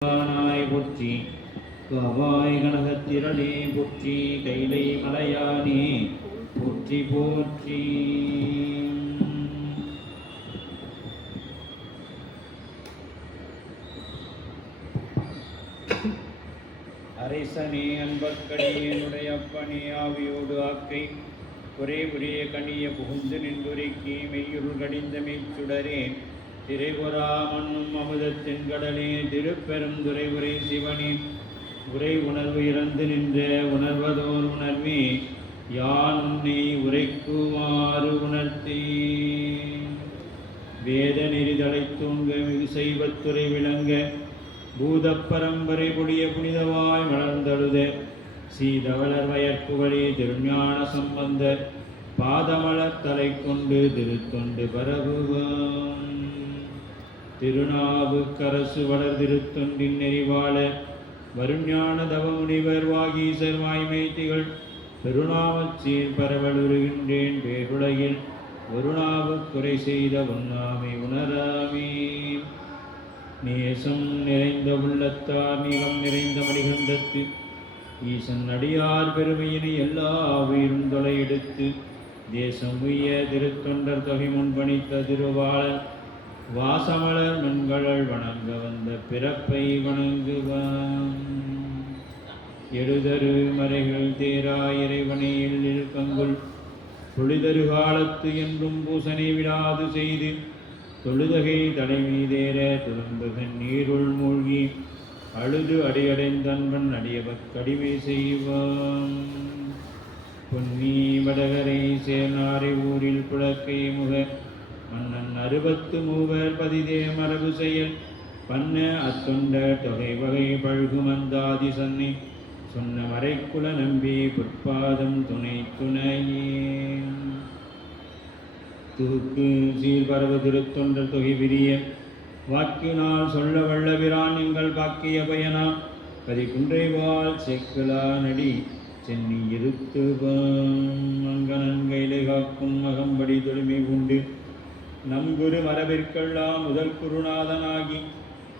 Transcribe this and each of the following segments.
போற்றி காவாய் கனகத்திரளே போற்றி கைலை மலையானே போற்றி போற்றி. அரசனே அன்பர்க்கடியனுடைய அப்பனே ஆவியோடு ஆக்கை ஒரே புரிய கனிய புகுந்து நின்றுரைக்கி மெய்யுருள் கடிந்த மெய்ச்சுடரே திரைபுரா மண்ணும் அமுதத்தின் கடலே திருப்பெரும் துறை உரை சிவனே உரை உணர்வு இறந்து நின்ற உணர்வதோர் உணர்வே யான் உன்னை உரைக்குமாறு உணர்த்தே. வேத நெறிதலை தூங்க மிகு செய்வத்துறை விளங்க பூத பரம்பரை புடிய புனிதவாய் வளர்ந்தழுத சீதவளர் வயற்புகழே திருஞான சம்பந்த பாதமலர் தலை கொண்டு திருத்தொண்டு பரவுவான். திருநாவுக்கரசு வளர் திருத்தொண்டின் நெறிவாள வருஞான தவமுனிவர் வாகீசர் வாய்மை திகழ் பெருநாமச்சீர் பரவலுருகின்றேன் பேருலகில் ஒரு நாவு குறை செய்த உண்ணாமை உணராமே. நேசம் நிறைந்த உள்ளத்தார் நீளம் நிறைந்த மணிகண்டத்து ஈசன் அடியார் பெருமையினை எல்லா உயிரும் தொலை எடுத்து தேசம் உய்ய திருத்தொண்டர் தொகை முன்பணித்த திருவாளர் வாசமலர் மண்களல் வணங்க வந்த பிறப்பை வணங்குவான். எழுதரு மறைகள் தேரா இறைவனையில் இருக்கங்குள் தொழுதரு காலத்து என்றும் பூசனை விடாது செய்து தொழுதகை தலைமீதேற துளம்புகன் நீருள் மூழ்கி அழுது அடியடைந்தன்பன் அடியவக் கடிமை செய்வான். பொன்னி வடகரை சேர்நாரை ஊரில் புழக்கை முக மன்னன் 63 பதிதே மரபு செயல் பண்ண அத்தொண்ட தொகை வகை பழுகுமந்தாதி சன்னி சொன்ன மறைக்குல நம்பி பொற்பாதம் துணை துணையே. தூக்கு சீர்பரவு திருத்தொண்டர் தொகை விரிய வாக்கினால் சொல்ல வல்லபிரான் எங்கள் பாக்கிய பயனா கதி குன்றைவாள் செக்குலா நடி சென்னி இருத்துவன் கைலை காக்கும் அகம்படி தொழுமை உண்டு நம் குரு மரபிற்கெல்லாம் முதல் குருநாதனாகி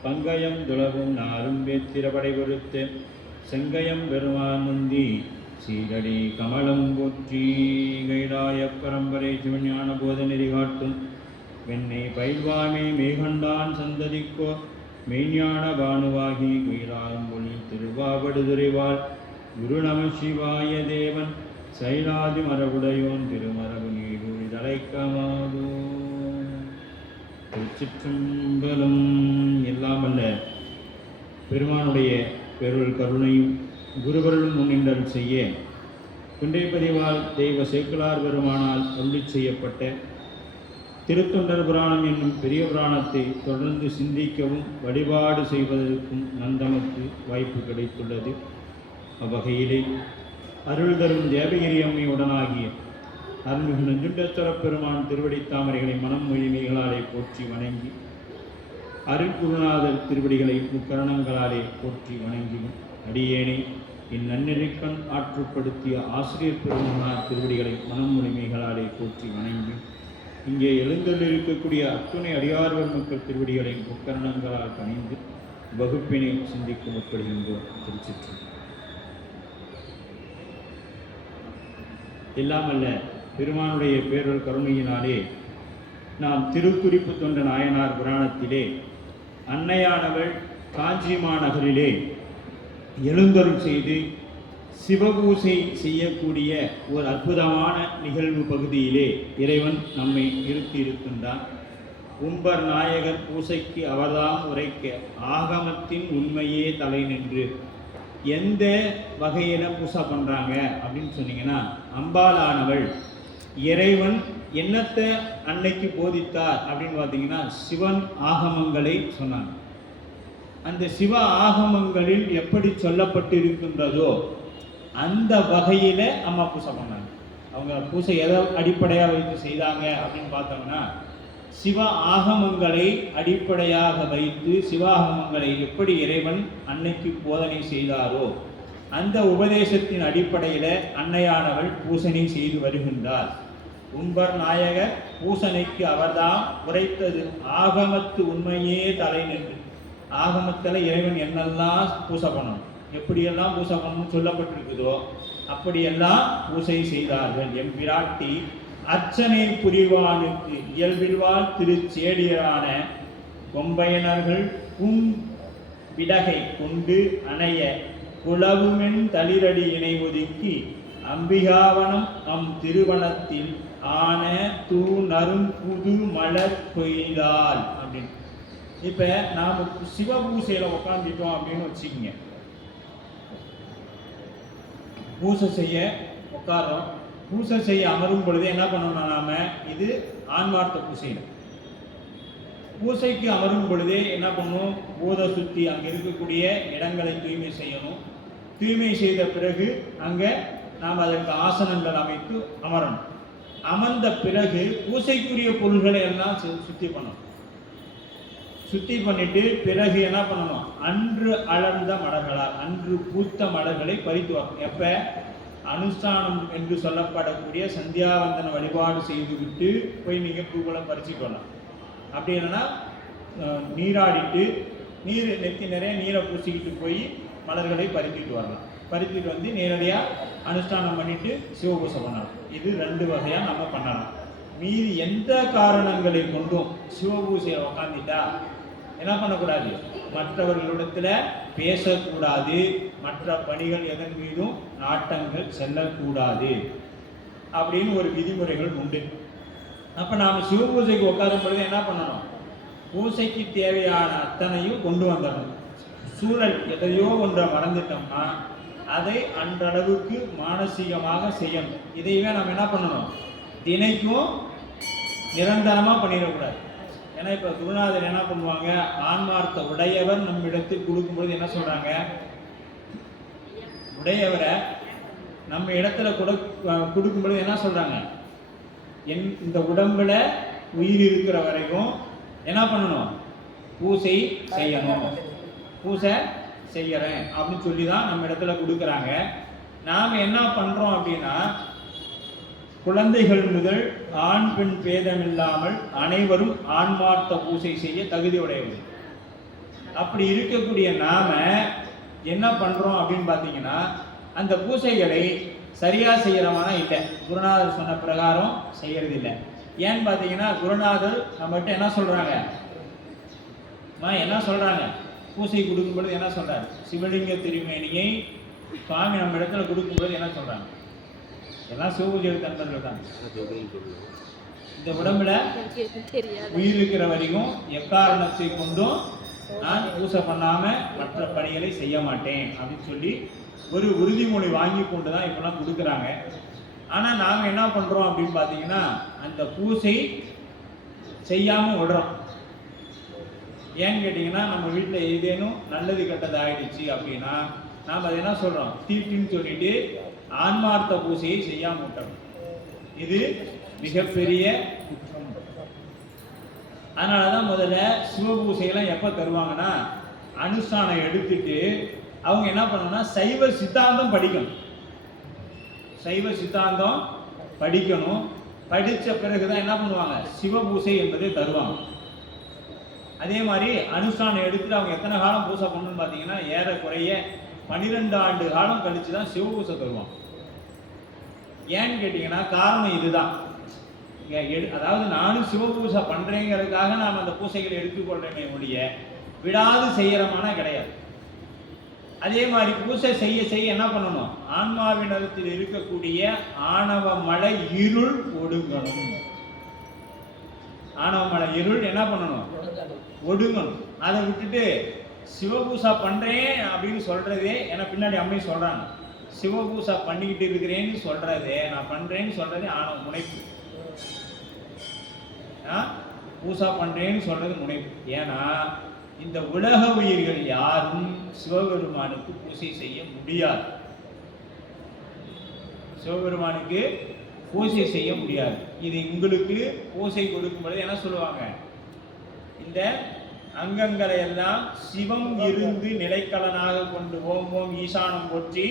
பங்கயம் துளவும் நாரும் வேத்திரப்படை பொறுத்து செங்கயம் பெருமான் முந்தி சீரடி கமலம் போற்றி. கைலாய பரம்பரை சிவஞான போத நெறி காட்டும் வெண்ணை பயில்வாமை மேகண்டான் சந்ததிக்கோ மெய்ஞான பானுவாகி குயிலாகும் ஒளி திருவாவடுதுறைவாள் குரு நம சிவாய தேவன் சைலாதி மரபுடையோன் திருமரபு நீடூழி தலைக்கமாதோ. திருச்சிற்றம்பலம். எல்லாமல்ல பெருமானுடைய பெருள் கருணையும் குருவருளும் முன்னின்றல் செய்ய குன்றைப்பதிவால் தெய்வ சேக்குலார் பெருமானால் அருளி செய்யப்பட்ட திருத்தொண்டர் புராணம் என்னும் பெரிய புராணத்தை தொடர்ந்து சிந்திக்கவும் வழிபாடு செய்வதற்கும் நந்தமக்கு வாய்ப்பு கிடைத்துள்ளது. அவ்வகையிலே அருள் தரும் தேவகிரி அம்மையுடனாகிய அருள்மிகு நஞ்சுண்டேஸ்வர பெருமான் திருவடி தாமரைகளை மனம் மொழிமைகளாலே போற்றி வணங்கி அருட்குருநாதர் திருவடிகளை முக்கரணங்களாலே போற்றி வணங்கியும் அடியேனை இந்நன்னெறிக்கண் ஆற்றுப்படுத்திய ஆசிரியர் பெருமானார் திருவடிகளை மனம் மொழிமைகளாலே போற்றி வணங்கி இங்கே எழுந்தள்ளிருக்கக்கூடிய அத்துணை அடியார்வர் மக்கள் திருவடிகளை முக்கரணங்களால் பணிந்து வகுப்பினை சிந்திக்க முற்படுகின்றோம். திருச்சிற்றம்பலம். எல்லாமல்ல பெருமானுடைய பேரொரு கருணையினாலே நாம் திருக்குறிப்பு தொண்ட நாயனார் புராணத்திலே அன்னையானவள் காஞ்சி மாநகரிலே எழுந்தருள் செய்து சிவபூசை செய்யக்கூடிய ஒரு அற்புதமான நிகழ்வு பகுதியிலே இறைவன் நம்மை இருக்கின்றான். உம்பர் நாயகர் பூசைக்கு அவர்தான் உரைக்க ஆகமத்தின் உண்மையே தலை நின்று எந்த வகையில் பூசை பண்ணுறாங்க அப்படின்னு சொன்னீங்கன்னா அம்பாலானவள் இறைவன் என்னத்தை அன்னைக்கு போதித்தார் அப்படின்னு பார்த்தீங்கன்னா சிவன் ஆகமங்களை சொன்னாங்க. அந்த சிவ ஆகமங்களில் எப்படி சொல்லப்பட்டிருக்கின்றதோ அந்த வகையில் அம்மா பூசை பண்ணாங்க. அவங்க பூசை எதை அடிப்படையாக வைத்து செய்தாங்க அப்படின்னு பார்த்தோம்னா சிவ ஆகமங்களை அடிப்படையாக வைத்து சிவாகமங்களை எப்படி இறைவன் அன்னைக்கு போதனை செய்தாரோ அந்த உபதேசத்தின் அடிப்படையில் அன்னையானவள் பூசனை செய்து வருகின்றார். உம்பர் நாயகர் பூசனைக்கு அவர்தான் உரைத்தது ஆகமத்து உண்மையே தலை நின்று ஆகமத்தில் இறைவன் என்னெல்லாம் பூசை பண்ணணும், எப்படியெல்லாம் பூசை பண்ணணும் சொல்லப்பட்டிருக்குதோ அப்படியெல்லாம் பூசை செய்தார்கள். எம்பிராட்டி அர்ச்சனை புரிவானுக்கு இயல்பில்வாழ் திருச்சேடியரான கொம்பையனர்கள் விடகை கொண்டு அணைய குளவுமென் தளிரடி இணை ஒதுக்கி அம்பிகாவனம் திருவனத்தில் ஆன தூ நரும் புது மலர் கொய்தால் அப்படின்னு. இப்ப நாம சிவபூசையில உட்காந்துட்டோம் அப்படின்னு வச்சுக்கோங்க. பூசை செய்ய உட்காரோம். பூசை செய்ய அமரும் பொழுது என்ன பண்ணணும், நாம இது ஆன்மார்த்த பூசையில பூசைக்கு அமரும் பொழுதே என்ன பண்ணணும், பூத சுத்தி அங்கே இருக்கக்கூடிய இடங்களை தூய்மை செய்யணும். தூய்மை செய்த பிறகு அங்கே நாம் அதற்கு ஆசனங்கள் அமைத்து அமரணும். அமர்ந்த பிறகு பூசைக்குரிய பொருள்களை எல்லாம் சுத்தி பண்ணணும். சுத்தி பண்ணிட்டு பிறகு என்ன பண்ணணும், அன்று அலர்ந்த மலர்களால் அன்று பூத்த மலர்களை பறித்து வரணும். எப்ப அனுஷ்டானம் என்று சொல்லப்படக்கூடிய சந்தியாவந்தன வழிபாடு செய்துவிட்டு போய் நீங்க பூக்களம் பறிச்சுட்டு வரலாம். அப்படி இல்லைன்னா நீராடிட்டு நெத்தி நிறைய நீரை பூசிக்கிட்டு போய் மலர்களை பறித்துட்டு வரலாம். பறித்துட்டு வந்து நேரடியாக அனுஷ்டானம் பண்ணிட்டு சிவபூசை பண்ணலாம். இது 2 வகையா நம்ம பண்ணலாம். மீதி எந்த காரணங்களை கொண்டும் சிவபூசையை உக்காந்துட்டா என்ன பண்ணக்கூடாது, மற்றவர்களிடத்துல பேசக்கூடாது, மற்ற பணிகள் எதன் மீதும் நாட்டங்கள் செல்லக்கூடாது அப்படின்னு ஒரு விதிமுறைகள் உண்டு. அப்ப நாம சிவபூசைக்கு உட்காரும் பொழுது என்ன பண்ணணும், பூசைக்கு தேவையான அத்தனையும் கொண்டு வந்துடணும். சூழல் எதையோ ஒன்றை மறந்துட்டோம்னா அதை அன்றளவுக்கு மானசீகமாக செய்யணும். இதையே நம்ம என்ன பண்ணணும், தினைக்கும் நிரந்தரமா பண்ணிடக்கூடாது. ஏன்னா இப்ப குருநாதர் என்ன பண்ணுவாங்க, ஆன்மார்த்த உடையவர் நம்மிடத்தில் கொடுக்கும்பொழுது என்ன சொல்றாங்க, உடையவரை நம்ம இடத்துல கொடுக்கும்பொழுது என்ன சொல்றாங்க, இந்த உடம்புல உயிர் இருக்கிற வரைக்கும் என்ன பண்ணணும், பூசை செய்யணும், பூசை செய்யறேன் அப்படின்னு சொல்லி தான் நம்ம இடத்துல கொடுக்குறாங்க. நாம் என்ன பண்றோம் அப்படின்னா, குழந்தைகள் முதல் ஆண் பெண் பேதமில்லாமல் அனைவரும் ஆன்மார்த்த பூசை செய்ய தகுதி உடையவர்கள். அப்படி இருக்கக்கூடிய நாம என்ன பண்றோம் அப்படின்னு பார்த்தீங்கன்னா, அந்த பூசைகளை சரியா செய்யறமான இல்லை. குருநாதர் சொன்ன பிரகாரம் செய்யறது இல்லை. ஏன்னு பார்த்தீங்கன்னா, குருநாதர் நம்மகிட்ட என்ன சொல்றாங்க, என்ன சொல்றாங்க, பூசை கொடுக்கும் பொழுது என்ன சொல்றாரு, சிவலிங்க திருமேனியை சுவாமி நம்ம இடத்துல கொடுக்கும் பொழுது என்ன சொல்றாங்க, எல்லாம் சிவபூஜை தந்தர்கள் தான். இந்த உடம்புல உயிர் இருக்கிற வரைக்கும் எக்காரணத்தை கொண்டும் நான் பூசை பண்ணாம மற்ற பணிகளை செய்ய மாட்டேன் அப்படின்னு சொல்லி ஒரு உறுதிமொழி வாங்கி கொண்டு தான் இப்பெல்லாம் கொடுக்குறாங்க. ஆனா நாங்க என்ன பண்றோம் அப்படின்னு பாத்தீங்கன்னா, அந்த பூசை செய்யாம விடுறோம். ஏன்னு கேட்டீங்கன்னா, நம்ம வீட்டில் ஏதேனும் நல்லது கெட்டது ஆயிடுச்சு அப்படின்னா நாம் அதை என்ன சொல்றோம், தீட்டுன்னு சொல்லிட்டு ஆன்மார்த்த பூசையை செய்யாம விட்டோம். இது மிகப்பெரிய குற்றம். அதனாலதான் முதல்ல சிவபூசையெல்லாம் எப்ப தருவாங்கன்னா, அனுஷ்டானம் எடுத்துட்டு அவங்க என்ன பண்ணணும்னா சைவ சித்தாந்தம் படிக்கணும். சைவ சித்தாந்தம் படிக்கணும். படித்த பிறகுதான் என்ன பண்ணுவாங்க, சிவபூசை என்பதை தருவாங்க. அதே மாதிரி அனுஷ்டானம் எடுத்துட்டு அவங்க எத்தனை காலம் பூசை பண்ணணும்னு பார்த்தீங்கன்னா, ஏறக்குறைய 12 ஆண்டு காலம் கழிச்சு தான் சிவபூசை தருவாங்க. ஏன்னு கேட்டீங்கன்னா, காரணம் இதுதான். அதாவது நானும் சிவபூசை பண்றேங்கிறதுக்காக நாம் அந்த பூசைகளை எடுத்துக்கொள்றேனே ஒழிய விடாது செய்யறமான கிடையாது. அதே மாதிரி பூசை செய்ய செய்ய என்ன பண்ணணும், ஆன்மாவினத்தில் இருக்கக்கூடிய ஆணவ மலை இருள் ஒடுங்கணும். ஆணவ மலை இருள் என்ன பண்ணணும், ஒடுங்கணும். அதை விட்டுட்டு சிவபூசா பண்றேன் அப்படின்னு சொல்றதே, ஏன்னா பின்னாடி அம்மை சொல்றாங்க, சிவபூசா பண்ணிக்கிட்டு இருக்கிறேன்னு சொல்றதே, நான் பண்றேன்னு சொல்றதே ஆணவ முனைப்பு. பூசா பண்றேன்னு சொல்றது முனைப்பு. ஏன்னா இந்த உலக உயிர்கள் யாரும் சிவபெருமானுக்கு பூசை செய்ய முடியாது. சிவபெருமானுக்கு பூசை செய்ய முடியாது. இது உங்களுக்கு பூசை கொடுக்கும் பொழுது என்ன சொல்லுவாங்க, இந்த அங்கங்களை எல்லாம் சிவம் இருந்து நிலைக்கலனாக கொண்டு ஓம் ஓம் ஈசானம் போற்றி,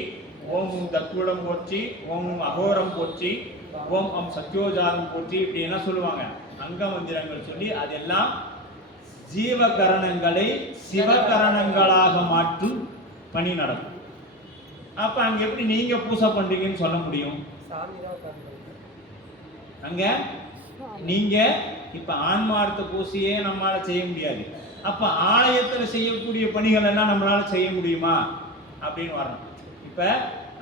ஓம் தக்குளம் போற்றி, ஓம் அகோரம் போற்றி, ஓம் சத்யோஜாலம் போற்றி, இப்படி என்ன சொல்லுவாங்க, அங்க மந்திரங்கள் சொல்லி அதெல்லாம் ஜீவகரணங்களை சிவகரணங்களாக மாற்றும் பணி நடக்கும். அப்ப அங்க எப்படி நீங்க பூசை பண்றீங்கன்னு சொல்ல முடியும்? அங்க நீங்க இப்ப ஆன்மார்த்த பூசையே நம்மளால செய்ய முடியாது. அப்ப ஆலயத்துல செய்யக்கூடிய பணிகள் எல்லாம் நம்மளால செய்ய முடியுமா அப்படின்னு வரணும். இப்ப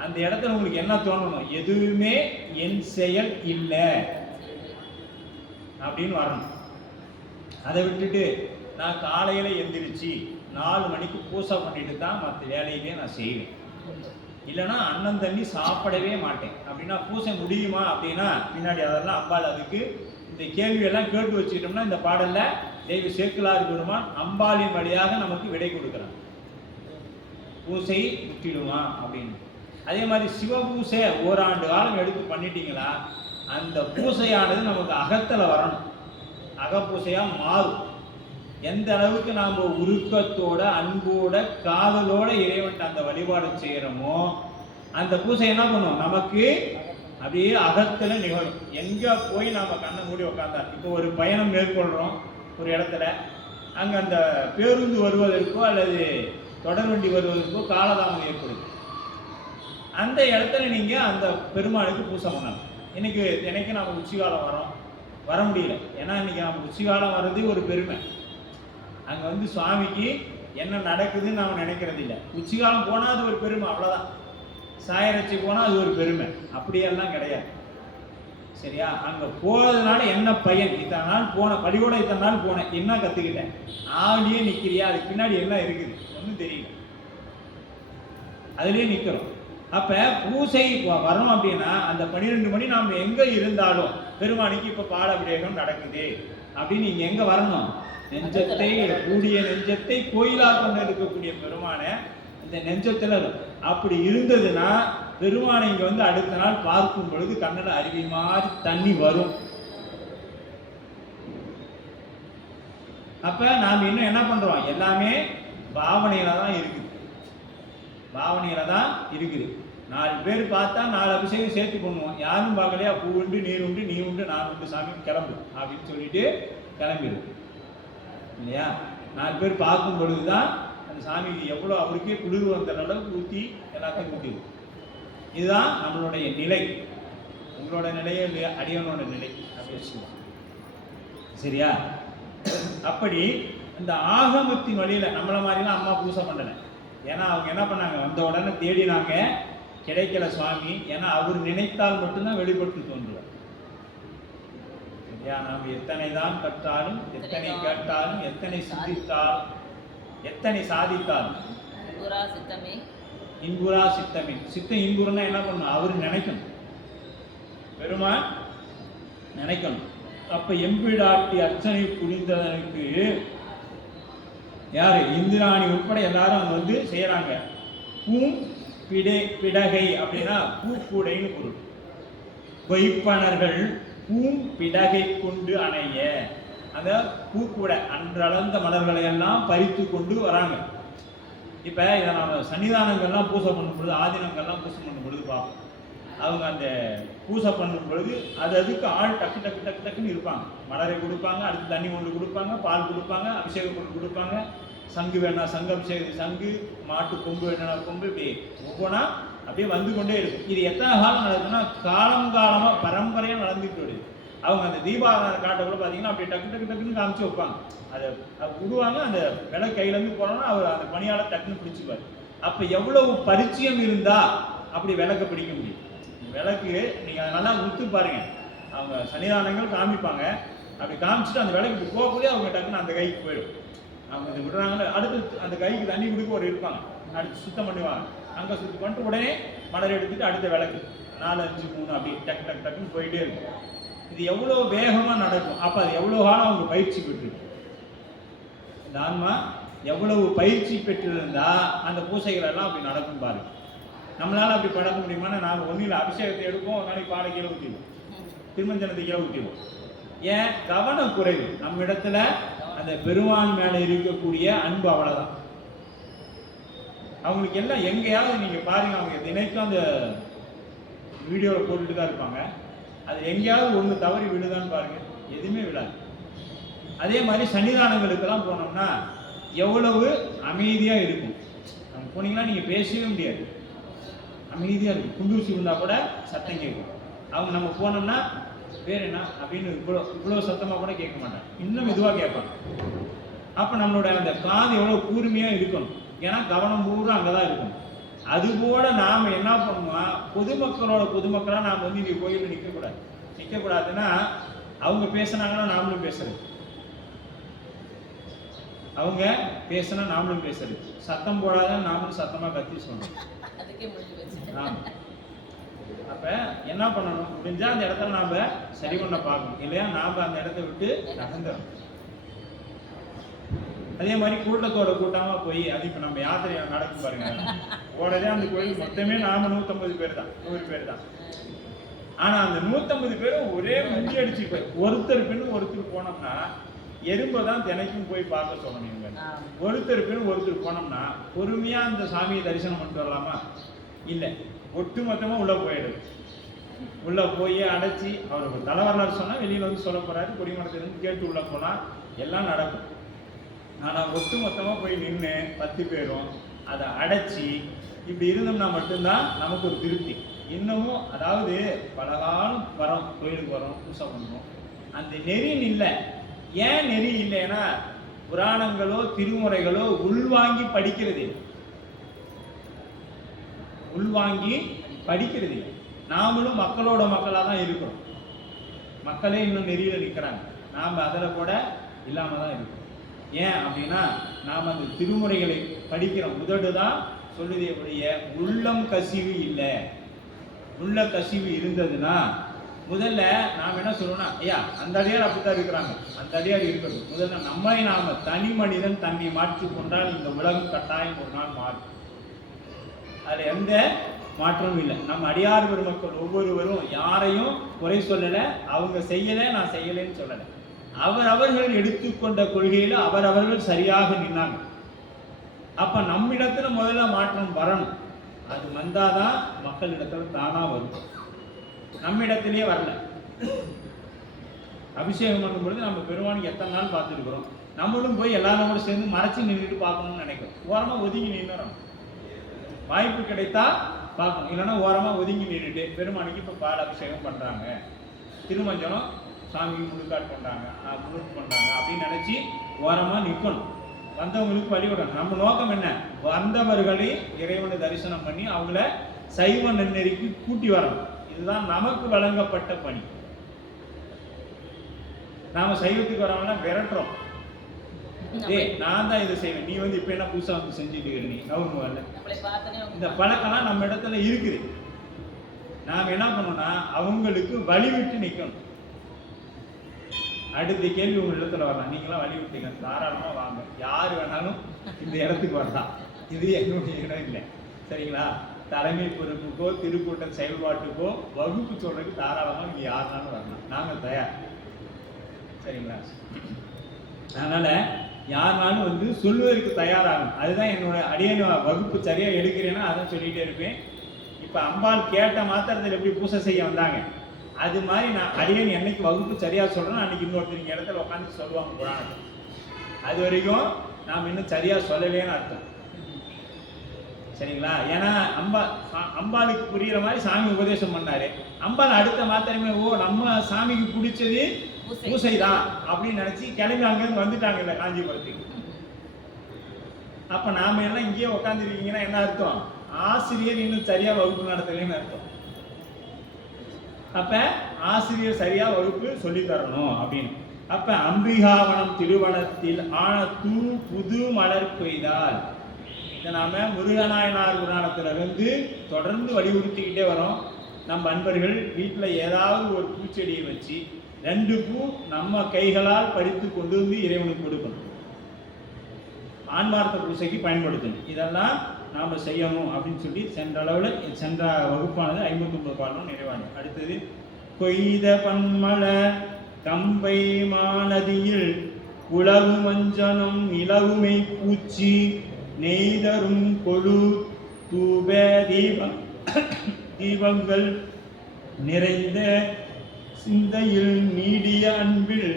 அந்த இடத்துல உங்களுக்கு என்ன தோணணும்? எதுவுமே என் செயல் இல்லை அப்படின்னு வரணும். அதை விட்டுட்டு நான் காலையில எந்திரிச்சு 4 மணிக்கு பூசை பண்ணிட்டு தான் மற்ற வேலையிலே நான் செய்வேன், இல்லைன்னா அன்னம் தண்ணி சாப்பிடவே மாட்டேன் அப்படின்னா பூசை முடியுமா அப்படின்னா பின்னாடி அதெல்லாம் அம்பாள் அதுக்கு இந்த கேள்வியெல்லாம் கேட்டு வச்சுக்கிட்டோம்னா இந்த பாடல்ல தெய்வ சேக்கிழார் பெருமான் அம்பாளின் வழியாக நமக்கு விடை கொடுக்குறான். பூசை முற்றிடுமா அப்படின்னு. அதே மாதிரி சிவபூசை ஓராண்டு காலம் எடுத்து பண்ணிட்டீங்களா அந்த பூசையானது நமக்கு அகத்தில் வரணும், அகப்பூசையா மாறும். எந்த அளவுக்கு நாம் உருக்கத்தோட அன்போட காதலோட இறைவன் அந்த வழிபாடு செய்கிறோமோ அந்த பூசை என்ன பண்ணும் நமக்கு அப்படியே அகத்துல நிகழும். எங்க போய் நாம கண்ணை மூடி உட்காந்தா, இப்போ ஒரு பயணம் மேற்கொள்றோம் ஒரு இடத்துல, அங்க அந்த பேருந்து வருவதற்கோ அல்லது தொடர் வண்டி வருவதற்கோ காலதாமதம் ஏற்படுது. அந்த இடத்துல நீங்க அந்த பெருமாளுக்கு பூசை பண்ணலாம். இன்னைக்கு நாம உச்சிகாலம் வர முடியல, ஏன்னா இன்னைக்கு நம்ம உச்சிகாலம் வர்றது ஒரு பெருமை. அங்க வந்து சுவாமிக்கு என்ன நடக்குதுன்னு நாம நினைக்கிறது இல்லை. உச்சிகாலம் போனா அது ஒரு பெருமை, அவ்வளவுதான். சாயரட்சி போனா அது ஒரு பெருமை, அப்படியெல்லாம் கிடையாது. சரியா? அங்க போறதுனால என்ன பயன்? இத்தனை நாள் போன பள்ளிக்கூட இத்தனை நாள் போனேன், என்ன கத்துக்கிட்டேன்? ஆவலியே நிக்கிறியா? அதுக்கு பின்னாடி என்ன இருக்குது ஒன்றும் தெரியல, அதுலயே நிக்கிறோம். அப்ப பூசை வரணும் அப்படின்னா அந்த 12 மணி நாம் எங்க இருந்தாலும் பெருமானிக்கு இப்ப பாலாபிஷேகம் நடக்குது அப்படின்னு நீங்க எங்க வரணும்? நெஞ்சத்தை கூடிய நெஞ்சத்தை கோயிலாக கொண்டு இருக்கக்கூடிய பெருமானை இந்த நெஞ்சத்துல அப்படி இருந்ததுன்னா பெருமானை இங்க வந்து அடுத்த நாள் பார்க்கும் பொழுது கண்ணில் அருவி மாதிரி தண்ணி வரும். அப்ப நாம் இன்னும் என்ன பண்றோம்? எல்லாமே பாவனையில தான் இருக்குது, பாவனையில தான் இருக்குது. 4 பேர் பார்த்தா 4 அபிஷேகம் சேர்த்து பண்ணுவோம். யாரும் பார்க்கலையா? பூ உண்டு, நீர் உண்டு, நீ உண்டு, நான் உண்டு, சாமி கிளம்பு அப்படின்னு சொல்லிட்டு கிளம்பிடும் இல்லையா? 4 பேர் பார்க்கும் பொழுதுதான் அந்த சாமிக்கு எவ்வளோ அவருக்கே குளிர் வந்த அளவுக்கு ஊற்றி எல்லாத்தையும் ஊற்றிடும். இதுதான் நம்மளுடைய நிலை. உங்களோட நிலையே இல்லையா? அடியவனோட நிலை அப்படி வச்சுக்கலாம். சரியா? அப்படி இந்த ஆகமத்தின் வழியில நம்மள மாதிரிலாம் அம்மா பூசை பண்ணலை. ஏன்னா அவங்க என்ன பண்ணாங்க? வந்த உடனே தேடினாங்க, கிடைக்கல சுவாமி. ஏன்னா அவர் நினைத்தால் மட்டும்தான் வெளிப்பட்டு தோன்றுவார். சரியா? நாம் எத்தனை தான் கற்றாலும், எத்தனை கேட்டாலும், எத்தனை சிந்தித்தாலும், எத்தனை சாதித்தாலும் இன்புறா சித்தமே. சித்தம் இன்புறன்னா என்ன பண்ணும்? அவர் நினைக்கணும், பெருமான் நினைக்கணும். அப்ப எம்பிடாட்டி அர்ச்சனை புரிந்ததற்கு யாரு? இந்திராணி உட்பட எல்லாரும் அங்க வந்து செய்யறாங்க. பூம் பிடகை அப்படின்னா பூக்கூடைன்னு பொருள். வைப்பனர்கள் பூம் பிடகை கொண்டு அணைய, அந்த பூக்கூடை அன்றளந்த மலர்களை எல்லாம் பறித்து கொண்டு வராங்க. இப்ப இதை நம்ம சன்னிதானங்கள்லாம் பூசை பண்ணும் பொழுது, ஆதீனங்கள்லாம் பூசை பண்ணும் பொழுது பார்ப்போம். அவங்க அந்த பூசை பண்ணும் பொழுது அதுக்கு ஆள் டக்கு டக்கு டக்கு டக்குன்னு இருப்பாங்க. மலரை கொடுப்பாங்க, அடுத்து தண்ணி கொண்டு கொடுப்பாங்க, பால் கொடுப்பாங்க, அபிஷேகம் கொண்டு கொடுப்பாங்க, சங்கு வேணா சங்கு அபிஷேகம் சங்கு, மாட்டு கொம்பு வேணா கொம்பு, இப்படி ஒவ்வொன்றா அப்படியே வந்து கொண்டே இருக்கும். இது எத்தனை காலம் நடக்குதுன்னா காலமா பரம்பரையா நடந்துட்டு வருது. அவங்க அந்த தீபாவளி காட்டக்குள்ள பார்த்தீங்கன்னா அப்படியே டக்கு டக்கு டக்குன்னு காமிச்சு வைப்பாங்க. அதை விடுவாங்க, அந்த விலை கையிலேருந்து போனோம்னா அவர் அந்த பணியாளர் டக்குன்னு பிடிச்சிப்பார். அப்போ எவ்வளவு பரிச்சயம் இருந்தா அப்படி விளக்க பிடிக்க முடியும்? விளக்கு நீங்கள் நல்லா உத்து பாருங்க, அவங்க சன்னிதானங்கள் காமிப்பாங்க. அப்படி காமிச்சிட்டு அந்த விளக்கு போகக்கூடிய அவங்க டக்குன்னு அந்த கைக்கு போயிடும். அவங்க இதை விடுறாங்கன்னு அடுத்து அந்த கைக்கு தண்ணி கொடுக்க ஒரு இருப்பாங்க, அடுத்து சுத்தம் பண்ணுவாங்க. அங்கே சுத்தம் பண்ணிட்டு உடனே மலர் எடுத்துட்டு அடுத்த விளக்கு 4 5 3 அப்படி டக்கு டக்கு டக்குன்னு போயிட்டே இருக்கும். இது எவ்வளோ வேகமாக நடக்கும். அப்போ அது எவ்வளோ காலம் அவங்க பயிற்சி பெற்றிருக்கு. இந்த ஆன்மா எவ்வளவு பயிற்சி பெற்றிருந்தா அந்த பூசைகள் எல்லாம் அப்படி நடக்கும் பாருங்க. நம்மளால அப்படி பழக்க முடியுமானா? நாங்கள் ஒன்றில் அபிஷேகத்தை எடுப்போம், ஒரு நாளைக்கு பாலை கீழே ஊற்றிடுவோம், திருமஞ்சனத்தை கீழே ஊற்றிடுவோம். ஏன்? கவன குறைவு. நம்ம இடத்துல அந்த பெருமான் மேலே இருக்கக்கூடிய அன்பு அவ்வளோதான். அவங்களுக்கு எல்லாம் எங்கேயாவது நீங்கள் பாருங்க, அவங்க தினைக்கும் அந்த வீடியோவில் போட்டுட்டு தான் இருப்பாங்க. அது எங்கேயாவது ஒன்று தவறி விழுதான்னு பாருங்க, எதுவுமே விழாது. அதே மாதிரி சன்னிதானங்களுக்கெல்லாம் போனோம்னா எவ்வளவு அமைதியா இருக்கும். அங்க போனீங்கன்னா நீங்க பேசவே முடியாது, அமைதியா இருக்கும். குண்டூசி இருந்தா கூட சத்தம் கேட்கும். அவங்க நம்ம போனோம்னா பேர் என்ன அப்படின்னு இவ்வளோ சத்தமா கூட கேட்க மாட்டாங்க, இன்னும் மெதுவா கேட்பாங்க. அப்ப நம்மளோட அந்த காது எவ்வளவு கூர்மையா இருக்கணும், ஏன்னா கவனம் பூரா அங்கதான் இருக்கும். அதுபோல நாம என்ன பண்ணுவோம், பொதுமக்களா நாம வந்து இங்க கோயில நிக்க கூடாதுன்னா அவங்க பேசினாங்கன்னா நாமளும் பேசுறது, அவங்க பேசினா நாமளும் பேசுறது, சத்தம் போடாத நாமளும் சத்தமா கத்தி சொல்லணும். அப்ப என்ன பண்ணணும், முடிஞ்சா அந்த இடத்துல நாம சரி பண்ண பார்க்கணும், இல்லையா நாம அந்த இடத்த விட்டு நகர்ந்துடும். அதே மாதிரி கூட்டத்தோட கூட்டமா போய், அது இப்ப நம்ம யாத்திரை நடக்கும் பாருங்க, ஓடதே அந்த கோயில் மொத்தமே நாம 150 பேர் தான், 100 பேர் தான். ஆனா அந்த 150 பேரும் ஒரே முடி அடிச்சு போய் ஒருத்தர் பின்னு ஒருத்தர் போனோம்னா எறும்பை தான் தினைக்கும் போய் பார்க்க சொல்லணும். இவங்க ஒருத்தர் பின்னு ஒருத்தர் போனோம்னா பொறுமையா அந்த சாமியை தரிசனம் பண்ணிட்டு வரலாமா? இல்லை, ஒட்டு மொத்தமா உள்ள போயிடுது. உள்ள போய் அடைச்சி அவருக்கு தலைவரலாறு சொன்னா வெளியில வந்து சொல்ல போறாரு, கொடிமரத்திலிருந்து கேட்டு உள்ள போனா எல்லாம் நடக்கும். ஆனா ஒட்டு மொத்தமா போய் நின்று 10 பேரும் அதை அடைச்சி இப்படி இருந்தோம்னா மட்டும்தான் நமக்கு ஒரு திருப்தி. இன்னமும் அதாவது பலகாலம் வரோம், கோயிலுக்கு வரோம், பூசை பண்ணுறோம், அந்த நெறி இல்லை. ஏன் நெறி இல்லைன்னா புராணங்களோ திருமுறைகளோ உள்வாங்கி படிக்கிறது இல்லை. நாமளும் மக்களோட மக்களாக தான் இருக்கிறோம். மக்களே இன்னும் நெறியில நிற்கிறாங்க, நாம் அதில் கூட இல்லாம தான் இருக்கிறோம். ஏன் அப்படின்னா நாம் அந்த திருமுறைகளை படிக்கிறோம், உதடுதான் சொல்லுதே ஒழிய உள்ளம் கசிவு இல்லை. உள்ள கசிவு இருந்ததுன்னா முதல்ல நாம் என்ன சொல்லணும்னா, ஐயா அந்த அடியார் அப்படித்தான் இருக்கிறாங்க, அந்த அடியார் இருக்கிறது. முதல்ல நம்மை நாம தனி மனிதன் தன்னை மாற்றிக் கொண்டால் இந்த உலகம் கட்டாயம் ஒரு நாள் மாறும். அதுல எந்த மாற்றமும் இல்லை. நம்ம அடியார் பெருமக்கள் ஒவ்வொருவரும் யாரையும் குறை சொல்லல, அவங்க செய்யல நான் செய்யலைன்னு சொல்லலை. அவர்கள் எடுத்துக்கொண்ட கொள்கையில அவர்கள் சரியாக நின்னாங்க. அப்ப நம்மிடத்துல முதல்ல மாற்றம் வரணும். அது வந்தாதான் மக்களிடத்துல தானா வரும், நம்மிடத்திலேயே வரல. அபிஷேகம் பண்ணும் பொழுது நம்ம பெருமானுக்கு எத்தனை நாள் பார்த்துருக்கிறோம், நம்மளும் போய் எல்லாரும் கூட சேர்ந்து மறைச்சு நின்றுட்டு பார்க்கணும்னு நினைக்கிறோம். ஓரமா ஒதுங்கி நின்றுறோம், வாய்ப்பு கிடைத்தா பார்க்கணும், இல்லைன்னா ஓரமா ஒதுங்கி நின்றுட்டு பெருமானுக்கு இப்போ பால் அபிஷேகம் பண்றாங்க, திருமஞ்சனம் சாமிக்கு முழுக்காட் பண்றாங்க, முழுக்கு பண்றாங்க அப்படின்னு நினைச்சு ஓரமா நிற்கணும். வந்தவங்களுக்கு வழிவிடணும். நம்ம நோக்கம் என்ன, வந்தவர்களை இறைவனை தரிசனம் பண்ணி அவங்கள சைவ நெறிக்கு கூட்டி வரணும். இதுதான் நமக்கு வழங்கப்பட்ட பணி. நாம சைவத்துக்கு வரவங்க விரட்டுறோம், நான் தான் இதை செய்வேன், நீ வந்து இப்ப என்ன புதுசா வந்து செஞ்சுட்டு நீ நவுங்க வரல. இந்த பழக்கம்லாம் நம்ம இடத்துல இருக்குது. நாம என்ன பண்ணோம்னா அவங்களுக்கு வழிவிட்டு நிக்கணும். அடுத்த கேள்வி உங்க இடத்துல வரலாம், நீங்களாம் வழி விட்டீங்க, தாராளமா வாங்க, யாரு வேணாலும் இந்த இடத்துக்கு வரலாம், இது என்னுடைய இடம் இல்லை, சரிங்களா? தலைமை பொறுப்புக்கோ திருக்கூட்ட செயல்பாட்டுக்கோ வகுப்பு சொல்றதுக்கு தாராளமா நீங்க யாருனாலும் வரலாம், நாங்க தயார், சரிங்களா? அதனால யாருனாலும் வந்து சொல்வதற்கு தயாராகும். அதுதான் என்னோட அடியேன் வகுப்பு சரியா எடுக்கிறேன்னா அதான் சொல்லிட்டே இருப்பேன். இப்ப அம்பாள் கேட்ட மாத்திரத்தில் எப்படி பூசை செய்ய வந்தாங்க, அது மாதிரி நான் அடியேன் என்னைக்கு வகுப்பு சரியா சொல்றேன் அன்னைக்கு இன்னொருத்தர் இடத்துல உட்காந்து சொல்லுவாங்க புராணத்தை. அது வரைக்கும் நாம் இன்னும் சரியா சொல்லலேன்னு அர்த்தம், சரிங்களா? ஏன்னா அம்பாளுக்கு புரியுற மாதிரி சாமி உபதேசம் பண்ணாரு. அம்பாள் அடுத்த மாத்திரமே ஓ நம்ம சாமிக்கு பிடிச்சது பூசை தான் அப்படின்னு நினைச்சு கிளம்பி அங்கிருந்து வந்துட்டாங்கல்ல காஞ்சிபுரத்துக்கு. அப்ப நாம எல்லாம் இங்கேயே உட்காந்துருக்கீங்கன்னா என்ன அர்த்தம், ஆசிரியர் இன்னும் சரியா வகுப்பு நடத்தலைன்னு அர்த்தம். அப்ப ஆசிரியர் சரியா வகுப்பு சொல்லி தரணும் அப்படின்னு. அப்ப அம்பிகாவனம் திருவனத்தில் ஆன புது மலர் கொய்தால், இதை நாம முருகநாயனார் புராணத்துல இருந்து தொடர்ந்து வலியுறுத்திக்கிட்டே வரோம். நம்ம அன்பர்கள் வீட்டுல ஏதாவது ஒரு பூச்செடியை வச்சு 2 பூ நம்ம கைகளால் பறித்து கொண்டு வந்து இறைவனுக்கு கொடுக்கணும், ஆன்மார்த்த பூசைக்கு பயன்படுத்தணும். இதெல்லாம் நாம செய்யணும் அப்படின்னு சொல்லி சென்ற வகுப்பானது 59 பாடலும் நிறைவானது. அடுத்தது கொய்த பன்மல கம்பை மாநதியில் உலகு மஞ்சனம் இலவுமை பூச்சி நெய்தரும் கொழு தூப தீபங்கள் நிறைந்த சிந்தையில் நீடிய அன்பில்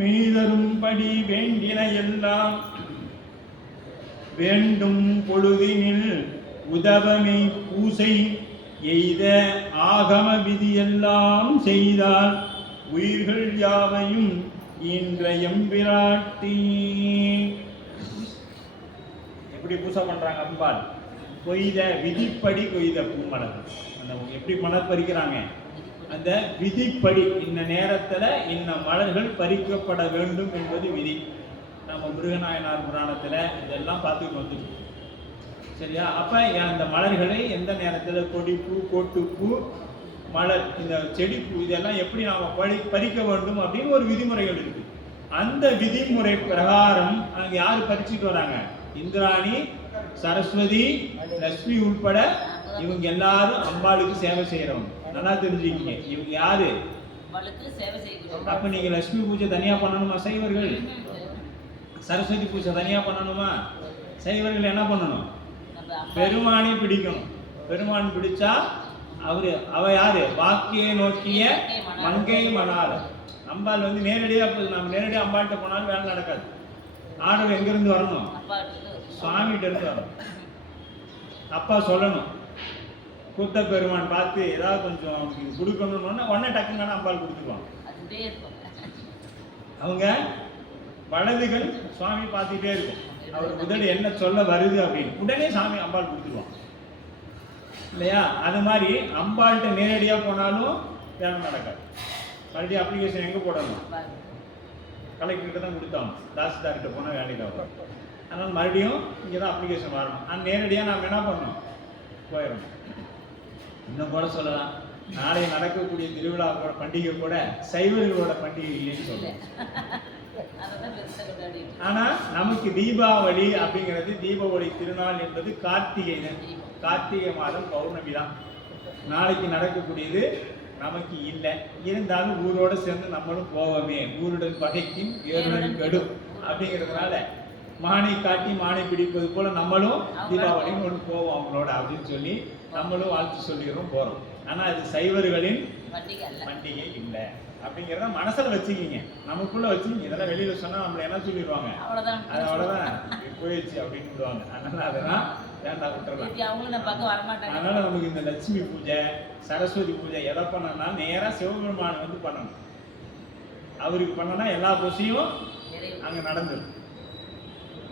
மெய்தரும்படி வேண்டின எல்லாம் வேண்டும் பொழுதினில் உதவமை பூசை எய்த ஆகம விதியெல்லாம் செய்தால் உயிர்கள் யாவையும் ஈன்ற எம்பிராட்டி. எப்படி பூசை பண்றாங்க அம்பாள்? கொய்த விதிப்படி கொய்த பூமலர். அந்த எப்படி மலர் பறிக்கிறாங்க? அந்த விதிப்படி இந்த நேரத்துல இந்த மலர்கள் பறிக்கப்பட வேண்டும் என்பது விதி. நம்ம முருகநாயனார் புராணத்துல இதெல்லாம் பார்த்துட்டு வந்துருக்கோம். சரியா? அப்ப அந்த மலர்களை எந்த நேரத்துல கொடிப்பூ, கோட்டுப்பூ, மலர், இந்த செடிப்பூ இதெல்லாம் எப்படி நாம பறிக்க வேண்டும் அப்படின்னு ஒரு விதிமுறைகள் இருக்கு. அந்த விதிமுறை பிரகாரம் அங்க யாரு பறிச்சுட்டு வராங்க? இந்திராணி, சரஸ்வதி, லட்சுமி உட்பட இவங்க எல்லாரும் அம்பாளுக்கு சேவை செய்யறவங்க. நல்லா தெரிஞ்சுக்கிங்க, இவங்க யாரு? அப்ப நீங்க லட்சுமி பூஜை தனியா பண்ணணுமா சைவர்கள்? சரஸ்வதி பூஜை தனியா பண்ணணுமா சைவர்கள்? என்ன பண்ணணும்? பெருமானை பிடிக்கணும். பெருமான் பிடிச்சா அவ யாரு? வாக்கிய நோக்கிய மங்கை மணால். அம்பாள் வந்து நேரடியா நம்ம நேரடியா அம்பாள்கிட்ட போனாலும் வேலை நடக்காது. ஆர்டர் எங்க இருந்து வரணும்? சுவாமிகிட்ட இருந்து வரணும். அப்பா சொல்லணும். கூத்த பெருமான் பார்த்து ஏதாவது கொஞ்சம் கொடுக்கணும்னு உடனே டக்குன்னு அம்பாள் கொடுத்துருவாங்க. அவங்க வலதுகள் சுவாமி பார்த்துட்டே இருக்கும். அவர் முதல் என்ன சொல்ல வருது அப்படின்னு உடனே சாமி அம்பாள் கொடுத்துருவாங்க இல்லையா? அது மாதிரி அம்பாள்கிட்ட நேரடியா போனாலும் வேலை நடக்காது. மறுபடியும் அப்ளிகேஷன் எங்க போடணும்? கலெக்டருக்கு தான் கொடுத்தாங்க. தாசில்தார்கிட்ட போனால் வேலைக்கு ஆகும். அதனால் மறுபடியும் இங்கே தான் அப்ளிகேஷன் வரணும். ஆனால் நேரடியாக நாம் என்ன பண்ணணும்? போயிடணும். இன்னும் கூட சொல்லலாம், நாளை நடக்கக்கூடிய திருவிழா பண்டிகை கூட சைவர்களோட பண்டிகை இல்லைன்னு சொல்லுவோம். ஆனா நமக்கு தீபாவளி அப்படிங்கிறது, தீபாவளி திருநாள் என்பது கார்த்திகை மாதம் பௌர்ணமி தான். நாளைக்கு நடக்கக்கூடியது நமக்கு இல்லை. இருந்தாலும் ஊரோட சேர்ந்து நம்மளும் போவோமே, ஊருடன் பகைக்கும் ஏருடன் கெடும் அப்படிங்கிறதுனால மானை காட்டி மானை பிடிப்பது போல நம்மளும் தீபாவளி ஒன்று போவோம் அவங்களோட அப்படின்னு சொல்லி நம்மளும் வாழ்த்து சொல்லிடுறோம், போறோம். ஆனா அது சைவர்களின் பண்டிகை இல்லை அப்படிங்கிறத மனசுல வச்சுக்கிங்க, நமக்குள்ள வச்சுக்கிங்க. இதெல்லாம் வெளியில சொன்னா நம்மள என்ன சொல்லிடுவாங்க? அது அவ்வளவுதான் போயிடுச்சு அப்படின்னு சொல்லுவாங்க. அதனால அதெல்லாம் வேண்டாம், விட்டுறலாம். அதனால நமக்கு இந்த லட்சுமி பூஜை, சரஸ்வதி பூஜை எதை பண்ணனா நேரா சிவபெருமான வந்து பண்ணணும். அவருக்கு பண்ணனா எல்லா பூஜையும் அங்க நடந்துடும்.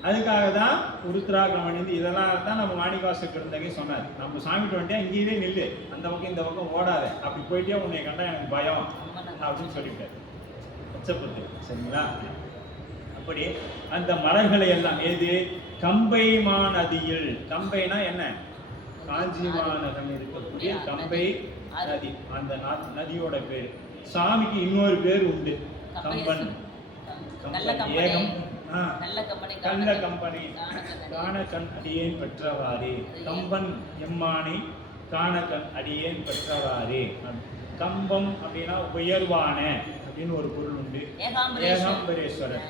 அதுக்காக தான் உருத்ராகமணி இதெல்லாம் தான் நம்ம மாணிக்கவாச பெருந்தகை சொன்னார். நம்ம சாமிட்டு வந்துட்டா இங்கேயே நில்லு, அந்த பக்கம் இந்த பக்கம் ஓடாத, அப்படி போயிட்டே உன்னை கண்டா எனக்கு பயம் அப்படின்னு சொல்லிட்டாரு பச்சைப்பட்டு. சரிங்களா? அப்படி அந்த மலர்களை எல்லாம் ஏது கம்பை மாநதியில், கம்பைனா என்ன? காஞ்சி மாநகரம் இருக்கக்கூடிய கம்பை நதி, அந்த நதியோட பேரு. சாமிக்கு இன்னொரு பேர் உண்டு, கம்பன். ஏகம் கள்ள கம்பனை காண கண் அடியேன் பெற்றவாறே, கம்பன் எம்மானை காண கண் அடியேன் பெற்றவாறே. கம்பம் அப்படின்னா உயர்வான அப்படின்னு ஒரு பொருள் உண்டு, ஏகாம்பரேஸ்வரர்.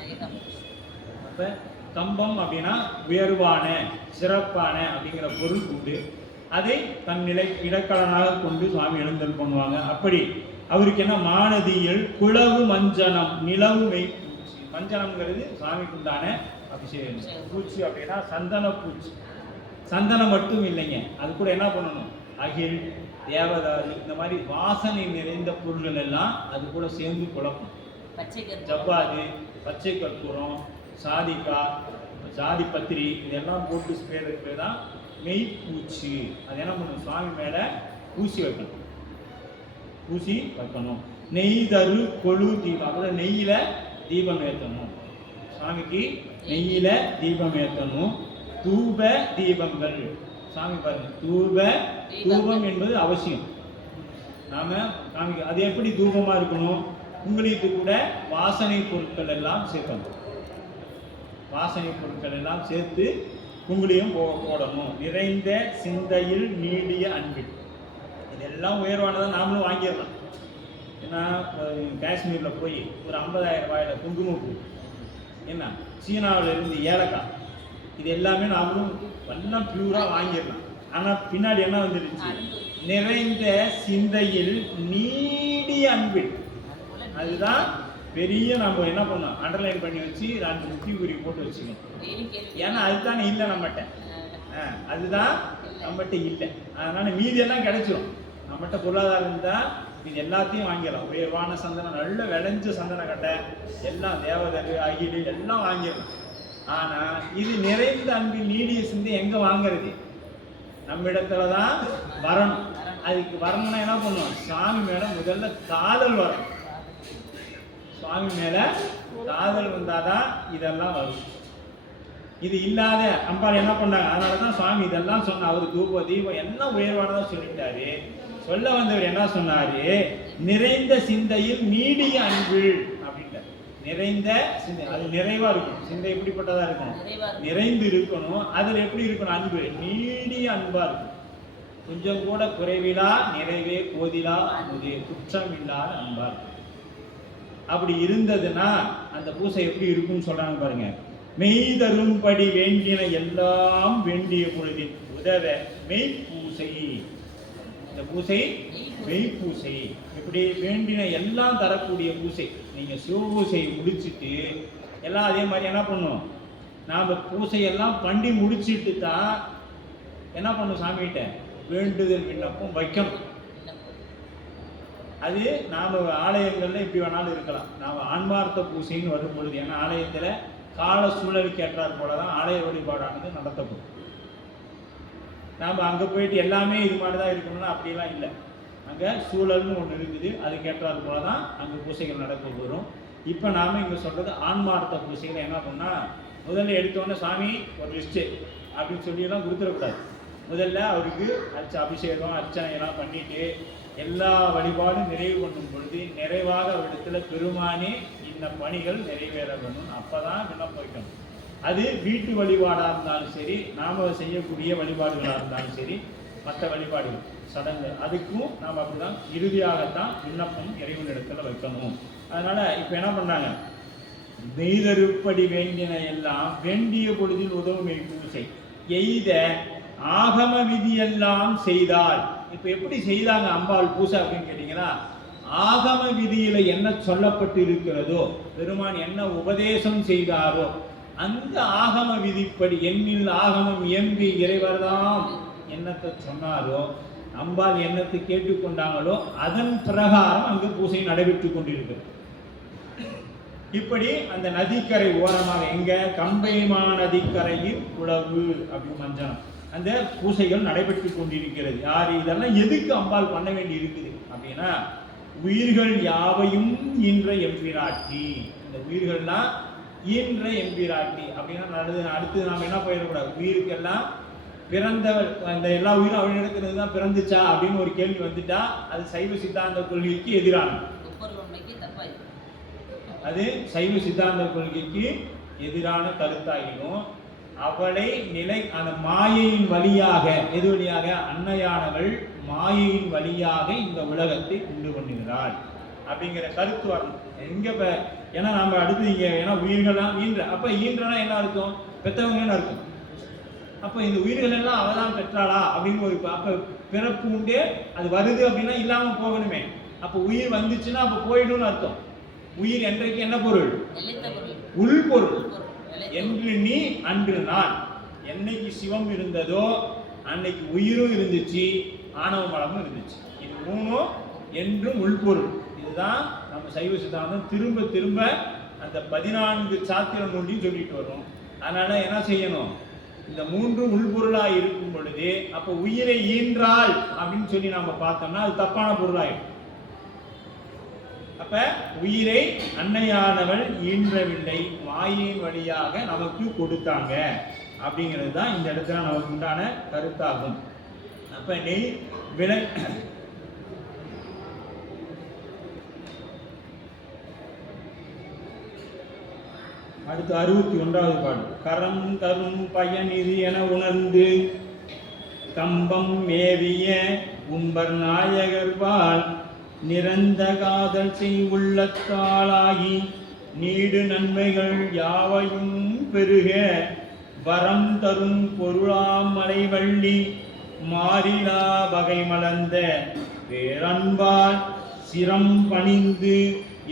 அப்ப கம்பம் அப்படின்னா உயர்வான சிறப்பான அப்படிங்கிற பொருள் உண்டு. அதை தன் இடக்கலனாக கொண்டு சுவாமி எழுந்தல் பண்ணுவாங்க. அப்படி அவருக்கு என்ன மானதியில் குளவு மஞ்சனம் நிலவு மெய். மஞ்சனம்ங்கிறது சாமிக்கு உண்டான அபிஷேகம். பூச்சி அப்படின்னா சந்தன பூச்சி. சந்தனம் மட்டும் இல்லைங்க, அது கூட என்ன பண்ணணும்? அகில், தேவதாரு, இந்த மாதிரி வாசனை நிறைந்த பொருள்கள் எல்லாம் அது கூட சேர்ந்து குழப்பம். ஜவ்வாது, பச்சை கற்பூரம், சாதிக்காய், ஜாதி பத்திரி இதெல்லாம் போட்டு ஸ்ப்ரே தான் மெய் பூச்சி. அது என்ன பண்ணணும்? சுவாமி மேல பூசி வைக்கணும், பூசி வைக்கணும். நெய் தரு கொழு தீபம், அப்புறம் நெய்யில தீபம் ஏற்றணும். சாமிக்கு நெய்யில தீபம் ஏற்றணும். தூப தீபங்கள், சாமி பாருங்க, தூபம் என்பது அவசியம். நாம சாமிக்கு அது எப்படி தூபமா இருக்கணும்? உங்களுக்கு கூட வாசனை பொருட்கள் எல்லாம் சேர்க்கணும். வாசனை பொருட்கள் எல்லாம் சேர்த்து குங்குளியம் போடணும். நிறைந்த சிந்தையில் நீடிய அன்பில். இதெல்லாம் உயர்வானதை நாமளும் வாங்கிடலாம். ஏன்னா காஷ்மீரில் போய் ஒரு 50,000 ரூபாயில குங்குமப்பூ, என்ன சீனாவில் இருந்து ஏலக்காய், இது எல்லாமே நாமளும் எல்லாம் பியூராக வாங்கிடலாம். ஆனால் பின்னாடி என்ன வந்துடுச்சு? நிறைந்த சிந்தையில் நீடிய அன்பில். அதுதான் பெரிய நம்ம என்ன பண்ணோம், அண்டர்லைன் பண்ணி வச்சு 2 முக்கிய குறி போட்டு வச்சுக்கணும். ஏன்னா அதுதானே இல்லை நம்மகிட்ட. அதுதான் நம்மகிட்ட இல்லை. அதனால மீதி எல்லாம் கிடைச்சிடும். நம்மகிட்ட பொருளாதாரம் இருந்தால் இது எல்லாத்தையும் வாங்கிடலாம். உயர்வான சந்தனம், நல்ல விளைஞ்ச சந்தன கட்டை எல்லாம், தேவதரு அகிலு எல்லாம் வாங்கிடலாம். ஆனா இது நிறைந்த அன்பில் நீடிய சிந்தை எங்க வாங்குறது? நம்ம இடத்துல தான் வரணும். அதுக்கு வரணும்னா என்ன பண்ணுவோம்? சுவாமி மேல முதல்ல காதல் வரணும். சுவாமி மேல காதல் வந்தாதான் இதெல்லாம் வரும். இது இல்லாத அம்பாள் என்ன பண்ணாங்க? அதனாலதான் சுவாமி இதெல்லாம் சொன்ன. அவரு தூப தீபம் எல்லாம் உயர்வானதா சொல்லிட்டாரு. சொல்ல வந்தவர் என்ன சொன்னாரு? நிறைந்த சிந்தையில் நீடிய அன்பு அப்படின்ட்டார். நிறைந்த சிந்தை, அது நிறைவா இருக்கணும். சிந்தை எப்படிப்பட்டதா இருக்கணும்? நிறைந்து இருக்கணும். அதுல எப்படி இருக்கணும்? அன்பு, நீடிய அன்பா இருக்கும். கொஞ்சம் கூட குறைவிலா நிறைவே போதிலா அன்பு, குற்றம் இல்லாத அன்பா இருக்கும். அப்படி இருந்ததுன்னா அந்த பூசை எப்படி இருக்கும்னு சொல்றாங்க பாருங்க. மெய்தரும்படி வேண்டின எல்லாம் வேண்டிய பொழுதில் உதவ மெய்ப்பூசை. இந்த பூசை மெய்ப்பூசை. இப்படி வேண்டின எல்லாம் தரக்கூடிய பூசை. நீங்க சிவபூசை முடிச்சுட்டு எல்லாம் அதே மாதிரி என்ன பண்ணும்? நாம பூசையெல்லாம் பண்ணி முடிச்சுட்டு தான் என்ன பண்ணும்? சாமிகிட்ட வேண்டுதல் விண்ணப்பம் வைக்கணும். அது நாம ஆலயங்கள்ல இப்படி வேணாலும் இருக்கலாம். நாம ஆன்மார்த்த பூசைன்னு வரும் பொழுது, ஏன்னா ஆலயத்துல கால சூழலுக்கு ஏற்றார் போலதான் ஆலய வழிபாடானது நடத்தப்படும். நாம அங்க போயிட்டு எல்லாமே இது மாதிரிதான் இருக்கணும்னா அப்படிலாம் இல்லை. அங்க சூழல்னு ஒண்ணு இருக்குது, அதுக்கு ஏற்றார் போலதான் அங்க பூசைகள் நடக்க வரும். இப்ப நாம இங்க சொல்றது ஆன்மார்த்த பூசைகளை என்ன பண்ணா, முதல்ல எடுத்தோன்னே சாமி ஒரு லிஸ்ட் அப்படின்னு சொல்லி எல்லாம் கொடுத்துடக்கூடாது. முதல்ல அவருக்கு அபிஷேகம் அர்ச்சனை எல்லாம் பண்ணிட்டு எல்லா வழிபாடும் நிறைவு பண்ணும் பொழுது நிறைவாக அவரிடத்துல பெருமானே இந்த பணிகள் நிறைவேற வேணும். அப்பதான் விண்ணப்பம் வைக்கணும். அது வீட்டு வழிபாடா இருந்தாலும் சரி, நாம செய்யக்கூடிய வழிபாடுகளா இருந்தாலும் சரி, மற்ற வழிபாடுகள் சடங்கு, அதுக்கும் நாம் அப்படிதான் இறுதியாகத்தான் விண்ணப்பம் இறைவனிடத்துல வைக்கணும். அதனால இப்ப என்ன பண்ணாங்க? மெய்தருப்படி வேண்டின எல்லாம் வேண்டிய பொழுதில் உதவும் பூசை எய்த ஆகம விதியெல்லாம் செய்தால். இப்ப எப்படி செய்தாங்க அம்பாள் பூசை அப்படின்னு கேட்டீங்கன்னா, ஆகம விதியில என்ன சொல்லப்பட்டு இருக்கிறதோ, பெருமான் என்ன உபதேசம் செய்தாரோ அந்த ஆகம விதிப்படி, எண்ணில் ஆகமம் இயம்பி இறைவர்தாம் என்னத்தை சொன்னாரோ, அம்பாள் என்னத்தை கேட்டுக்கொண்டாங்களோ அதன் பிரகாரம் அங்கு பூசை நடைபெற்றுக் கொண்டிருக்கிறது. இப்படி அந்த நதிக்கரை ஓரமாக, எங்க கம்பைமா நதிக்கரையில் உழவு அப்படின்னு மஞ்சனம், அந்த பூசைகள் நடைபெற்றுக் கொண்டிருக்கிறது. யாரு இதெல்லாம் எதுக்கு அம்பாள் பண்ண வேண்டி இருக்குது அப்படின்னா, உயிர்கள் யாவையும் ஈன்ற எம்பிராட்டி. இந்த உயிர்கள்லாம் ஈன்ற எம்பிராட்டி அப்படின்னா அடுத்து நாம என்ன போயிடக்கூடாது? உயிருக்கெல்லாம் பிறந்தவர், அந்த எல்லா உயிரும் அவனிடத்துல தான் பிறந்துச்சா அப்படின்னு ஒரு கேள்வி வந்துட்டா அது சைவ சித்தாந்த கொள்கைக்கு எதிரானது. அது சைவ சித்தாந்த கொள்கைக்கு எதிரான கருத்தாகிடும். அவளை நிலை அந்த மாயையின் வழியாக, எது வழியாக? அன்னையானவள் மாயையின் வழியாக இந்த உலகத்தை உண்டு பண்ணுகிறாள் அப்படிங்கிற கருத்து வரணும். எங்க ஏன்னா நம்ம அடுத்து இங்க, ஏன்னா உயிர்கள்லாம் ஈன்ற, அப்ப ஈன்றனா என்ன அர்த்தம்? பெற்றவங்கன்னு அர்த்தம். அப்ப இந்த உயிர்கள் எல்லாம் அவதான் பெற்றாளா அப்படின்னு ஒரு, அப்ப பிறப்பு உண்டு, அது வருது அப்படின்னா இல்லாம போகணுமே. அப்ப உயிர் வந்துச்சுன்னா அப்ப போயிடும்னு அர்த்தம். உயிர் என்றைக்கு என்ன பொருள்? உள்பொருள். என்று நீ அன்று நான். என்னைக்கு சிவம் இருந்ததோ அன்னைக்கு உயிரும் இருந்துச்சு, ஆணவ மலமும் இருந்துச்சு. இது மூணும் என்றும் உள்பொருள். இதுதான் நம்ம சைவ சித்தாந்தம் திரும்ப திரும்ப அந்த 14 சாத்திர நூலையும் சொல்லிட்டு வரும். அதனால என்ன செய்யணும்? இந்த மூன்றும் உள்பொருளா இருக்கும் பொழுது அப்ப உயிரை ஈன்றாள் அப்படின்னு சொல்லி நாம பார்த்தோம்னா அது தப்பான பொருளாயிடும். அப்ப உயிரை அன்னையானவள் ஈன்றவில்லை, மாயின் வழியாக நமக்கு கொடுத்தாங்க அப்படிங்கிறது தான் இந்த இடத்துல நமக்கு உண்டான கருத்தாகும். அப்ப நெய் விலை அடுத்து 61வது பாடல். கரம் தரும் பயன் இது என உணர்ந்து கம்பம் மேவிய கும்பர் நாயகர்வாள் நிரந்த காதல் செய் உள்ளத்தாளாகி நீடு நன்மைகள் யாவையும் பெருக வரம் தரும் பொருளாம் மலைவள்ளி மாறிலா வகை மலர்ந்த பேரன்பால் சிரம் பணிந்து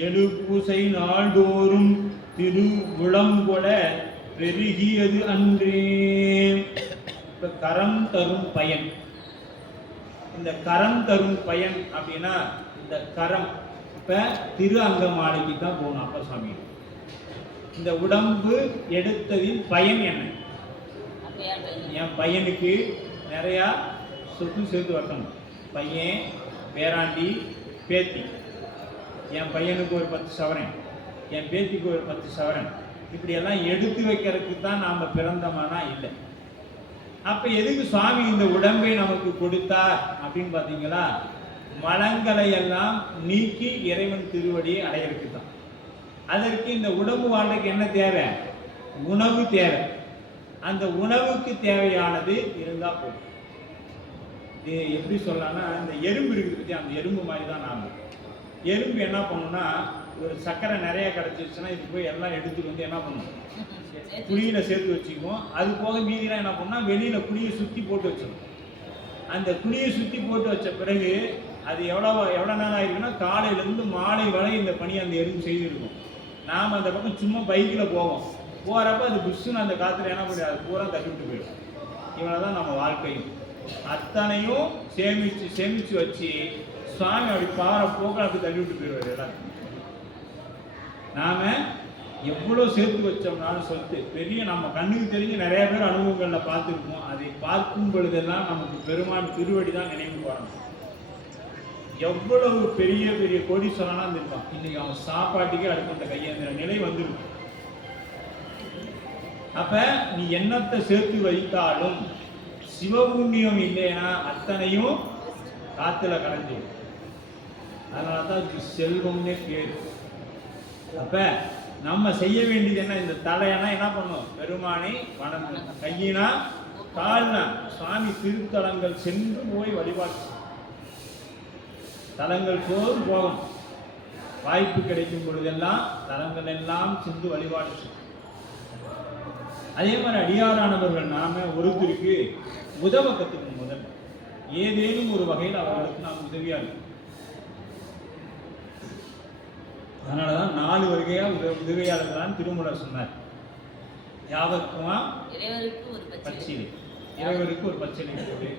எழு பூசை நாள்தோறும் திரு விளங்கொல பெருகியது அன்றே. இப்ப கரம் தரும் பயன். இந்த கரம் தரும் பயன் அப்படின்னா இந்த கரம் இப்ப திரு அங்கமாலைக்கு தான் போகணும் அப்ப சாமி. இந்த உடம்பு எடுத்ததின் பயன் என்ன? என் பையனுக்கு நிறையா சொத்து சேர்த்து வைக்கணும். பையன், பேராண்டி, பேத்தி. என் பையனுக்கு ஒரு 10 சவரன், என் பேத்திக்கு ஒரு 10 சவரன், இப்படியெல்லாம் எடுத்து வைக்கிறதுக்கு தான் நாம் பிறந்தமானா இல்லை. அப்போ எதுக்கு சுவாமி இந்த உடம்பை நமக்கு கொடுத்தார் அப்படின்னு பார்த்தீங்களா? மலங்களை எல்லாம் நீக்கி இறைவன் திருவடியை அடையிறதுக்கு தான். அதற்கு இந்த உடம்பு வாழ்க்கைக்கு என்ன தேவை? உணவு தேவை. அந்த உணவுக்கு தேவையானது இருந்தால் போதும். இது எப்படி சொல்லலாம்னா, இந்த எறும்பு இருக்குது பற்றி, அந்த எறும்பு மாதிரி தான் நாம். எறும்பு என்ன பண்ணுன்னா, ஒரு சர்க்கரை நிறைய கிடச்சிருச்சுன்னா இது போய் எல்லாம் எடுத்துட்டு வந்து என்ன பண்ணும்? குழியில் சேர்த்து வச்சுக்குவோம். அது போக மீதிலாம் என்ன பண்ணால் வெளியில் குழியை சுற்றி போட்டு வச்சிடும். அந்த குழியை சுற்றி போட்டு வச்ச பிறகு அது எவ்வளோ நேரம் ஆயிருக்குன்னா, காலையிலேருந்து மாலை வரை இந்த பணி அந்த எறும்பு செய்திருக்கும். நாம் அந்த பக்கம் சும்மா பைக்கில் போவோம். போகிறப்ப அது புஷ்ஷுன்னு அந்த காற்றுல என்ன பண்ணி அது பூரா தட்டிவிட்டு போயிடும். இவ்வளோ தான் நம்ம வாழ்க்கையும். அத்தனையும் சேமித்து வச்சு சுவாமி அப்படி பாறை போக்க அப்படி தள்ளிவிட்டு போயிடுவார் எல்லாருக்கும். நாம் எவ்வளோ சேர்த்து வச்சோம்னாலும் சொத்து பெரிய நம்ம கண்ணுக்கு தெரிஞ்சு நிறைய பேர் அனுபவங்களில் பார்த்துருக்கோம். அதை பார்க்கும் பொழுதெல்லாம் நமக்கு பெருமான் திருவடி தான் நினைவுக்கு வரணும். எவ்வளவு பெரிய பெரிய கோடீஸ்வரனா இருந்திருப்பான், இன்னைக்கு அவன் சாப்பாட்டுக்கே அடுத்த கையேந்திர நிலை வந்துருக்கும். அப்ப நீ எண்ணத்தை சேர்த்து வைத்தாலும் சிவபுண்ணியம் இல்லைன்னா அத்தனையும் காத்துல கலைஞ்சு. அதனாலதான் செல்வம்னே பேரு. அப்ப நம்ம செய்ய வேண்டியது என்ன? இந்த தலையனா என்ன பண்ணும்? பெருமானை வணங்கணும். கையினா கால்னா சுவாமி திருத்தலங்கள் சென்று போய் வழிபாடு. தலங்கள் தோறும் போகணும். வாய்ப்பு கிடைக்கும் பொழுதெல்லாம் தலங்கள் எல்லாம் சென்று வழிபாடு. அதே மாதிரி அடியாரானவர்கள் நாம ஒருத்தருக்கு உதவ கற்றுக்கணும். முதல்ல ஏதேனும் ஒரு வகையில் அவர்களுக்கு நாம் உதவியா இருக்கும். அதனாலதான் 4 வகையா உதவியாளர்களான் திருமூலர் சொன்னார். யாவருக்குமா பச்சிலை, இறைவருக்கு ஒரு பச்சிலை கொடு,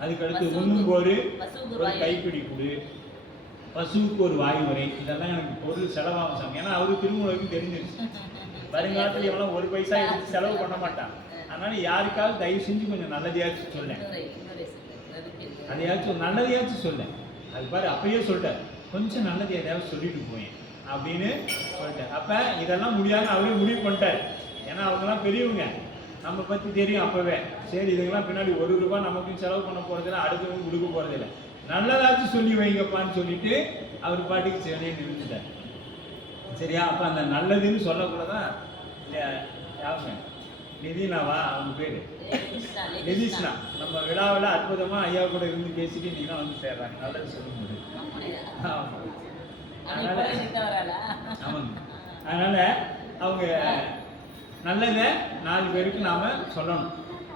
அதுக்கடுத்து உண்ணுக்கு ஒரு கைப்பிடி கொடு, பசுவுக்கு ஒரு வாய்முறை. இதெல்லாம் எனக்கு பொருள் செலவாகும் சாமி. ஏன்னா அவரு திருமூலருக்கு தெரிஞ்சிருச்சு வருங்காலத்தில் எவ்வளோ 1 பைசா எடுத்து செலவு பண்ண மாட்டான். அதனால யாருக்காவது தயவு செஞ்சு கொஞ்சம் நல்லதையாச்சும் சொல்லேன், அதையாச்சும் நல்லதையாச்சும் சொல்லேன். அது பாரு அப்பயே சொல்லிட்டார், கொஞ்சம் நல்லது எதையாவது சொல்லிட்டு போயேன் அப்படின்னு சொல்லிட்டார். அப்போ இதெல்லாம் முடியாதுன்னு அவரே முடிவு பண்ணிட்டார். ஏன்னா அவங்கெல்லாம் பெரியவங்க, நம்ம பற்றி தெரியும் அப்போவே. சரி இதுக்கெல்லாம் பின்னாடி 1 ரூபாய் நமக்கும் செலவு பண்ண போகிறதில்ல, அடுத்தவங்க கொடுக்க போகிறதில்ல, நல்லதாச்சும் சொல்லி வைங்கப்பான்னு சொல்லிட்டு அவர் பாட்டுக்கு சரியே நிறுத்திட்டார். சரியா? அப்போ அந்த நல்லதுன்னு சொல்லக்கூடதான் யாருங்க நிதினாவா அவங்க பேர் நிதிஷ்ணா. நம்ம விழாவில் அற்புதமாக ஐயா கூட இருந்து பேசிட்டு நீங்க வந்து சேர்றாங்க. நல்லது சொல்லும்போது ஆமாங்க. அதனால அவங்க நல்லதை 4 பேருக்கு நாம சொல்லணும்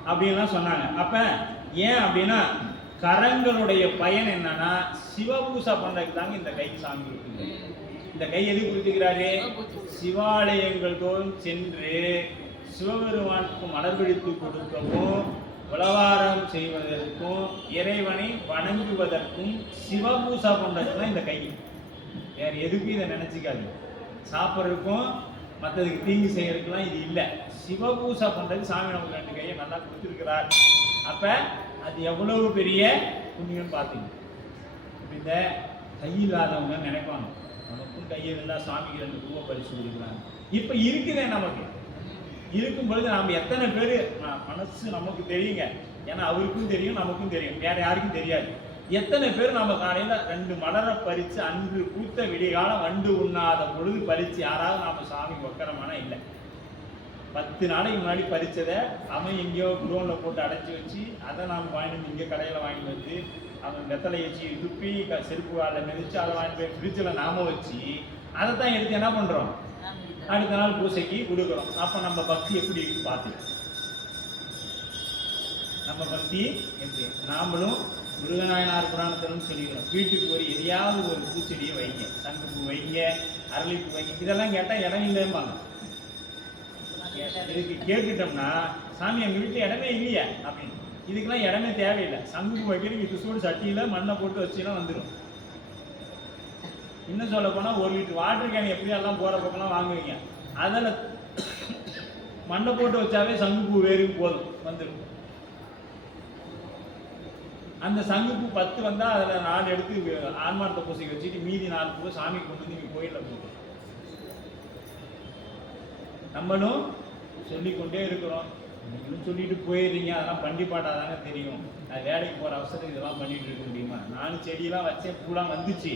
அப்படின்லாம் சொன்னாங்க. அப்ப ஏன் அப்படின்னா கரங்களுடைய பயன் என்னன்னா சிவபூசை பண்றதுக்கு தாங்க இந்த கை சாமி இருக்குது. இந்த கை எது கொடுத்துக்கிறாரு? சிவாலயங்கள் தோறும் சென்று சிவபெருமானுக்கு மலர்பிடித்து கொடுக்கவும், உளவாரம் செய்வதற்கும், இறைவனை வணங்குவதற்கும் சிவபூசா பண்றதுக்கு தான் இந்த கை. வேற எதுக்கும் இதை நினைச்சிக்காது. சாப்பிட்றதுக்கும் மற்றதுக்கு தீங்கு செய்யறதுக்குலாம் இது இல்லை. சிவபூசா பண்றதுக்கு சாமி நமக்கு 2 கையை நல்லா கொடுத்துருக்கிறார். அப்ப அது எவ்வளவு பெரிய புண்ணியம் பார்த்தீங்க. இந்த கை இல்லாதவங்க நினைப்பாங்க, நமக்கும் கை இருந்தால் சாமிக்கு 2 பூவை பறிச்சு கொடுக்குறாங்க. இப்போ இருக்குதே, நமக்கு இருக்கும் பொழுது நாம் எத்தனை பேர் மனசு நமக்கு தெரியுங்க. ஏன்னா அவருக்கும் தெரியும், நமக்கும் தெரியும், வேற யாருக்கும் தெரியாது. எத்தனை பேர் நம்ம காலையில் 2 மலரை பறித்து அன்று பூத்த விடிகாலம் வண்டு உண்ணாத பொழுது பறித்து யாராவது நாம் சாமி வைக்கிறோமானா இல்லை. 10 நாளைக்கு முன்னாடி பறித்ததை அவன் எங்கேயோ குடோனில் போட்டு அடைச்சி வச்சு அதை நாம் வாங்கிட்டு இங்கே கடையில் வாங்கிட்டு வந்து அவன் வெத்தலை வச்சு துப்பி செருப்பு வாழை மிதித்து அதை வாங்கிட்டு போய் ஃப்ரிட்ஜில் நாம வச்சு அதை தான் எடுத்து என்ன பண்ணுறோம், அடுத்த நாள் பூசைக்கு கொடுக்குறோம். அப்போ நம்ம பக்தி எப்படி இருக்கு பார்த்து, நம்ம பக்தி எப்படி. நாமளும் முருகநாயனார் புராணத்திலும் சொல்லிக்கிறோம், வீட்டுக்கு ஒரு எதையாவது ஒரு பூச்செடியை வைங்க, சங்குப்பூ வைங்க, அரளிப்பூ வைங்க, இதெல்லாம் கேட்டால் இடம் இல்லைம்பாங்க. இதுக்கு கேட்டுட்டோம்னா சாமி எங்கள் வீட்டில் இடமே இல்லையா அப்படின்னு. இதுக்கெல்லாம் இடமே தேவையில்லை. சங்குப்பூ வைக்கிறதுக்கு துசோடு சட்டியில் மண்ணை போட்டு வச்சுன்னா வந்துடும். இன்னும் சொல்ல போனால் 1 லிட்டர் வாட்டர் கேன் எப்படியெல்லாம் போகிற பக்கம்லாம் வாங்குவீங்க, அதில் மண்ணை போட்டு வச்சாவே சங்குப்பூ வேறும் போதும் வந்துடும். அந்த சங்குப்பூ 10 வந்தால் அதில் 4 எடுத்து ஆன்மார்த்த பூசைக்கு வச்சுட்டு மீதி 4 பூ சாமி கொண்டு வந்து நீங்கள் கோயிலில் போட்டு. நம்மளும் சொல்லிக்கொண்டே இருக்கிறோம், நீங்களும் சொல்லிட்டு போயிடுறீங்க. அதெல்லாம் பண்டி பாட்டாதானே தெரியும். நான் வேலைக்கு போகிற அவசரத்துக்கு இதெல்லாம் பண்ணிட்டு இருக்க முடியுமா? நானும் செடியெல்லாம் வச்சேன், பூலாம் வந்துச்சு,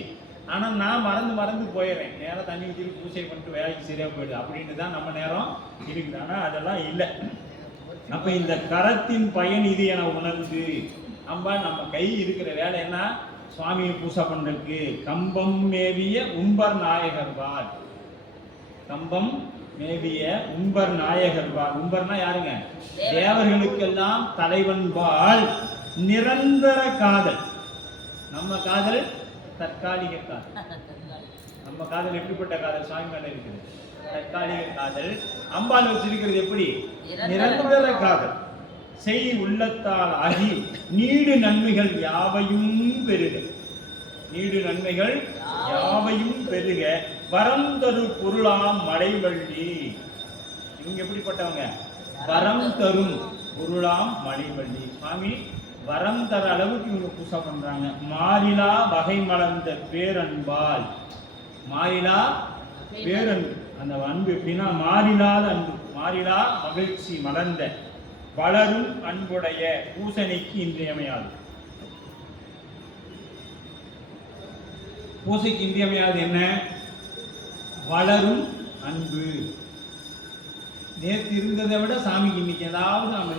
ஆனால் நான் மறந்து போயிடுறேன். நேரம் தண்ணி ஊற்றிட்டு பூஜை பண்ணிட்டு வேலைக்கு சரியாக போயிடுது அப்படின்னு தான் நம்ம நேரம் இருக்குது. ஆனால் அதெல்லாம் இல்லை. அப்போ இந்த கரத்தின் பயன் இது என உணர்ந்து நம்ம கை இருக்கிற வேலை என்ன? சுவாமியை பூசை பண்ணுறதுக்கு கம்பம் மேவிய உம்பர் நாயகர்வார். கம்பம் மேவிய உம்பர் நாயகர்வார். உம்பர்னா யாருங்க? தேவர்களுக்கெல்லாம் தலைவன்பால் நிரந்தர காதல். நம்ம காதல் தற்காலிக காதல். நம்ம காதல் எப்படிப்பட்ட காதல்? சுவாமி மேல இருக்குது தற்காலிக காதல். அம்பாள் வச்சிருக்கிறது எப்படி? நிரந்தர காதல். செய் உள்ளத்தால் ஆகி நீடு நன்மைகள் யாவையும் பெருக. நீடு நன்மைகள் யாவையும் பெருக வரம் தரு பொருளாம் மலைவள்ளி. இவங்க எப்படிப்பட்டவங்க? வரம் தரும் பொருளாம் மலைவள்ளி. சுவாமி வரம் தர அளவுக்கு இவங்க பூசை பண்றாங்க. மாறிலா வகை மலர்ந்த பேரன்பால். மாறிலா பேரன்பு. அந்த அன்பு எப்படின்னா மாறிலாத அன்பு, மாறிலா மகிழ்ச்சி மலர்ந்த வளரும் அன்புடைய பூசணைக்கு இன்றியமையாது. பூசைக்கு இன்றியமையாது என்ன? வளரும் அன்பு. நேற்று இருந்ததை விட சாமிக்கு இன்னைக்கு ஏதாவது நம்ம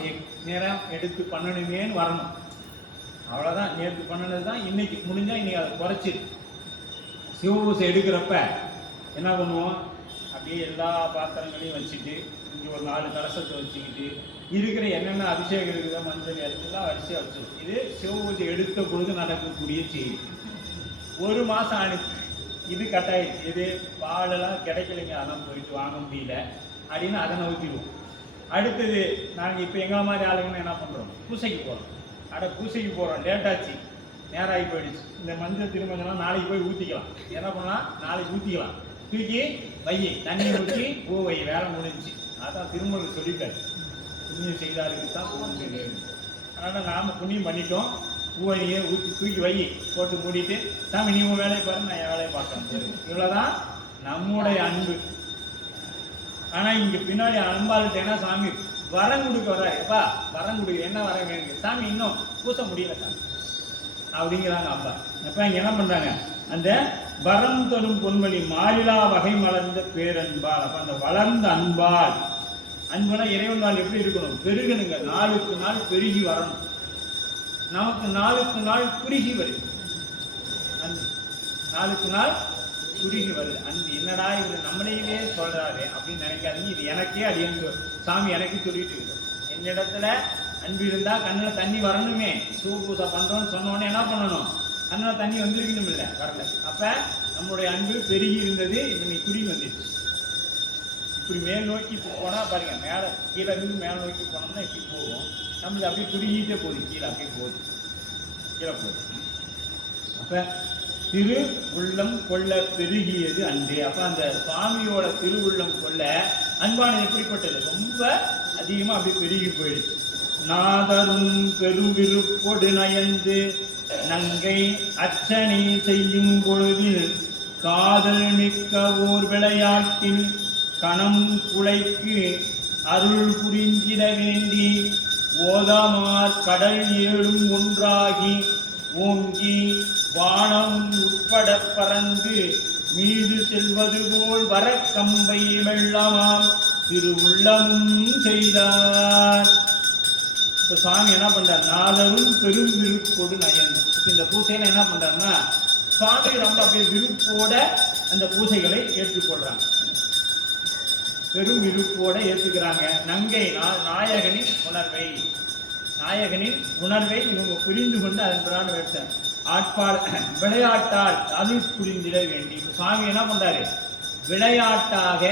நேரம் எடுத்து பண்ணணுமேன்னு வரணும். அவ்வளோதான். நேற்று பண்ணினது தான் இன்னைக்கு முடிஞ்சா இன்னைக்கு அதை குறைச்சிரு. சிவபூசை எடுக்கிறப்ப என்ன பண்ணுவோம்? அப்படியே எல்லா பாத்திரங்களையும் வச்சுட்டு இங்கே ஒரு 4 கலசத்தை வச்சுக்கிட்டு இருக்கிற என்னென்ன அபிஷேகம் இருக்குதோ மஞ்சள் எல்லாம் வரிசையாக வச்சு, இது சிவபூஜை எடுத்த பொழுது நடக்கக்கூடிய செய்தி. 1 மாதம் ஆணிச்சு, இது கட்டாயிடுச்சு. இது பாலெல்லாம் கிடைக்கலைங்க, அதெல்லாம் போயிட்டு வாங்க முடியல அப்படின்னு அதை நோக்கிடுவோம். அடுத்தது நாங்கள் இப்போ எங்களை மாதிரி ஆளுங்கன்னு என்ன பண்ணுறோம்? பூசைக்கு போகிறோம். பூசைக்கு போகிறோம், லேட்டாச்சு, நேரம் ஆகி போயிடுச்சு. இந்த மஞ்சள் திருமஞ்சள்லாம் நாளைக்கு போய் ஊற்றிக்கலாம். என்ன பண்ணலாம்? நாளைக்கு ஊற்றிக்கலாம். தூக்கி வை, தண்ணி ஊற்றி பூ வை, வேலை முடிஞ்சிச்சு. அதான் திருமணம் சொல்லிட்டாரு, புண்ணியம் செய்தாருக்கு தான் புண்ணியம். அதனால் நாம் புண்ணியம் பண்ணிட்டோம். பூவையே ஊற்றி தூக்கி வை, போட்டு மூடிட்டு சாமி நீ உன் வேலையை பாரு, நான் என் வேலையை பார்க்கறேன். இவ்வளோதான் நம்முடைய அன்பு. ஆனால் இங்கே பின்னாடி அன்பாளுட்டேன்னா சாமி வரம் கொடுக்க வர்றாருப்பா, வரம் கொடுக்க. என்ன வரம் வேணுங்க? சாமி இன்னும் பூச முடியல சாமி அப்படிங்கிறாங்க அப்பா. அப்போ இங்கே என்ன பண்ணுறாங்க? அந்த வரம் தரும் பொன்மணி மாறிலா வகை மலர்ந்த பேரன்பால். அப்போ அந்த வளர்ந்த அன்பால். அன்புனா இறைவன்பால் எப்படி இருக்கணும்? பெருகணுங்க. நாளுக்கு நாள் பெருகி வரணும். நமக்கு நாளுக்கு நாள் குறுகி வருது அன்பு. நாளுக்கு நாள் குறுகி வருது அன்பு. என்னடா இது நம்மளையே சொல்றாரு அப்படின்னு நினைக்காதீங்க. இது எனக்கே அடியங்க சாமி எனக்கு சொல்லிட்டு இருக்கு. என்னிடத்துல அன்பு இருந்தா கண்ணில் தண்ணி வரணுமே. பூசை பண்றோம்னு சொன்னோடனே என்ன பண்ணணும்? கண்ணில் தண்ணி வந்துருக்கணும். இல்லை, வரல. அப்ப நம்முடைய அன்பு பெருகி இருந்தது, இப்ப நீ குறுகி வந்துடுச்சு. இப்படி மேல் நோக்கி போனா பாருங்க, மேலே கீழே இருந்து மேல் நோக்கி போனோம்னா இப்படி போகும். நம்மளுக்கு அப்படியே குறுகிட்டே போகுது, கீழே அப்படியே போகுது, கீழே போகுது. அப்ப திரு உள்ளம் கொள்ள பெருகியது அன்பே. அப்ப அந்த சுவாமியோட திருவுள்ளம் கொள்ள அன்பானது எப்படிப்பட்டது? ரொம்ப அதிகமா அப்படி பெருகி போயிடுச்சு. நாதரும் பெருவிருப்பொடு நயந்து நங்கை அச்சனை செய்யும் பொழுதில் காதல் மிக்க ஓர் விளையாட்டில் கணம் குலைக்கு அருள் புரிந்திட வேண்டி ஓதமார் கடல் 7 ஒன்றாகி ஓங்கி வானம் உட்பட பறந்து மீது செல்வது போல் வர கம்பை வெள்ளமாம் திருவுள்ளமும் செய்தார். இப்போ சுவாமி என்ன பண்றார்? நாதரும் பெரும் விருப்போடு நயந்து. இந்த பூசையில என்ன பண்றாருன்னா சுவாமி ரொம்ப அப்படியே விருப்போட அந்த பூசைகளை ஏற்றுக்கொள்றாங்க. பெரும் விருப்போட ஏற்றுக்கிறாங்க. நங்கை நாயகனின் உணர்வை இவங்க புரிந்து கொண்டு அதன் பிராணம் எடுத்தார். விளையாட்டால் அருள் புரிந்திட வேண்டி சுவாமி என்ன பண்றாரு? விளையாட்டாக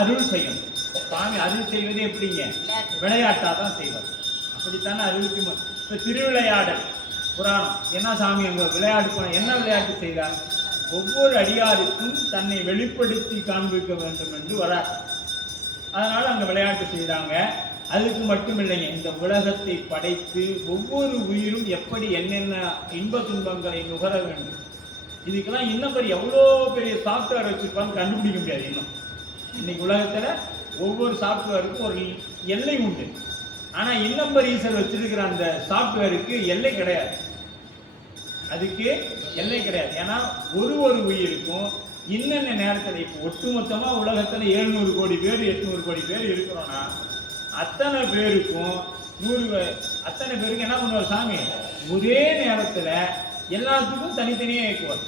அருள் செய்யணும். சுவாமி அருள் செய்வது எப்படிங்க? விளையாட்டாக தான் செய்வார். அப்படித்தானே அருளுக்கு இப்போ திருவிளையாடல் புராணம் என்ன சாமி அங்கே விளையாட்டு போன என்ன விளையாட்டு செய்தார்? ஒவ்வொரு அடியாருக்கும் தன்னை வெளிப்படுத்தி காண்பிக்க வேண்டும் என்று வரார். அதனால அங்க விளையாட்டு செய்தாங்க. அதுக்கு மட்டும் இல்லைங்க, இந்த உலகத்தை படைத்து ஒவ்வொரு உயிரும் எப்படி என்னென்ன இன்ப துன்பங்களை நுகர வேண்டும், இதுக்கெல்லாம் இன்னும் எவ்வளோ பெரிய சாஃப்ட்வேர் வச்சிருப்பான்னு கண்டுபிடிக்க முடியாது. இன்னைக்கு உலகத்துல ஒவ்வொரு சாஃப்ட்வேருக்கும் ஒரு எல்லை உண்டு. ஆனா இன்னம்பர் ஈசல் வச்சிருக்கிற அந்த சாஃப்ட்வேருக்கு எல்லை கிடையாது, அதுக்கு எல்லை கிடையாது. ஏன்னா ஒரு உயிருக்கும் இன்னென்ன நேரத்தில் இப்போ ஒட்டுமொத்தமா உலகத்துல 700 கோடி பேர் 800 கோடி பேர் இருக்கிறோம்னா அத்தனை பேருக்கும் அத்தனை பேருக்கு என்ன பண்ணுவார் சாமி? ஒரே நேரத்துல எல்லாத்துக்கும் தனித்தனியா இயக்குவார்.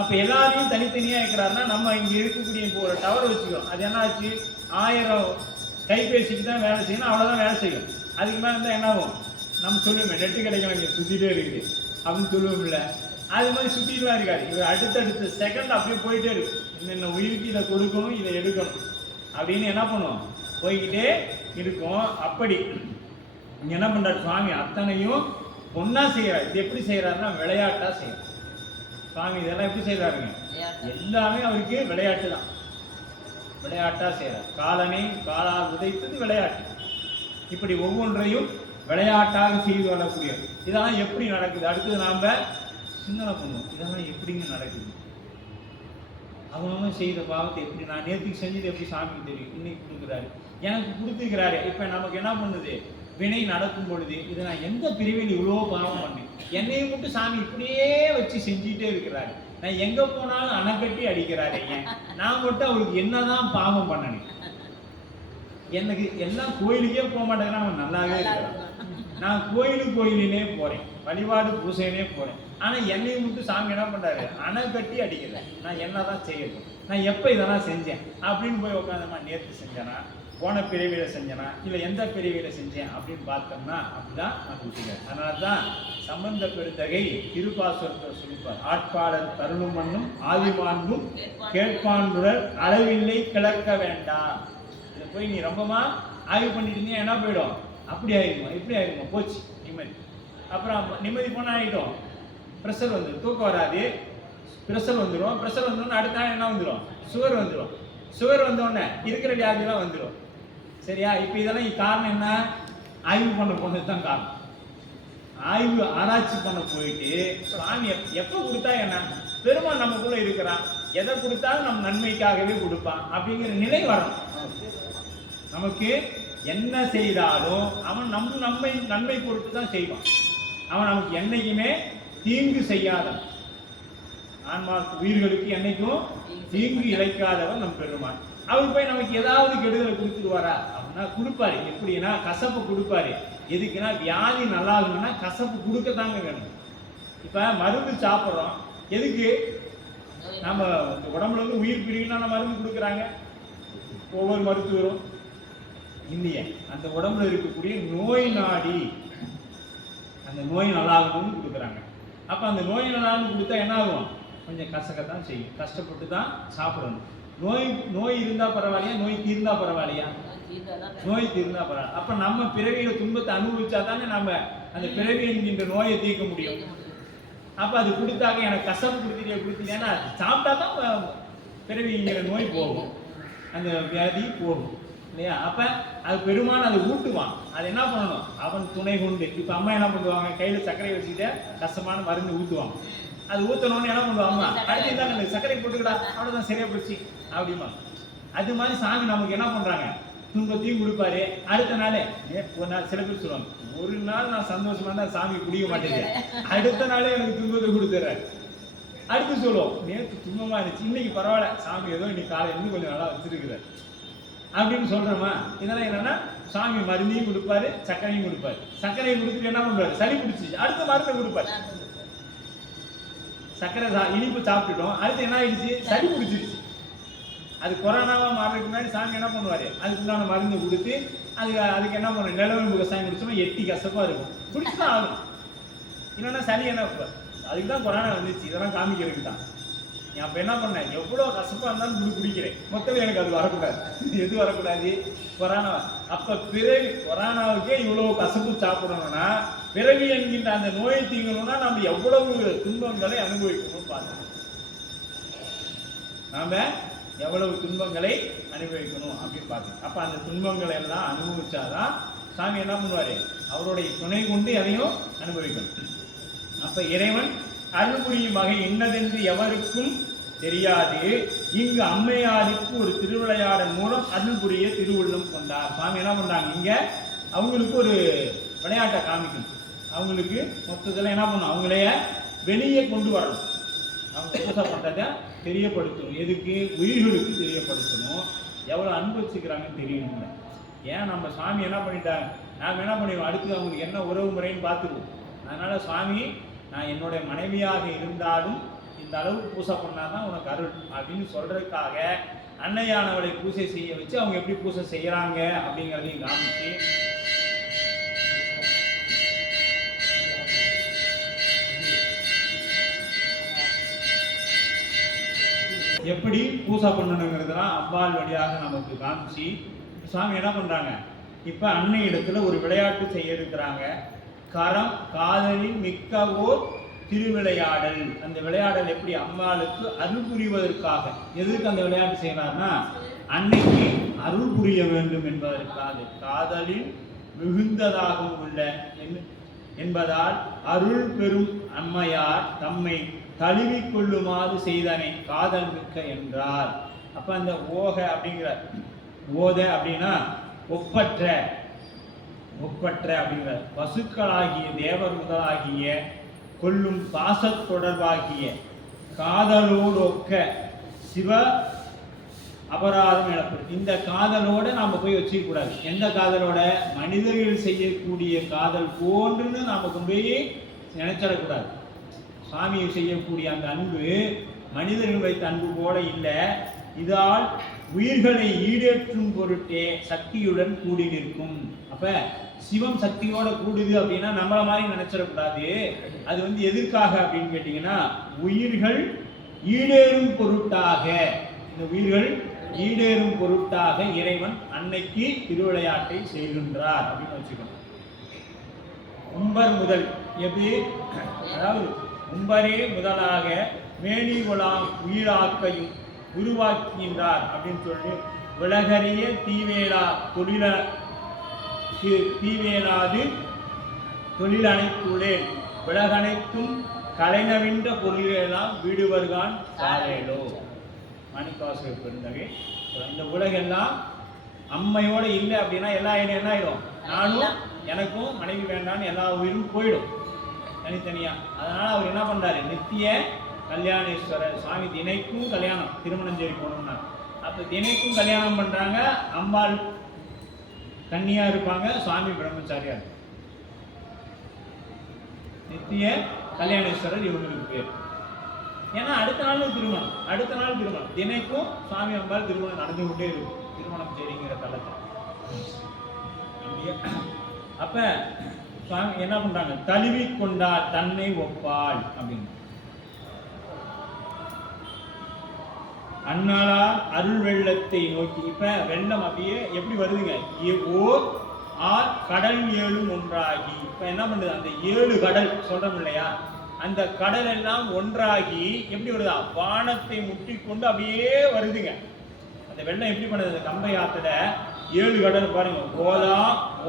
அப்ப எல்லாரையும் தனித்தனியா இருக்கிறாருன்னா நம்ம இங்க இருக்கக்கூடிய இப்போ ஒரு டவர் வச்சுக்கிறோம், அது என்ன ஆச்சு? 1000 கைபேசிக்கு தான் வேலை செய்யணும், அவ்வளவுதான் வேலை செய்யும். அதுக்கு மேல இருந்தா என்ன ஆகும்? நம்ம சொல்லுவோம் நெட்டு கிடைக்கணும், இங்க சுத்திட்டே இருக்குது அப்படின்னு சொல்லுவோம்ல. அது மாதிரி சுத்திட்டுலாம் இருக்காது. இவர் அடுத்தடுத்த செகண்ட் அப்படியே போயிட்டே இருக்கு. இன்னென்ன உயிருக்கு இதை கொடுக்கணும், இதை எடுக்கணும் அப்படின்னு என்ன பண்ணுவோம்? போய்கிட்டே இருக்கும். அப்படி இங்க என்ன பண்றாரு சுவாமி? அத்தனையும் ஒன்னா செய்யறாரு. இது எப்படி செய்யறாருன்னா விளையாட்டா செய்யறாரு சுவாமி. இதெல்லாம் எப்படி செய்யறாருங்க? எல்லாமே அவருக்கு விளையாட்டு தான், விளையாட்டா செய்யறாரு. காலால் உதைத்தது விளையாட்டு. இப்படி ஒவ்வொன்றையும் விளையாட்டாக செய்து வரக்கூடியது. இதெல்லாம் எப்படி நடக்குது? அடுத்தது நாம சிந்தனை பண்ணுவோம், இதெல்லாம் எப்படிங்க நடக்குது? அவங்க செய்த பாவத்தை எப்படி நான் நேற்றுக்கு செஞ்சது எப்படி சாமிக்கு தெரியும்? இன்னைக்கு கொடுக்குறாரு, எனக்கு கொடுத்துக்கிறாரு. இப்ப நமக்கு என்ன பண்ணுது? வினை நடக்கும் பொழுது இதை நான் எந்த பிரிவில் இவ்வளோ பாவம் பண்ணேன், என்னையும் மட்டும் சாமி இப்படியே வச்சு செஞ்சுட்டே இருக்கிறாரு. நான் எங்க போனாலும் அணைக்கட்டி அடிக்கிறாரு. ஏன் நான் மட்டும் அவருக்கு என்னதான் பாவம் பண்ணனேன்? எனக்கு எல்லாம் கோயிலுக்கே போக மாட்டேங்கன்னா அவன் நல்லாவே இருக்கிறான். நான் கோயிலே போறேன், வழிபாடு பூசையிலே போறேன். ஆனா என்னையும் மட்டும் சாமி என்ன பண்றாரு? அணைக்கட்டி அடிக்கல. நான் என்னதான் செய்யணும்? நான் எப்ப இதெல்லாம் செஞ்சேன் அப்படின்னு போய் உட்காந்தமா நேற்று செஞ்சேனா, போன பிறவியில செஞ்சேனா, இல்ல எந்த பிறவியில செஞ்சேன் அப்படின்னு பார்த்தோம்னா அப்படிதான் நான் கொடுத்துக்கிறேன். அதனாலதான் சம்பந்த பெருந்தகை திருப்பாசுரத்தை சொல்லிப்பார், ஆட்பாளர் தருளும் மண்ணும் ஆதிமான்மும் கேட்பான்றுடர் அளவில்லை கிளக்க வேண்டாம். இதை போய் நீ ரொம்பமா ஆய்வு பண்ணிட்டு இருந்தீங்க என்ன போயிடும்? அப்படி ஆயிருமா, இப்படி ஆயிருமா, போச்சு நிம்மதி. அப்புறம் நிம்மதி போனா ஆகிட்டோம், ப்ரெஷர் வந்துடும், தூக்கம் வராது, ப்ரெஷர் வந்துடும். ப்ரெஷர் வந்தோடனே அடுத்த நாள் என்ன வந்துடும்? சுகர் வந்துடும். சுகர் வந்தோடனே இருக்கிற வியாதியெல்லாம் வந்துடும். சரியா? இப்போ இதெல்லாம் காரணம் என்ன? ஆய்வு பண்ண போனது தான் காரணம். ஆராய்ச்சி பண்ண போயிட்டு சாமி எப்போ கொடுத்தா என்ன? பெருமாள் நமக்குள்ள இருக்கிறான், எதை கொடுத்தாலும் நம்ம நன்மைக்காகவே கொடுப்பான் அப்படிங்கிற நிலை வரணும். நமக்கு என்ன செய்தாலும் அவன் நன்மை பொறுத்து தான் செய்வான். அவன் நமக்கு என்னைக்குமே தீங்கு செய்யாதவன். ஆன்மா உயிர்களுக்கு என்னைக்கும் தீங்கு இழைக்காதவன் நம் பெருமான். அவர் போய் நமக்கு ஏதாவது கெடுதலை கொடுத்துருவாரா அப்படின்னா கொடுப்பாரு. எப்படின்னா கசப்பு கொடுப்பாரு. எதுக்குன்னா வியாதி நல்லா இருக்குன்னா கசப்பு கொடுக்கத்தாங்க வேணும். இப்ப மருந்து சாப்பிட்றோம், எதுக்கு? நம்ம உடம்புல இருந்து உயிர் பிரிவுனா மருந்து கொடுக்குறாங்க ஒவ்வொரு மருத்துவரும். இல்லையே, அந்த உடம்புல இருக்கக்கூடிய நோய் நாடி அந்த நோய் நல்லாகணும்னு கொடுக்குறாங்க. அப்ப அந்த நோய் நல்லாகணும் கொடுத்தா என்ன ஆகும்? கொஞ்சம் கசக்கத்தான் செய்யும், கஷ்டப்பட்டு தான் சாப்பிடணும். நோய் இருந்தா பரவாயில்லையா, நோய் தீர்ந்தா பரவாயில்லையா? நோய் தீர்ந்தா பரவாயில்ல. அப்ப நம்ம பிறவியில துன்பத்தை அனுபவிச்சா தானே நம்ம அந்த பிறவி என்கின்ற நோயை தீர்க்க முடியும். அப்ப அது கொடுத்தாங்க, எனக்கு கசப்பு கொடுத்தீங்கன்னா சாப்பிட்டா தான் பிறவிங்கிற நோய் போகும், அந்த வியாதி போகும் இல்லையா? அப்ப அது பெருமான் அதை ஊட்டுவான். அது என்ன பண்ணணும்? அவன் துணை கொண்டு. இப்ப அம்மா என்ன பண்ணுவாங்க? கையில சர்க்கரை வச்சுக்கிட்டு கஷ்டமான மருந்து ஊட்டுவாங்க. அது ஊத்தணும்னு என்ன பண்ணுவாங்க? அடுத்து இருந்தாங்க சர்க்கரை போட்டுக்கடா, அவ்வளவுதான் சரியா போச்சு அப்படிமா. அது மாதிரி சாமி நமக்கு என்ன பண்றாங்க? துன்பத்தையும் கொடுப்பாரு. அடுத்த நாளே ஒரு நாள் சில பேர் சொல்லுவாங்க, ஒரு நாள் நான் சந்தோஷமா இருந்தா சாமி குடிக்க மாட்டேங்க, அடுத்த நாளே எனக்கு துன்பத்தை கொடுத்துறாரு. அடுத்து சொல்லுவோம், நேற்று துன்பமா இருந்துச்சு, இன்னைக்கு பரவாயில்ல, சாமி ஏதோ இன்னைக்கு காலையில இருந்து கொஞ்சம் நல்லா வச்சிருக்கிறார் அப்படின்னு சொல்றோமா? இதெல்லாம் என்னன்னா சாமி மருந்தையும் கொடுப்பாரு, சர்க்கரையும் கொடுப்பாரு. சர்க்கரையை கொடுத்துட்டு என்ன பண்றாரு? சளி பிடிச்சிச்சு, அடுத்த மருந்து கொடுப்பாரு. சர்க்கரை இனிப்பு சாப்பிட்டுட்டோம், அடுத்து என்ன ஆயிடுச்சு? சளி பிடிச்சிருச்சு. அது கொரோனாவா மாறதுக்கு முன்னாடி சாமி என்ன பண்ணுவாரு? அதுக்குண்டான மருந்து கொடுத்து அதுக்கு என்ன பண்ணுவோம்? நிலவேம்பு கசாயம் குடிச்சோம்னா எட்டி கசப்பா இருக்கும், குடிச்சுதான் ஆகும். இல்லைன்னா சளி என்ன? அதுக்கு தான் கொரோனா வந்துச்சு, இதெல்லாம் காமிக்கிறதுக்கு தான். அப்ப என்ன பண்ணேன், எவ்வளவு கசப்பா இருந்தாலும் குடிக்கிறேன், மொத்தம் எனக்கு அது வரக்கூடாது. எது வரக்கூடாது? கொரோனா. அப்ப பிறவி கொரோனாவுக்கே இவ்வளவு கசப்பு சாப்பிடணும்னா, பிறவி என்கின்ற அந்த நோயை தீங்கணும்னா நம்ம எவ்வளவு துன்பங்களை அனுபவிக்கணும்னு பார்த்தோம். நாம எவ்வளவு துன்பங்களை அனுபவிக்கணும் அப்படின்னு பார்த்தோம். அப்ப அந்த துன்பங்களை எல்லாம் அனுபவிச்சாதான் சாமி என்ன பண்ணுவாரு, அவருடைய துணை கொண்டு எதையும் அனுபவிக்கணும். அப்ப இறைவன் அருள் புரியும் வகை இன்னதென்று எவருக்கும் தெரியாது. இங்கு அம்மையாருக்கு ஒரு திருவிளையாடல் மூலம் அருள் புரிய திருவுள்ளம் கொண்டார். சாமி என்ன பண்றாங்க, இங்க அவங்களுக்கு ஒரு விளையாட்டை காமிக்கணும். அவங்களுக்கு மொத்தத்தில் என்ன பண்ணும், அவங்களைய வெளியே கொண்டு வரணும். அவங்க பூசை பண்றதை தெரியப்படுத்தணும். எதுக்கு? உயிர்களுக்கு தெரியப்படுத்தணும். எவ்வளவு அனுபவிச்சுக்கிறாங்கன்னு தெரியணும்ல. ஏன் நம்ம சாமி என்ன பண்ணிட்டாங்க, நாம் என்ன பண்ணிடுவோம், அடுத்து அவங்களுக்கு என்ன உறவு முறைன்னு பார்த்துக்குவோம். அதனால சாமி, நான் என்னுடைய மனைவியாக இருந்தாலும் இந்த அளவுக்கு பூசை பண்ணாதான் உனக்கு அருள் அப்படின்னு சொல்றதுக்காக அன்னையானவளை பூசை செய்ய வச்சு அவங்க எப்படி பூசை செய்யறாங்க அப்படிங்கிறதையும் காமிச்சு, எப்படி பூசை பண்ணணுங்கிறதுலாம் அம்பாள் வழியாக நமக்கு காமிச்சு சாமி என்ன பண்றாங்க, இப்ப அன்னை இடத்துல ஒரு விளையாட்டு செய்ய இருக்கிறாங்க. கரம் காதலில் மிக்கவோர் திருவிளையாடல். அந்த விளையாடல் எப்படி, அம்பாளுக்கு அருள் புரிவதற்காக. எதுக்கு அந்த விளையாட்டு செய்யறாருன்னா, அன்னைக்கு அருள் புரிய வேண்டும் என்பதற்காக. காதலில் மிகுந்ததாக உள்ள என்பதால் அருள் பெறும் அம்மையார் தம்மை தழுவி கொள்ளுமாறு செய்தனை காதல் மிக்க என்றார். அப்ப அந்த ஓக அப்படிங்கிற, ஓத அப்படின்னா ஒப்பற்ற, ஒப்பற்ற அப்படிங்கிற பசுக்களாகிய தேவர் முதலாகிய கொள்ளும் பாச தொடர்பாகிய காதலோடு ஒக்க சிவ அபராதம் எனப்படும். இந்த காதலோட நாம போய் வச்சுக்க கூடாது. எந்த காதலோட? மனிதர்கள் செய்யக்கூடிய காதல் போன்றுன்னு நாம கொண்டு போய் நினைச்சிடக்கூடாது. சாமியை செய்யக்கூடிய அந்த அன்பு மனிதர்கள் வைத்த அன்பு போல இல்லை. இதால் உயிர்களை ஈடேற்றும் பொருட்டே சக்தியுடன் கூடி நிற்கும். அப்ப சிவம் சக்தியோட கூடுது அப்படின்னா நம்மள மாதிரி நினைச்சிடக்கூடாது. அது எதற்காக அப்படின்னு கேட்டீங்கன்னா, உயிர்கள் ஈடேறும் பொருட்டாக, இந்த உயிர்கள் ஈடேறும் பொருட்டாக இறைவன் அன்னைக்கு திருவிளையாட்டை செய்கின்றார் அப்படின்னு வச்சுக்கணும். உம்பர் முதல் எப்படி, அதாவது உம்பரே முதலாக மேனி கொலாம் உயிராக்கையும் உருவாக்கின்றார் அப்படின்னு சொல்லி, உலகறிய தீவேலாது தொழில் அனைத்துள்ளேன் உலகனைத்தும் கலைநவின்ற பொருளெல்லாம் வீடுவர்கான் சாலேலோ. மாணிக்கவாசகர் பெருந்தகை. இந்த உலகெல்லாம் அம்மையோட இல்லை அப்படின்னா எல்லா என்ன ஆயிடும், நானும் எனக்கும் மனைவி வேண்டான்னு எல்லா உயிரும் போயிடும் தனித்தனியா. அதனால அவர் என்ன பண்றாரு, நித்திய கல்யாணேஸ்வரர் சாமி தினைக்கும் கல்யாணம், திருமணம் செய்து போகணும்னா. அப்ப தினைக்கும் கல்யாணம் பண்றாங்க. அம்பாள் கன்னியா இருப்பாங்க, சுவாமி பிரம்மச்சாரியா இருப்பாங்க. நித்திய கல்யாணேஸ்வரர் இவங்களுக்கு பேர். ஏன்னா அடுத்த நாள் திருமணம், தினைக்கும் சுவாமி அம்பாள் திருமணம் நடந்து கொண்டே இருக்கும், திருமணம் செய்திங்கிற தளத்தில். அப்ப சுவாமி என்ன பண்றாங்க, தழுவி கொண்டால் தன்னை ஒப்பாள் அப்படின்னு. அண்ணாளார் அருள் வெள்ளத்தை நோக்கி. இப்ப வெள்ளம் அப்படியே எப்படி வருதுங்க, ஓர் ஆர் கடல் 7 ஒன்றாகி. இப்ப என்ன பண்ணுது, அந்த 7 கடல் சொல்றோம் இல்லையா, அந்த கடல் எல்லாம் ஒன்றாகி எப்படி வருதா, வானத்தை முட்டி கொண்டு அப்படியே வருதுங்க. அந்த வெள்ளம் எப்படி பண்ணுது, அந்த கம்பை ஆத்துல 7 கடல் பாருங்க,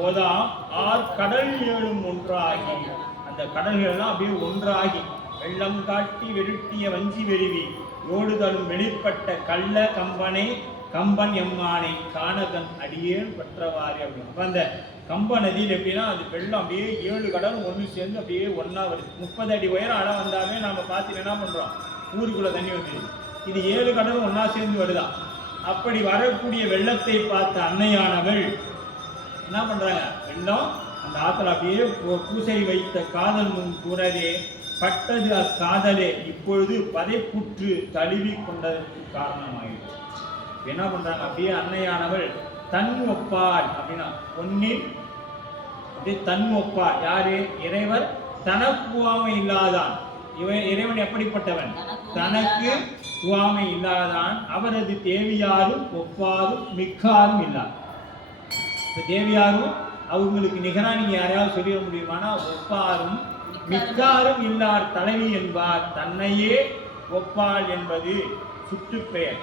ஓதாம் ஆர் கடல் 7 ஒன்றாகி. அந்த கடல்கள் எல்லாம் அப்படியே ஒன்றாகி, வெள்ளம் காட்டி வெருட்டிய வஞ்சி வெறிவி ஓடுதலும் வெளிப்பட்ட கள்ள கம்பன் எம்மானை காணகன் அடியேன் பற்றவாறு அப்படின்னு. அப்ப அந்த கம்ப நதியில் எப்படின்னா, அது வெள்ளம் அப்படியே 7 கடலும் ஒன்று சேர்ந்து அப்படியே ஒன்னா வருது. 30 அடி உயரம் அளவு வந்தாவே நாம பார்த்து என்ன பண்றோம், ஊருக்குள்ள தண்ணி வந்துடுது. இது 7 கடலும் ஒன்னா சேர்ந்து வருதா. அப்படி வரக்கூடிய வெள்ளத்தை பார்த்த அன்னையானவள் என்ன பண்றாங்க, வெள்ளம் அந்த ஆத்துல அப்படியே பூசை வைத்த காதல் முன் கூறவே பட்டது அக்காதலே இப்பொழுது பதைப்புற்று தழுவி கொண்டதற்கு காரணமாயிடுச்சு. என்ன பண்றாங்க, அப்படியே அன்னையானவள் தன் ஒப்பாள் அப்படின்னா, பொன்னில் அப்படியே தன் ஒப்பாள். யாரு, இறைவர் தனக்குவாமை இல்லாதான். இறைவன் எப்படிப்பட்டவன்? தனக்கு துவாமை இல்லாதான், அவரது தேவியாரும் ஒப்பாரும் மிக்காரும் இல்லார். இப்ப தேவியாரும் அவங்களுக்கு நிகரா நீங்க யாரையாவது சொல்லிட முடியுமானா, ஒப்பாரும் மிக்காரும் இல்லார் தலைவி என்பார், தன்னையே ஒப்பாள் என்பது சுட்டு பெயர்.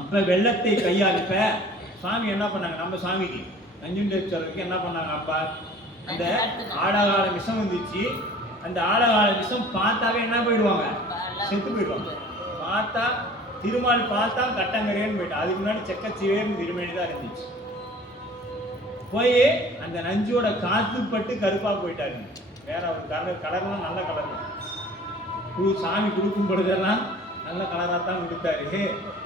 அப்ப வெள்ளத்தை கையால் இப்ப சுவாமி என்ன பண்ணாங்க, நம்ம சுவாமிக்கு நஞ்சுண்டேஸ்வரருக்கு என்ன பண்ணாங்க, அப்பா அந்த ஆடகால விஷம் வந்துச்சு, அந்த ஆடகால விஷம் பார்த்தாவே என்ன போயிடுவாங்க, செத்து போயிடுவாங்க. பார்த்தா திருமால் பார்த்தா கட்டங்கரேன்னு போயிட்டா, அதுக்கு முன்னாடி செக்கச்சிவேன்னு திருமணி தான் இருந்துச்சு. போய் அந்த நஞ்சோட காத்து பட்டு கருப்பா போயிட்டாரு. வேற ஒரு கலர்லாம் நல்ல கலர், சாமி கொடுக்கும் பொழுதெல்லாம் நல்ல கலராக தான் கொடுத்தாரு.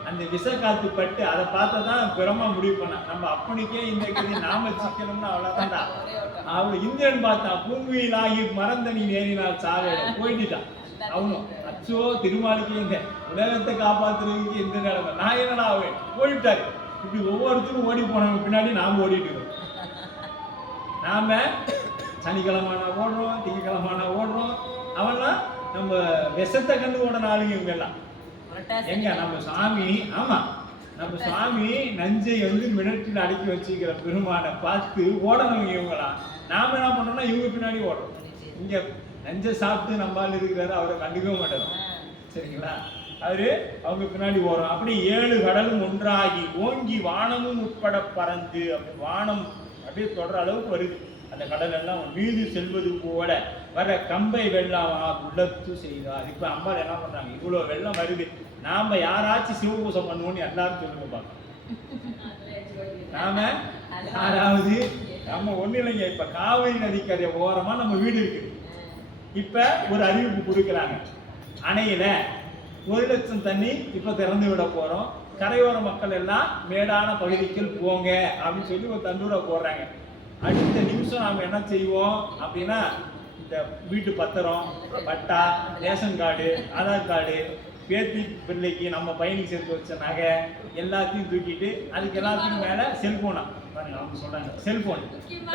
அந்த விஷ காத்து பட்டு அதை பார்த்ததான் பிரமா முடிவு பண்ணா, நம்ம அப்பனுக்கே இந்த கதி நாம சிக்கணும்னு அவ்வளோதான்டா. அவள் இந்திரன் பார்த்தா பூங்குயிலாகி மறந்தனி நேரினால் சாவேடும் போயிட்டுட்டான். அவனும் அச்சோ திருமாலுக்கு இந்த உலகத்தை காப்பாத்துறதுக்கு எந்த நிலைமை, நான் என்னடா ஆவேன் போயிட்டாரு. இப்படி ஒவ்வொருத்தரும் ஓடி போனவங்க பின்னாடி நாம ஓடிட்டு இருக்கோம். நாம சனிக்கிழமான ஓடுறோம், திங்கக்கிழமான ஓடுறோம். அவன்லாம் நம்ம விஷத்தை கண்டு ஓட நாளுங்க இவங்க எல்லாம் எங்க நம்ம சாமி. ஆமா, நம்ம சாமி நஞ்சை வந்து மிடற்றில் அடக்கி வச்சுக்கிற பெருமானை பார்த்து ஓடணும் இவங்களாம். நாம என்ன பண்றோம்னா இவங்க பின்னாடி ஓடுறோம். இங்க நஞ்சை சாப்பிட்டு நம்மால் இருக்கிறாரு, அவரை கண்டுக்கவே மாட்டாரு. சரிங்களா, அவரு அவங்க பின்னாடி ஓடுறோம். அப்படி 7 கடலும் ஒன்றாகி ஓங்கி வானமும் உட்பட பறந்து அப்படி வானம் அப்படியே தொடர அளவுக்கு வருது. அந்த கடல் எல்லாம் மீது செல்வது போல வர கம்பை வெள்ளம் உள்ளத்து செய்தார். இப்ப அம்பாள் என்ன பண்றாங்க, இவ்வளவு வெள்ளம் வருது, நாம யாராச்சும் சிவபூசம் பண்ணுவோம்னு எல்லாரும் சொல்லுங்க பார்க்கலாம். நாம யாராவது நம்ம ஒண்ணு இல்லைங்க. இப்ப காவிரி நதிக்கரை ஓரமா நம்ம வீடு இருக்கு. இப்ப ஒரு அறிவிப்பு கொடுக்குறாங்க, அணையில 1 லட்சம் தண்ணி இப்ப திறந்து விட போறோம், கரையோர மக்கள் எல்லாம் மேடான பகுதிக்கு போங்க அப்படின்னு சொல்லி ஒரு தண்டூரை போடுறாங்க. அடுத்த நிமிஷம் நாம என்ன செய்வோம் அப்படின்னா, இந்த வீட்டு பத்திரம், பட்டா, ரேஷன் கார்டு, ஆதார் கார்டு, பேத்தி பிள்ளைக்கு நம்ம பையனுக்கு சேர்த்து வச்ச நகை எல்லாத்தையும் தூக்கிட்டு, அதுக்கு எல்லாத்துக்கும் மேல செல்போனா அவங்க சொல்றாங்க, செல்போன்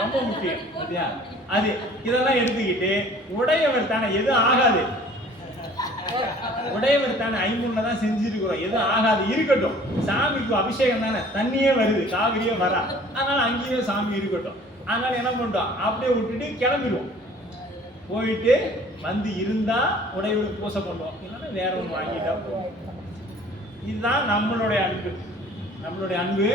ரொம்ப முக்கியம் இல்லையா, அது இதெல்லாம் எடுத்துக்கிட்டு உடையவர் தானே எதுவும் ஆகாது, உடையவர் தானே 5 தான் செஞ்சிருக்கிறோம், எதுவும் ஆகாது இருக்கட்டும், சாமிக்கு அபிஷேகம் தானே, தண்ணியே வருது, காவிரியே வரா, அதனால அங்கேயே சாமி இருக்கட்டும். அதனால என்ன பண்ணிட்டோம், அப்படியே விட்டுட்டு கிளம்பிடுவோம். போயிட்டு வந்து இருந்தா உடையவருக்கு பூசை பண்ணுவோம், இல்லைன்னா வேற ஒன்று வாங்கிட்டா போவோம். இதுதான் நம்மளுடைய அன்பு. நம்மளுடைய அன்பு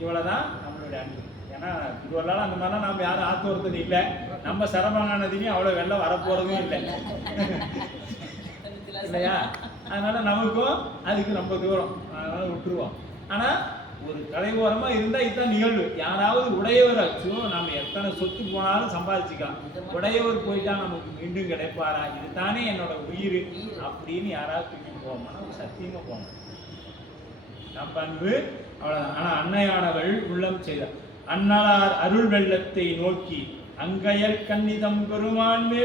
இவ்வளவுதான் நம்மளுடைய அன்பு. ஏன்னா இதுவரெல்லாம் அந்த மாதிரிலாம் நம்ம யாரும் ஆத்தோர்த்தது இல்லை, நம்ம சிரமமானதையும் அவ்வளவு வெள்ளம் வரப்போறதும் இல்லை இல்லையா. அதனால நமக்கும் அதுக்கு ரொம்ப தூரம், அதனால விட்டுருவோம். ஆனா ஒரு கலைவோரமா இருந்தா இதுதான் நிகழ்வு. யாராவது உடையவர் ஆச்சோ, நம்ம எத்தனை சொத்து போனாலும் சம்பாதிச்சுக்கலாம், உடையவர் போயிட்டா நமக்கு மீண்டும் கிடைப்பாரா, இதுதானே என்னோட உயிர் அப்படின்னு யாராவது தூக்கிட்டு போவோம்னா சத்தியமா போகணும். நம்ம அன்பு அவ்வளவுதான். ஆனா அன்னையானவள் உள்ளம் செய்தார். அன்னலார் அருள் வெள்ளத்தை நோக்கி அங்கையர் கண்ணிதம் பெருமான்மே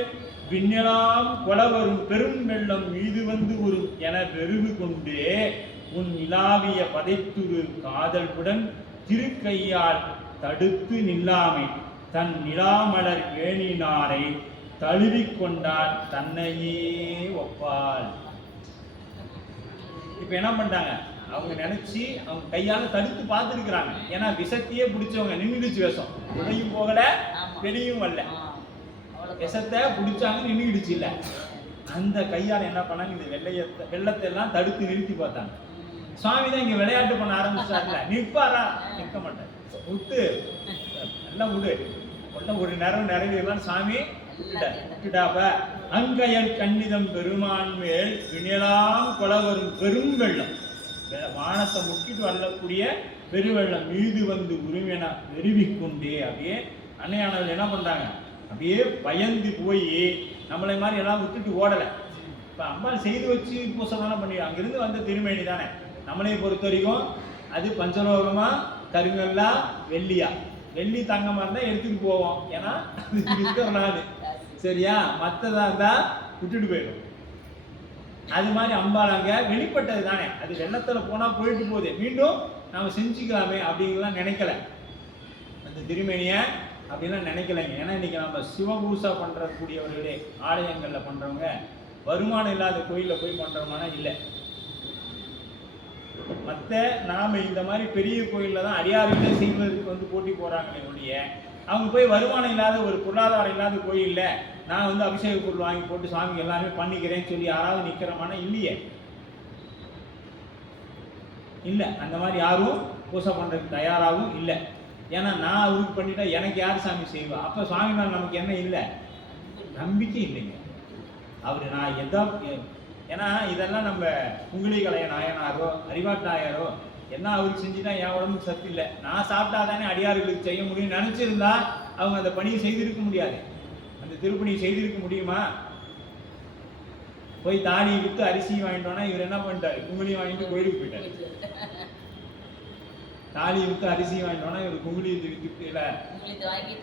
விண்ணெலாம் கொலவரும் பெரும் வெள்ளம் மீது வந்து ஒரு என வெறுவு கொண்டே உன் நிலாவிய பதைத்துரு காதல்புடன் திருக்கையால் தடுத்து நில்லாமை தன் நிலாமலர் வேணினாரை தழுவிக்கொண்டார் தன்னையே ஒப்பாள். இப்ப என்ன பண்ணிட்டாங்க, அவங்க நினைச்சு அவங்க கையால தடுத்து பார்த்துருக்குறாங்க. ஏன்னா விஷத்தையே பிடிச்சவங்க நின்றுடுச்சு, விஷம் உடையும் போகல பெரியும் வரல, விஷத்தை பிடிச்சாங்க நின்றுடுச்சு இல்ல. அந்த கையால் என்ன பண்ணாங்க, இந்த வெள்ளத்தை எல்லாம் தடுத்து நிறுத்தி பார்த்தாங்க. சுவாமி தான் இங்க விளையாட்டு பண்ண ஆரம்பிச்சாருல, நிற்பாரா, நிற்க மாட்டார், விட்டு நல்லா விடு, ஒரு நேரம் நிறைவேறலாம் சாமி விட்டுட்டாப்ப. அங்கையர் கண்ணிதம் பெருமான் மேல் வினையெல்லாம் கொலவரும் பெரும் வெள்ளம், வானத்தை முக்கிட்டு வரக்கூடிய பெருவெள்ளம் மீது வந்து உரிமையன வெறுவிக்கொண்டே அப்படியே அன்னையானவர்கள் என்ன பண்றாங்க, அப்படியே பயந்து போய் நம்மளை மாதிரி எல்லாம் விட்டுட்டு ஓடலை. இப்போ அம்பாள் செய்து வச்சு பூசை தானே பண்ணி அங்கிருந்து வந்த திருமேனி தானே. நம்மளை பொறுத்த வரைக்கும் அது பஞ்சலோகமா கருங்கல்லா வெள்ளியா, வெள்ளி தங்கமா இருந்தால் எடுத்துட்டு போவோம், ஏன்னா அது இருக்கிற நாள் சரியா, மற்றதா இருந்தா விட்டுட்டு போயிடும். அது மாதிரி அம்பாள் அங்க வெளிப்பட்டது தானே, அது வெள்ளத்துல போனா போயிட்டு போகுது, மீண்டும் நாம செஞ்சுக்கலாமே அப்படிங்கலாம் நினைக்கல. அந்த திருமேனிய அப்படிலாம் நினைக்கலைங்க. ஏன்னா இன்னைக்கு நம்ம சிவபூசா பண்றக்கூடியவர்களே ஆலயங்கள்ல பண்றவங்க வருமானம் இல்லாத கோயிலில் போய் பண்றோம்னா இல்லை. மற்ற நாம இந்த மாதிரி பெரிய கோயிலில் தான் அடியார்களே செய்வதற்கு வந்து போட்டி போறாங்களே ஒழிய, அவங்க போய் வருமானம் இல்லாத ஒரு பொருளாதாரம் இல்லாத கோயிலில் நான் வந்து அபிஷேக பொருள் வாங்கி போட்டு சாமி எல்லாமே பண்ணிக்கிறேன்னு சொல்லி யாராவது நிற்கிறோமானா இல்லையே, இல்லை. அந்த மாதிரி யாரும் பூசை பண்ணுறதுக்கு தயாராகவும் இல்லை. ஏன்னா நான் அவருக்கு பண்ணிட்டா எனக்கு யார் சாமி செய்வா? அப்போ சுவாமி மேலே நமக்கு என்ன இல்லை? நம்பிக்கை இல்லைங்க. அவர் நான் ஏன்னா இதெல்லாம் நம்ம குங்குளிகளைய நாயனாரோ அறிவாட்டு நாயரோ என்ன அவருக்கு செஞ்சுட்டா என் உடம்புக்கு சத்து இல்லை, நான் சாப்பிட்டா தானே அடியார்களுக்கு செய்ய முடியும்னு நினச்சிருந்தா அவங்க அந்த பணியை செய்திருக்க முடியாது. அந்த திருப்பணியை செய்திருக்க முடியுமா? போய் தாலியை விற்று அரிசி வாங்கிட்டோன்னா இவர் என்ன பண்ணிட்டாரு? குங்குளியை வாங்கிட்டு கோயிலுக்கு போயிட்டாரு. தாலியை விற்று அரிசி வாங்கிட்டோன்னா இவர் குங்குளியை விற்று இல்லை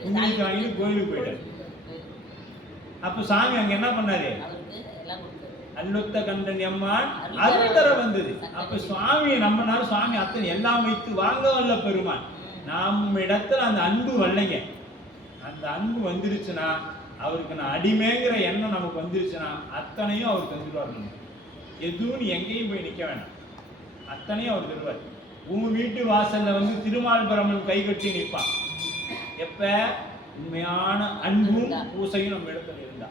குங்குளியத்தை வாங்கிட்டு கோயிலுக்கு போயிட்டாரு. அப்போ சாமி அங்க என்ன பண்ணாரு? அல்லொத்த கண்டன் எம்மான் அருள்தர வந்தது. அப்ப சுவாமியை நம்பினாரு. சுவாமி அத்தனை எல்லாம் வைத்து வாங்க வல்ல பெருமான். நம்ம இடத்துல அந்த அன்பு வரலைங்க. அந்த அன்பு வந்துருச்சுன்னா, அவருக்கு நான் அடிமைங்கிற எண்ணம் நமக்கு வந்துருச்சுன்னா அத்தனையும் அவர் தந்துடுவார். எதுவும் நீ எங்கேயும் போய் நிற்க வேண்டாம், அத்தனையும் அவர் தருவார். உங்க வீட்டு வாசல்ல வந்து திருமால் பிரமன் கை கட்டி நிற்பான். எப்ப? உண்மையான அன்பும் பூசையும் நம்ம இடத்துல இருந்தா.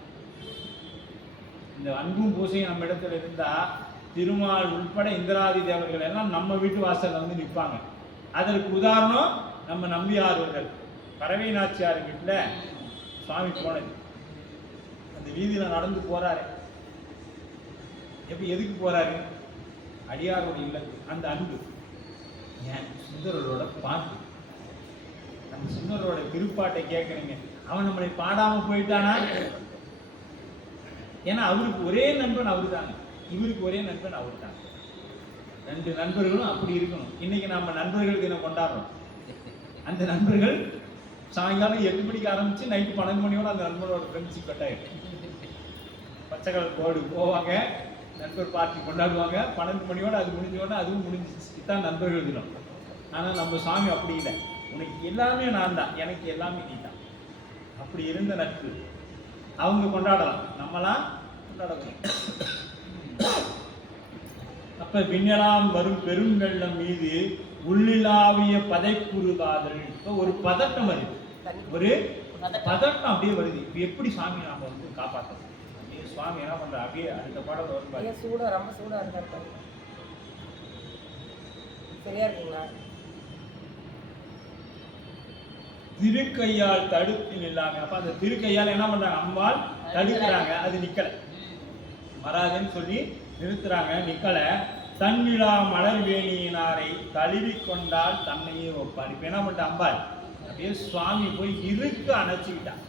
இந்த அன்பும் பூசையும் நம்ம இடத்துல இருந்தா திருமால் உட்பட இந்திராதி தேவர்கள் எல்லாம் நம்ம வீட்டு வாசல்ல வந்து நிற்பாங்க. அதற்கு உதாரணம் நம்ம நம்பியார்கள். பறவை நாச்சியார் வீட்டுல சுவாமி போனது, அந்த வீதியில நடந்து போறாரு. எப்படி எதுக்கு போறாரு? அடியாரோட இல்லது. அந்த அன்பு ஏன் சுந்தரரோட பாட்டு, அந்த சுந்தரோட திருப்பாட்டை கேட்குறீங்க. அவன் நம்மளை பாடாம போயிட்டானா? ஏன்னா அவருக்கு ஒரே நண்பன் அவரு தாங்க, இவருக்கு ஒரே நண்பன் அவரு தாங்க. 2 நண்பர்களும் அப்படி இருக்கணும். இன்னைக்கு நம்ம நண்பர்கள் தினம் கொண்டாடுறோம். அந்த நண்பர்கள் சாயங்காலம் 8 மணிக்கு ஆரம்பிச்சு நைட்டு 12 மணியோட அந்த நண்பரோட ஃப்ரெண்ட்ஷிப் கட் ஆயிடும். பச்சை கலர் கோடு போவாங்க, நண்பர் பார்ட்டி கொண்டாடுவாங்க. 12 மணியோட அது முடிஞ்சோடனே அதுவும் முடிஞ்சிச்சு. இதுதான் நண்பர்கள் தினம். ஆனால் நம்ம சாமி அப்படி இல்லை. உனக்கு எல்லாமே நான் தான், எனக்கு எல்லாமே நீ தான். அப்படி இருந்த நட்பு அவங்க கொண்டாடலாம், நம்மளாம் கொண்டாடலாம். அப்ப விண்ணலாம் வரும் பெரும் வெள்ளம் மீது உள்ளிலாவிய பதைக்குறு காதல். இப்போ ஒரு பதட்டம் வருது, ஒரு பதட்டம் அப்படியே வருது. இப்போ எப்படி சாமி நாம வந்து காப்பாற்றணும்? அப்படியே சுவாமி என்ன பண்ற? அப்படியே அடுத்த பாடல் வருவாங்க. சூடா ரொம்ப சூடா இருந்தா சரியா இருக்குங்களா? திருக்கையால் தடுத்து நில்லாங்க. அப்ப அந்த திருக்கையால் என்ன பண்றாங்க? அம்பாள் தடுக்கிறாங்க, அது நிக்கல, வராதுன்னு சொல்லி நிறுத்துறாங்க, நிக்கல. தன்னிலா மலர் வேணியினாரை தழுவி கொண்டால் தன்னையே வைப்பார். இப்ப என்ன பண்ண அம்பாள்? அப்படியே சுவாமி போய் இருக்க அணைச்சுக்கிட்டான்.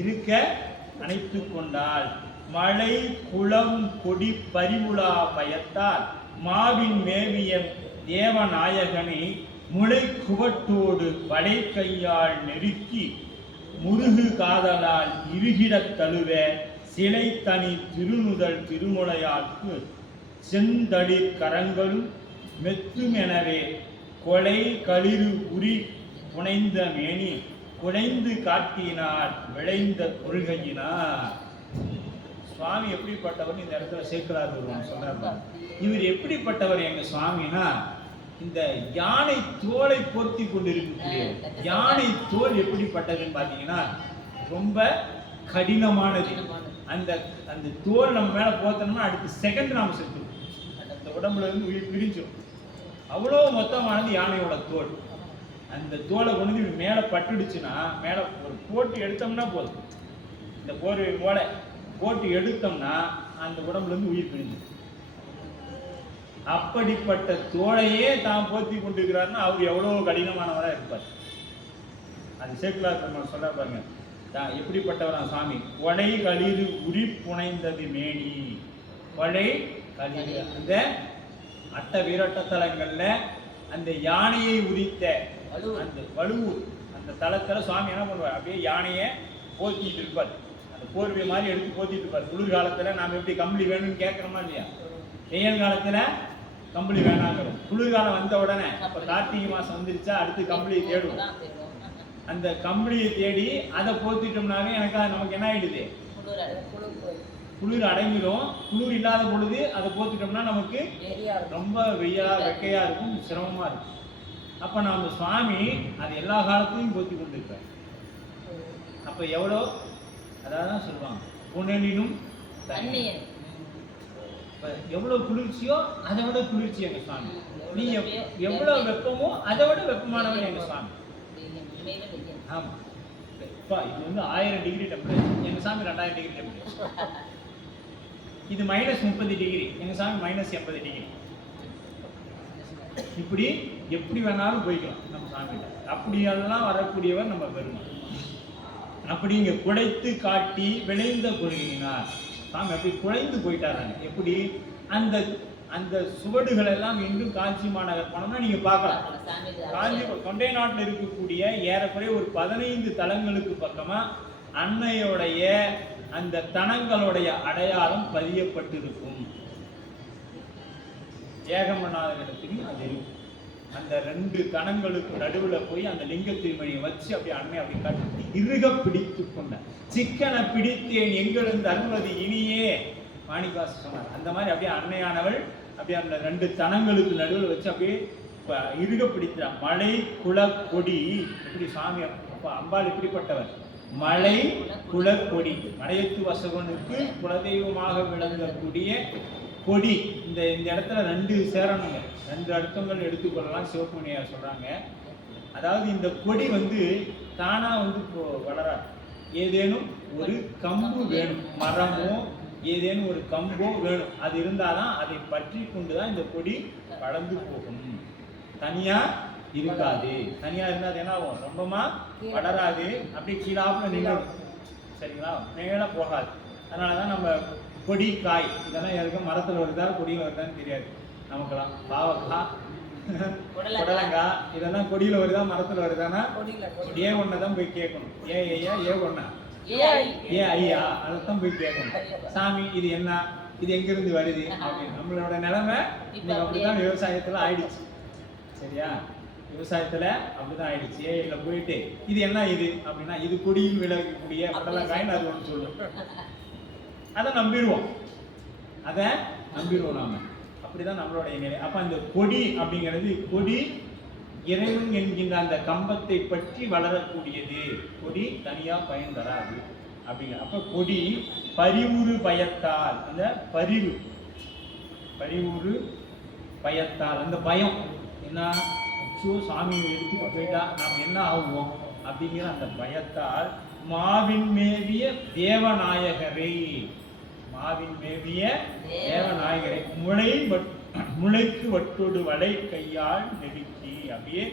இருக்க அணைத்து கொண்டால் மழை குளம் கொடி பரிவுலா பயத்தால் மாவின் மேவிய தேவநாயகனை முளை குவட்டோடு வடை கையால் நெருக்கி முருகு காதலால் இருகிடத் தழுவ சிலை தனி திருநுதல் திருமுலையாற்கு செந்தளிர் கரங்களும் மெத்துமெனவே கொலை களிறு உரி புனைந்த மேனி குலைந்து காட்டினார் விளைந்த கொள்கையினார். சுவாமி எப்படிப்பட்டவர்? இந்த இடத்துல சேர்க்கிறார் சொல்றாரு. இவர் எப்படிப்பட்டவர் எங்க சுவாமினா, இந்த யானை தோலை போர்த்தி கொண்டிருக்கக்கூடிய யானை தோல் எப்படிப்பட்டதுன்னு பாத்தீங்கன்னா ரொம்ப கடினமானது. அந்த அந்த தோல் நம்ம மேல போத்தோம்னா அடுத்த செகண்ட் நாம செத்துருவோம். அந்த உடம்புல இருந்து உயிர் பிரிஞ்சிடும். அவ்வளோ மொத்தமானது யானையோட தோல். அந்த தோலை கொண்டு மேல பட்டுடுச்சுன்னா மேல ஒரு போட்டு எடுத்தோம்னா போதும். இந்த போர்வை போல போட்டு எடுத்தோம்னா அந்த உடம்புல இருந்து உயிர் பிரிஞ்சிடும். அப்படிப்பட்ட தோளையே தான் போத்தி கொண்டிருக்கிறாருன்னா அவர் எவ்வளவு கடினமானவராக இருப்பார். அது சேக்குலார் பெருமாள் சொல்ல பாருங்க, எப்படிப்பட்டவரா சாமி? கொடை களிறு உரி புனைந்தது மேனி. கொடை களிறு அந்த அட்ட வீரட்ட தலங்கள்ல அந்த யானையை உரித்த அந்த வலுவூர் அந்த தலத்துல சுவாமி என்ன பண்ணுவார்? அப்படியே யானையை போத்திட்டு இருப்பார். அந்த போர்வை மாதிரி எடுத்து போத்திட்டு இருப்பார். குளிர்காலத்துல நாம எப்படி கம்பளி வேணும்னு கேட்கறோமா இல்லையா? வெயில் காலத்துல கம்பளி வேணாங்கிறோம். குளிர்காலம் வந்த உடனே இப்ப கார்த்திகை மாசம் வந்துருச்சா அடுத்து கம்பளி தேடுவோம். அந்த கம்பளியை தேடி அதை போத்திட்டோம்னாவே எனக்கு அது நமக்கு என்ன ஆயிடுது, குழு போய் குளிர் அடங்கிடும். குளிர் இல்லாத பொழுது அதை போத்திட்டோம்னா நமக்கு வெறியா இருக்கும். ரொம்ப வெய்யா வெக்கையா இருக்கும், சிரமமா இருக்கும். அப்ப நம்ம சுவாமி அது எல்லா காலத்தையும் போத்தி கொண்டிருக்கார். அப்ப எவ்வளோ, அதான் சொல்லுவாங்க புனலினும் தண்ணீர் இப்ப எவ்வளவு குளிர்ச்சியோ அதை விட குளிர்ச்சி எங்க சுவாமி. நீ எவ்வளவு வெப்பமோ அதை விட வெப்பமானவன் எங்க சுவாமி. ஆமா, இப்ப இது வந்து 1000 டிகிரி டெம்பரேச்சர், எங்க சாமி 2000 டிகிரி டெம்பரேச்சர். இது -30 டிகிரி, எங்க சாமி -80 டிகிரி. இப்படி எப்படி வேணாலும் போய்க்கலாம் நம்ம சாமிகிட்ட. அப்படியெல்லாம் வரக்கூடியவர் நம்ம பெருமாள். அப்படி இங்க குழைத்து காட்டி விளைந்த கொள்கினார். சாமி அப்படி குழைந்து போயிட்டாராங்க. எப்படி அந்த அந்த சுவடுகள் எல்லாம் இன்னும் காஞ்சி மாநகர் போனோம்னா நீங்க பார்க்கலாம். காஞ்சி தொண்டை நாட்டில் இருக்கக்கூடிய ஏறக்குறைய ஒரு 15 தலங்களுக்கு பக்கமா அன்னையோடைய அந்த தனங்களுடைய அடையாளம் பதியப்பட்டிருக்கும். ஏகம்பநாதரிடத்திலும் அது இருக்கும். அந்த 2 தனங்களுக்கு நடுவுல போய் அந்த லிங்க திருமணியை வச்சு அப்படியே அன்னை அப்படி கட்டி இறுக பிடித்து கொண்ட சிக்கன பிடித்தேன் எங்கிருந்து அருள்வது இனியே மாணிக்காசு சொன்னார். அந்த மாதிரி அப்படியே அன்னையானவள் அப்படியே அந்த 2 தனங்களுக்கு நடுவில் வச்சு அப்படியே இறுக பிடித்தார். மலை குல கொடி, எப்படி சாமி அப்ப அம்பாள் எப்படிப்பட்டவர், மலை குல கொடி, மலையத்து வசவனுக்கு குலதெய்வமாக விளங்கக்கூடிய கொடி. இந்த இடத்துல 2 சேரணுங்க, 2 அர்த்தங்கள் எடுத்துக்கொள்ளலாம். சிவப்புண்ணியார் சொல்றாங்க, அதாவது இந்த கொடி வந்து தானா வந்து வளராது. ஏதேனும் ஒரு கம்பு வேணும், மரமோ ஏதேனும் ஒரு கம்போ வேணும். அது இருந்தாதான் அதை பற்றி கொண்டுதான் இந்த கொடி வளர்ந்து போகும். தனியா இருக்காது. தனியா இருந்தா அது என்ன ஆகும், ரொம்பமா வளராது, அப்படியே கீழாப்புல நின்றுடும். சரிங்களா, மேல போகாது. அதனாலதான் நம்ம கொடி காய் இதெல்லாம் யாருக்கும் மரத்துல வருதா கொடியில வருதான்னு தெரியாது நமக்கெல்லாம். பாவக்காய், புடலங்காய் இதெல்லாம் கொடியில வருதா மரத்துல வருதானா, ஏ ஒன்னதான் போய் கேட்கணும். ஏ ஐயா, ஏ ஒன்னா, ஏ ஐயா, அதைத்தான் போய் கேட்கணும். சாமி இது என்ன, இது எங்கிருந்து வருது அப்படின்னு. நம்மளோட நிலைமை இன்னைக்கு அப்படிதான் விவசாயத்துல ஆயிடுச்சு. சரியா, விவசாயத்துல அப்படிதான் ஆயிடுச்சு. ஏல போயிட்டு இது என்ன இது அப்படின்னா, இது கொடியில் விளையக்கூடிய புடலங்காய்ன்னு அது ஒன்று சொல்லும். அதை நம்பிடுவோம், அதை நம்பிடுவோம் நாம. அப்படிதான் நம்மளுடைய நிலை. அப்ப அந்த கொடி அப்படிங்கிறது, கொடி இறைவன் என்கின்ற அந்த கம்பத்தை பற்றி வளரக்கூடியது. கொடி தனியா பயன் தராது அப்படிங்கிற. அப்ப கொடி பரிவுறு பயத்தால், அந்த பரிவுறு பயத்தால், அந்த பயம் என்ன, சாமி எடுத்துட்டு போயிட்டா நாம் என்ன ஆகுவோம் அப்படிங்கிற அந்த பயத்தால் மாவின் மேவிய தேவநாயகரை, மாவின் மேவிய தேவநாயகரை முளைக்கு வட்டோடு வடை கையால் நெருக்கி அப்படியே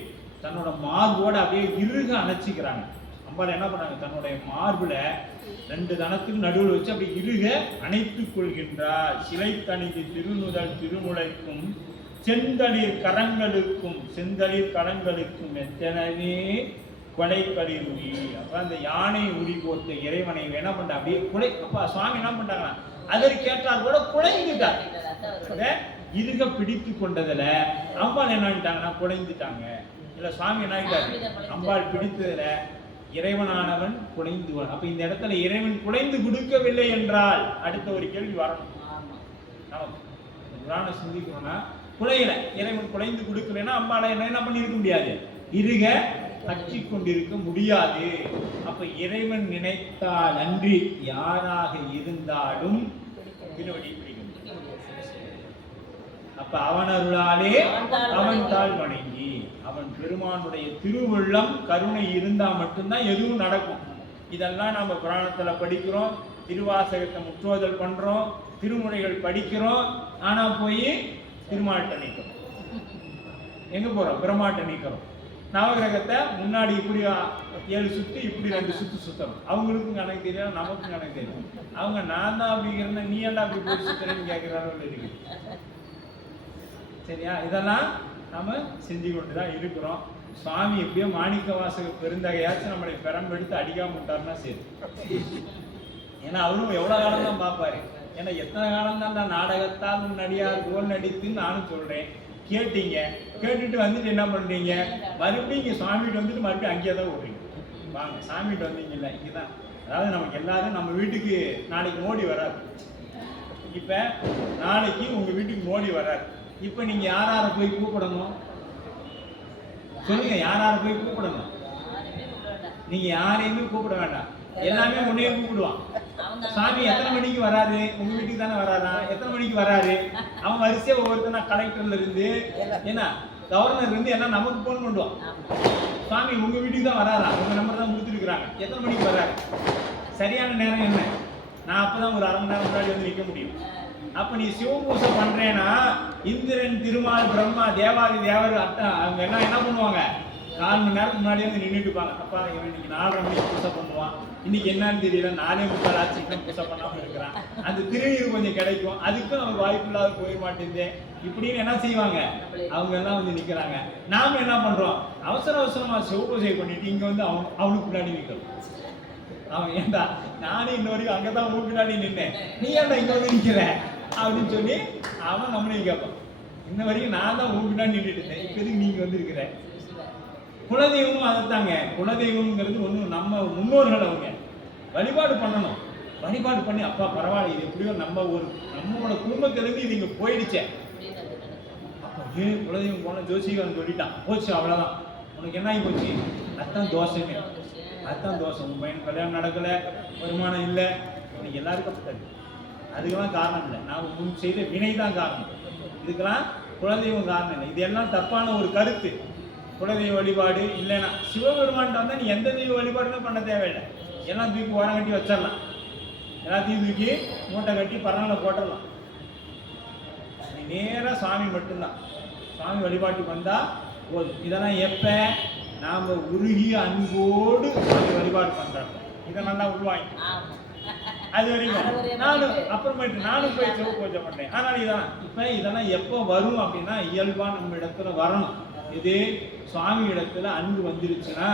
தன்னோட மார்போட அப்படியே இறுக அணைச்சிக்கிறாங்க. அம்பாள் என்ன பண்ணாங்க, தன்னுடைய மார்புல 2 தனத்துக்கு நடுவில் வச்சு அப்படி இறுக அணைத்துக் கொள்கின்றார். சிலை தணிது திருநுதல் திருமுலைக்கும் செந்தளிர் கரங்களுக்கும் எத்தனவே கொலை களிர் உரி. அப்ப அந்த யானை உரி போத்த இறைவனை என்ன பண்ண அப்படியே குலை. அப்ப சுவாமி என்ன பண்றாங்க, அதற்கு கேட்டால் கூட குலைந்துட்டார். இருக பிடித்து கொண்டதுல அம்பாள் என்ன ஆகிட்டாங்கன்னா குலைந்துட்டாங்க. இல்ல சுவாமி என்ன ஆகிட்டாரு, அம்பாள் பிடித்ததுல இறைவனானவன் குலைந்துவான். அப்ப இந்த இடத்துல இறைவன் குலைந்து கொடுக்கவில்லை என்றால் அடுத்த ஒரு கேள்வி வரணும். புராணம் சிந்திக்கணும்னா, குலையில இறைவன் குலைந்து கொடுக்கலைன்னா அம்பாளை என்ன பண்ணிருக்க முடியாது, இருக கட்சி கொண்டிருக்க முடியாது. அப்ப இறைவன் நினைத்தால் அன்றி யாராக இருந்தாலும் பிடிக்க. அப்ப அவன் அருளாலே அவன் தாள் வணங்கி, அவன் பெருமானுடைய திருவுள்ளம் கருணை இருந்தா மட்டும்தான் எதுவும் நடக்கும். இதெல்லாம் நம்ம புராணத்துல படிக்கிறோம், திருவாசகத்தை முற்றோதல் பண்றோம், திருமுறைகள் படிக்கிறோம். ஆனா போய் திருமாட்ட நிற்கிறோம். எங்க போறோம், பிரமாட்ட நிற்கிறோம். நவகிரகத்தை முன்னாடி இப்படி 7 சுத்து, இப்படி 2 சுத்து சுத்தணும். அவங்களுக்கும் கணக்கு தெரியும், நமக்கும் கணக்கு தெரியும். அவங்க நான் தான் அப்படிங்கிறத நீ ஏன்டா அப்படி போய் சுத்துறேன்னு கேட்கிறாரோ இருக்கு. சரியா, இதெல்லாம் நம்ம செஞ்சு கொண்டுதான் இருக்கிறோம். சுவாமி எப்படியோ மாணிக்க வாசக பெருந்தகையாச்சும் நம்மளை பெரம்பெடுத்து அடிக்காம விட்டாருன்னா சரி. ஏன்னா அவரும் எவ்வளவு காலம் தான் பார்ப்பாரு. ஏன்னா எத்தனை காலம் தான் நான் நாடகத்தால் நடிகார் போல் நடித்துன்னு நானும் சொல்றேன். கேட்டீங்க, கேட்டுட்டு வந்துட்டு என்ன பண்றீங்க, மறுபடியும் இங்க சுவாமிகிட்ட வந்துட்டு மறுபடியும் அங்கேயே தான் ஓடுறீங்க. வாங்க சாமிகிட்ட வந்தீங்கல்ல இங்கதான். அதாவது நமக்கு எல்லாரும் நம்ம வீட்டுக்கு நாளைக்கு மோடி வராரு. இப்ப நாளைக்கு உங்க வீட்டுக்கு மோடி வராரு. இப்ப நீங்க யாரை போய் கூப்பிடணும் சொல்லுங்க? யாரை போய் கூப்பிடணும்? நீங்க யாரையுமே கூப்பிட வேண்டாம். எல்லாமே உன்னையே கூப்பிடுவான். சாமி எத்தனை மணிக்கு வராரு? உங்க வீட்டுக்கு தானே வராரா? எத்தனை மணிக்கு வராரு? அவன் வரிசையா ஒவ்வொருத்தனா கலெக்டர்ல இருந்து என்ன கவர்னர் இருந்து எல்லாம் நமக்கு போன் பண்ணுவான். சாமி உங்க வீட்டுக்கு தான் வராரா? உங்க நம்பர் தான் கொடுத்துருக்காங்க. எத்தனை மணிக்கு வராரு? சரியான நேரம் என்ன? நான் அப்பதான் ஒரு 1/2 மணி நேரம் முன்னாடி வந்து நிற்க முடியும். அப்ப நீ சிவபூசை பண்றேன்னா இந்திரன், திருமால், பிரம்மா, தேவாதி தேவர் அத்தா அவங்க எல்லாம் என்ன பண்ணுவாங்க? 4 மணி நேரத்துக்கு முன்னாடியே வந்து நின்றுட்டு இருப்பாங்க. அப்பா இவன் இன்னைக்கு 4:30 மணிக்கு பூசை பண்ணுவான், இன்னைக்கு என்னன்னு தெரியல, 4:45 ஆச்சு பூசை பண்ணாம இருக்கிறான். அந்த திருநீர் கொஞ்சம் கிடைக்கும், அதுக்கும் நமக்கு வாய்ப்பு இல்லாத போய் மாட்டேங்குது இப்படின்னு என்ன செய்வாங்க? அவங்க எல்லாம் வந்து நிக்கிறாங்க. நாம என்ன பண்றோம்? அவசர அவசரமா சிவபூஜை பண்ணிட்டு இங்க வந்து அவனுக்கு பின்னாடி நிற்கிறோம். அவன் ஏண்டா நானே இன்ன வரைக்கும் அங்கதான் உன் பின்னாடி நின்னேன், நீ ஏன்டா இங்க வந்து நிக்கிற அப்படின்னு சொல்லி அவன் நம்மளையும் கேட்பான். இன்ன வரைக்கும் நான் தான் உன் பின்னாடி நின்றுட்டு இருந்தேன், இப்ப எதுக்கு நீங்க வந்து இருக்கிற? குலதெய்வமும் அதைத்தாங்க. குலதெய்வம்ங்கிறது ஒன்றும் நம்ம முன்னோர்கள் அவங்க வழிபாடு பண்ணணும். வழிபாடு பண்ணி அப்பா பரவாயில்ல, இது எப்படியோ நம்மளோட குடும்பத்திலிருந்து இது இங்க போயிடுச்சே. அப்போ குலதெய்வம் போன ஜோசிகாரன் சொல்லிட்டான், போச்சு அவ்வளவுதான், உனக்கு என்ன ஆகி போச்சு? அதுதான் தோஷமே, அதுதான் தோஷம். உன் பையன் கல்யாணம் நடக்கல, வருமானம் இல்லை, உனக்கு எல்லாருக்கும் அப்படி. அதுக்கெல்லாம் காரணம் இல்லை, நான் முன் செய்த வினை தான் காரணம். இதுக்கெல்லாம் குலதெய்வம் காரணம் இல்லை. இதெல்லாம் தப்பான ஒரு கருத்து. குலதெய்வ வழிபாடு இல்லைன்னா சிவபெருமான் வந்தால் நீ எந்த தெய்வ வழிபாடுமே பண்ண தேவையில்லை. எல்லாம் தூக்கி ஓரம் கட்டி வச்சிடலாம், எல்லாத்தையும் தூக்கி மூட்டை கட்டி பரவாயில்ல போட்டுடலாம். நீ நேராக சாமி மட்டும்தான். சாமி வழிபாட்டுக்கு வந்தா போதும். இதெல்லாம் எப்ப நாம உருகிய அன்போடு சாமி வழிபாடு பண்றோம், இதை நல்லா உருவாங்கி அது வரைக்கும் நானும் போய் சிவ பூஜை பண்ணேன். ஆனால் இதெல்லாம் எப்போ வரும் அப்படின்னா இயல்பா நம்ம இடத்துல வரணும். இது சுவாமி இடத்துல அன்பு வந்துருச்சுன்னா